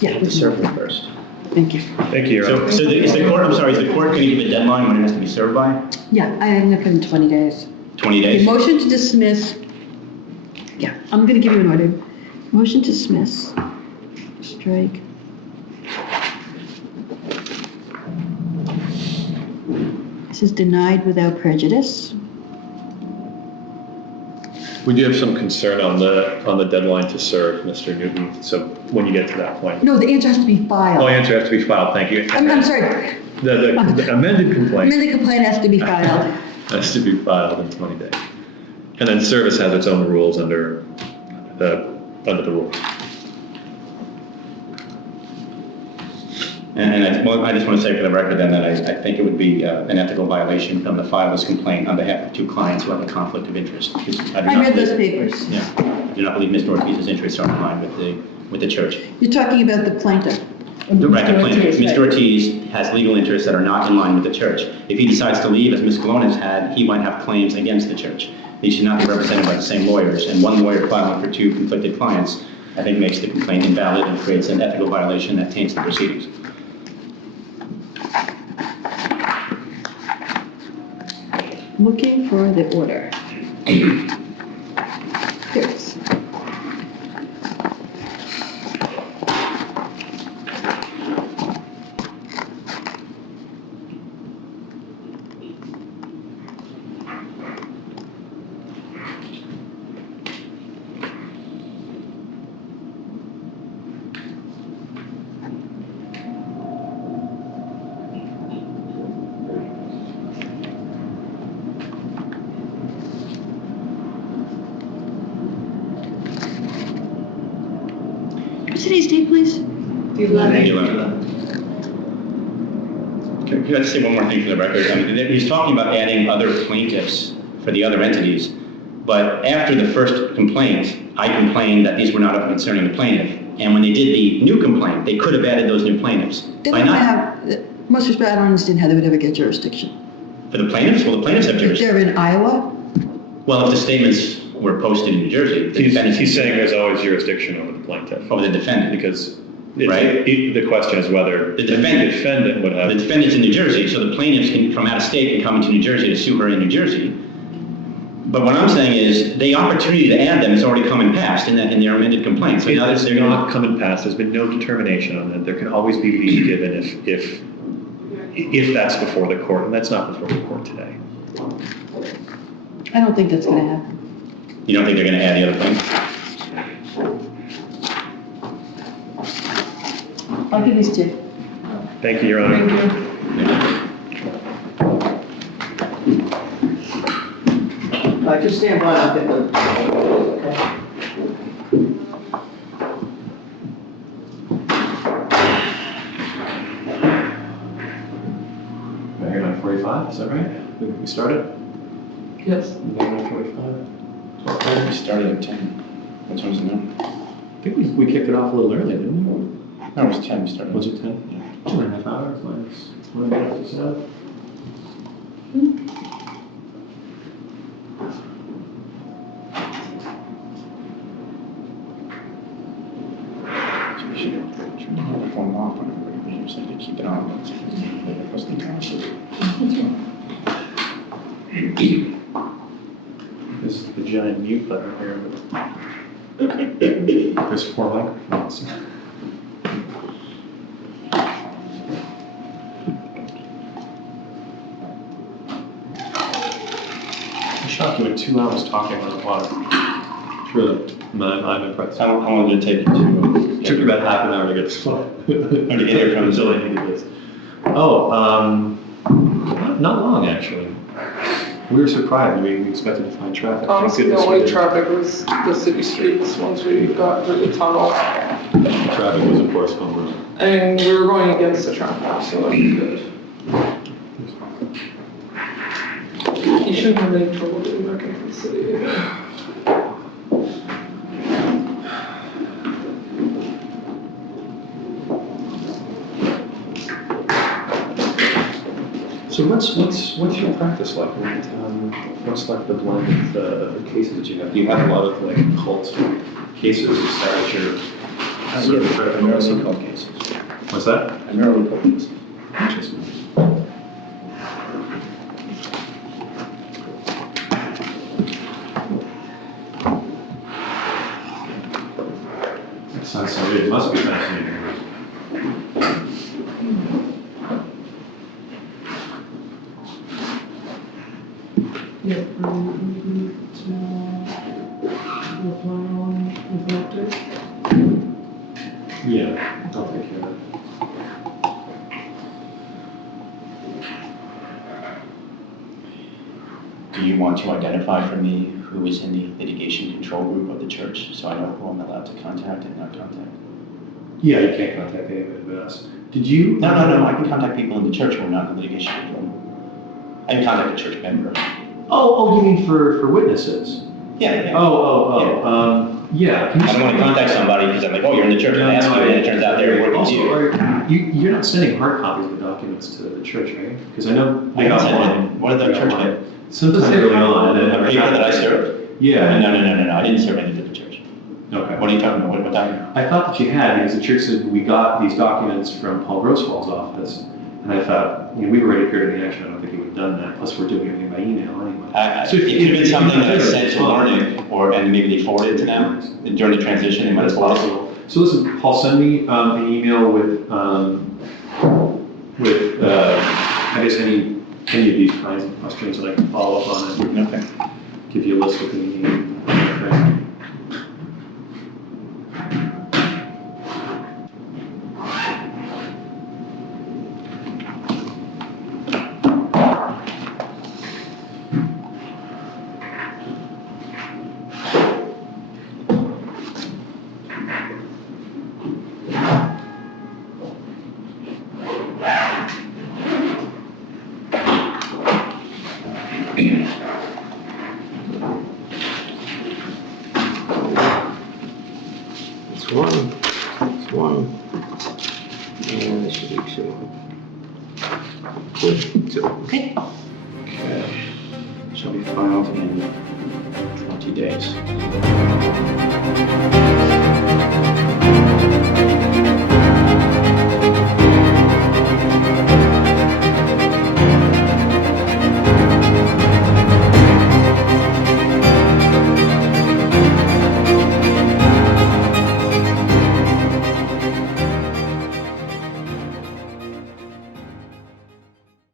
Yeah. The server first. Thank you. Thank you, Your Honor. So is the court going to give a deadline when it has to be served by? Yeah, I'm going to put in 20 days. 20 Okay, days? motion to dismiss. Yeah, I'm going to give you an order. Motion to dismiss. Strike. This is denied without prejudice. We do have some concern on the deadline to serve, Mr. Newton, so when you get to that point. No, the answer has to be filed. Oh, answer has to be filed, thank you. I'm sorry. The amended complaint Amended complaint has to be filed. has to be filed in 20 days. And then service has its own rules under the rule. And I just want to say for the record then that I think it would be an ethical violation for them to file this complaint on behalf of two clients who have a conflict of interest. I read those papers. Yeah, I do not believe Ms. Ortiz's interests are in line with the church. You're talking about the plaintiff. Right, the plaintiff. Mr. Ortiz has legal interests that are not in line with the church. If he decides to leave, as Ms. Colón has had, he might have claims against the church. He should not be represented by the same lawyers, and one lawyer filing for two conflicted clients, I think, makes the complaint invalid and creates an ethical violation that taints the proceedings. Looking for the order. Here it is. Today's date, please? Okay, can I just say one more thing for the record? I mean, he's talking about adding other plaintiffs for the other entities, but after the first complaint, I complained that these were not concerning the plaintiff, and when they did the new complaint, they could have added those new plaintiffs. They By don't not- have, Most respect, I don't understand how they would ever get jurisdiction. For the plaintiffs? Well, the plaintiffs have If jurisdiction. they're in Iowa, Well, if the statements were posted in New Jersey, the defendants... He's saying there's always jurisdiction over the plaintiff. Over the defendant. Because Right. the question is whether The defendant. the defendant would have... The defendant's in New Jersey, so the plaintiffs from out of state can come into New Jersey to sue her in New Jersey. But what I'm saying is, the opportunity to add them has already come and passed in their amended complaint. So now It's they're going not come and passed. There's been no determination on that. There can always be leave given if that's before the court, and that's not before the court today. I don't think that's going to happen. You don't think they're going to add the other things? I'll give these two. Thank you, Your Honor. Thank you. Just stand by, I'll get the, We're here at 9:45, is that right? We started? Yes. 9:45? We started at 10. Which one's the noon? I think we kicked it off a little early, didn't we? No, it was 10 we started. Was it 10? Yeah. 2.5 hours minus 20 minutes or so. We should have the phone off on everybody, we just need to keep it on. There's the giant mute button here, but there's 4 microphones. I'm shocked you went 2 hours talking on the water. Truly, I'm impressed. How long did it take you It took me about half an hour to get this far. to get here from Until I needed this. Oh, not long actually. We were surprised. We expected to find traffic. Thank Honestly, the goodness we only didn't. traffic was the city streets once we got through the tunnel. Traffic was of course home run. And we were going against the traffic, so that was good. You shouldn't have any trouble getting back into the city. So what's your practice like? What's like the blend of the cases that you have? Do you have a lot of like cult cases that you're sort of Primarily cult cases. What's that? Primarily cult cases. Interesting. That sounds so good. It must be fascinating. Yeah, to reply on with an update. Yeah, I'll take care of it. Do you want to identify for me who is in the litigation control group of the church, so I know who I'm allowed to contact and not contact? Yeah, you can't contact anybody but us. Did you? No, I can contact people in the church who are not in the litigation control group. I can contact a church member. Oh, you mean for witnesses? Yeah. Yeah. Can I don't want to contact somebody because I'm like, oh, you're in the church, and I ask you, and it turns out they're working with you. You're not sending hard copies of the documents to the church, right? Because I know they got one. What did the church get? Sometimes early on. And The people that I served? Yeah. No, I didn't serve any to the church. Okay. What are you talking about? What document? I thought that you had, because the church said we got these documents from Paul Grosswald's office, and I thought, we were ready to appear to the action, I don't think he would have done that, plus we're doing everything by email anyway. It could have been something that I sent to Warnick, and maybe they forwarded it to them during the transition, they might have That's forwarded it. possible. So listen, Paul, send me an email with I guess any of these kinds of questions that I can follow up on and Okay. give you a list of things you need. Okay. Okay. Okay. Shall be filed in 20 days.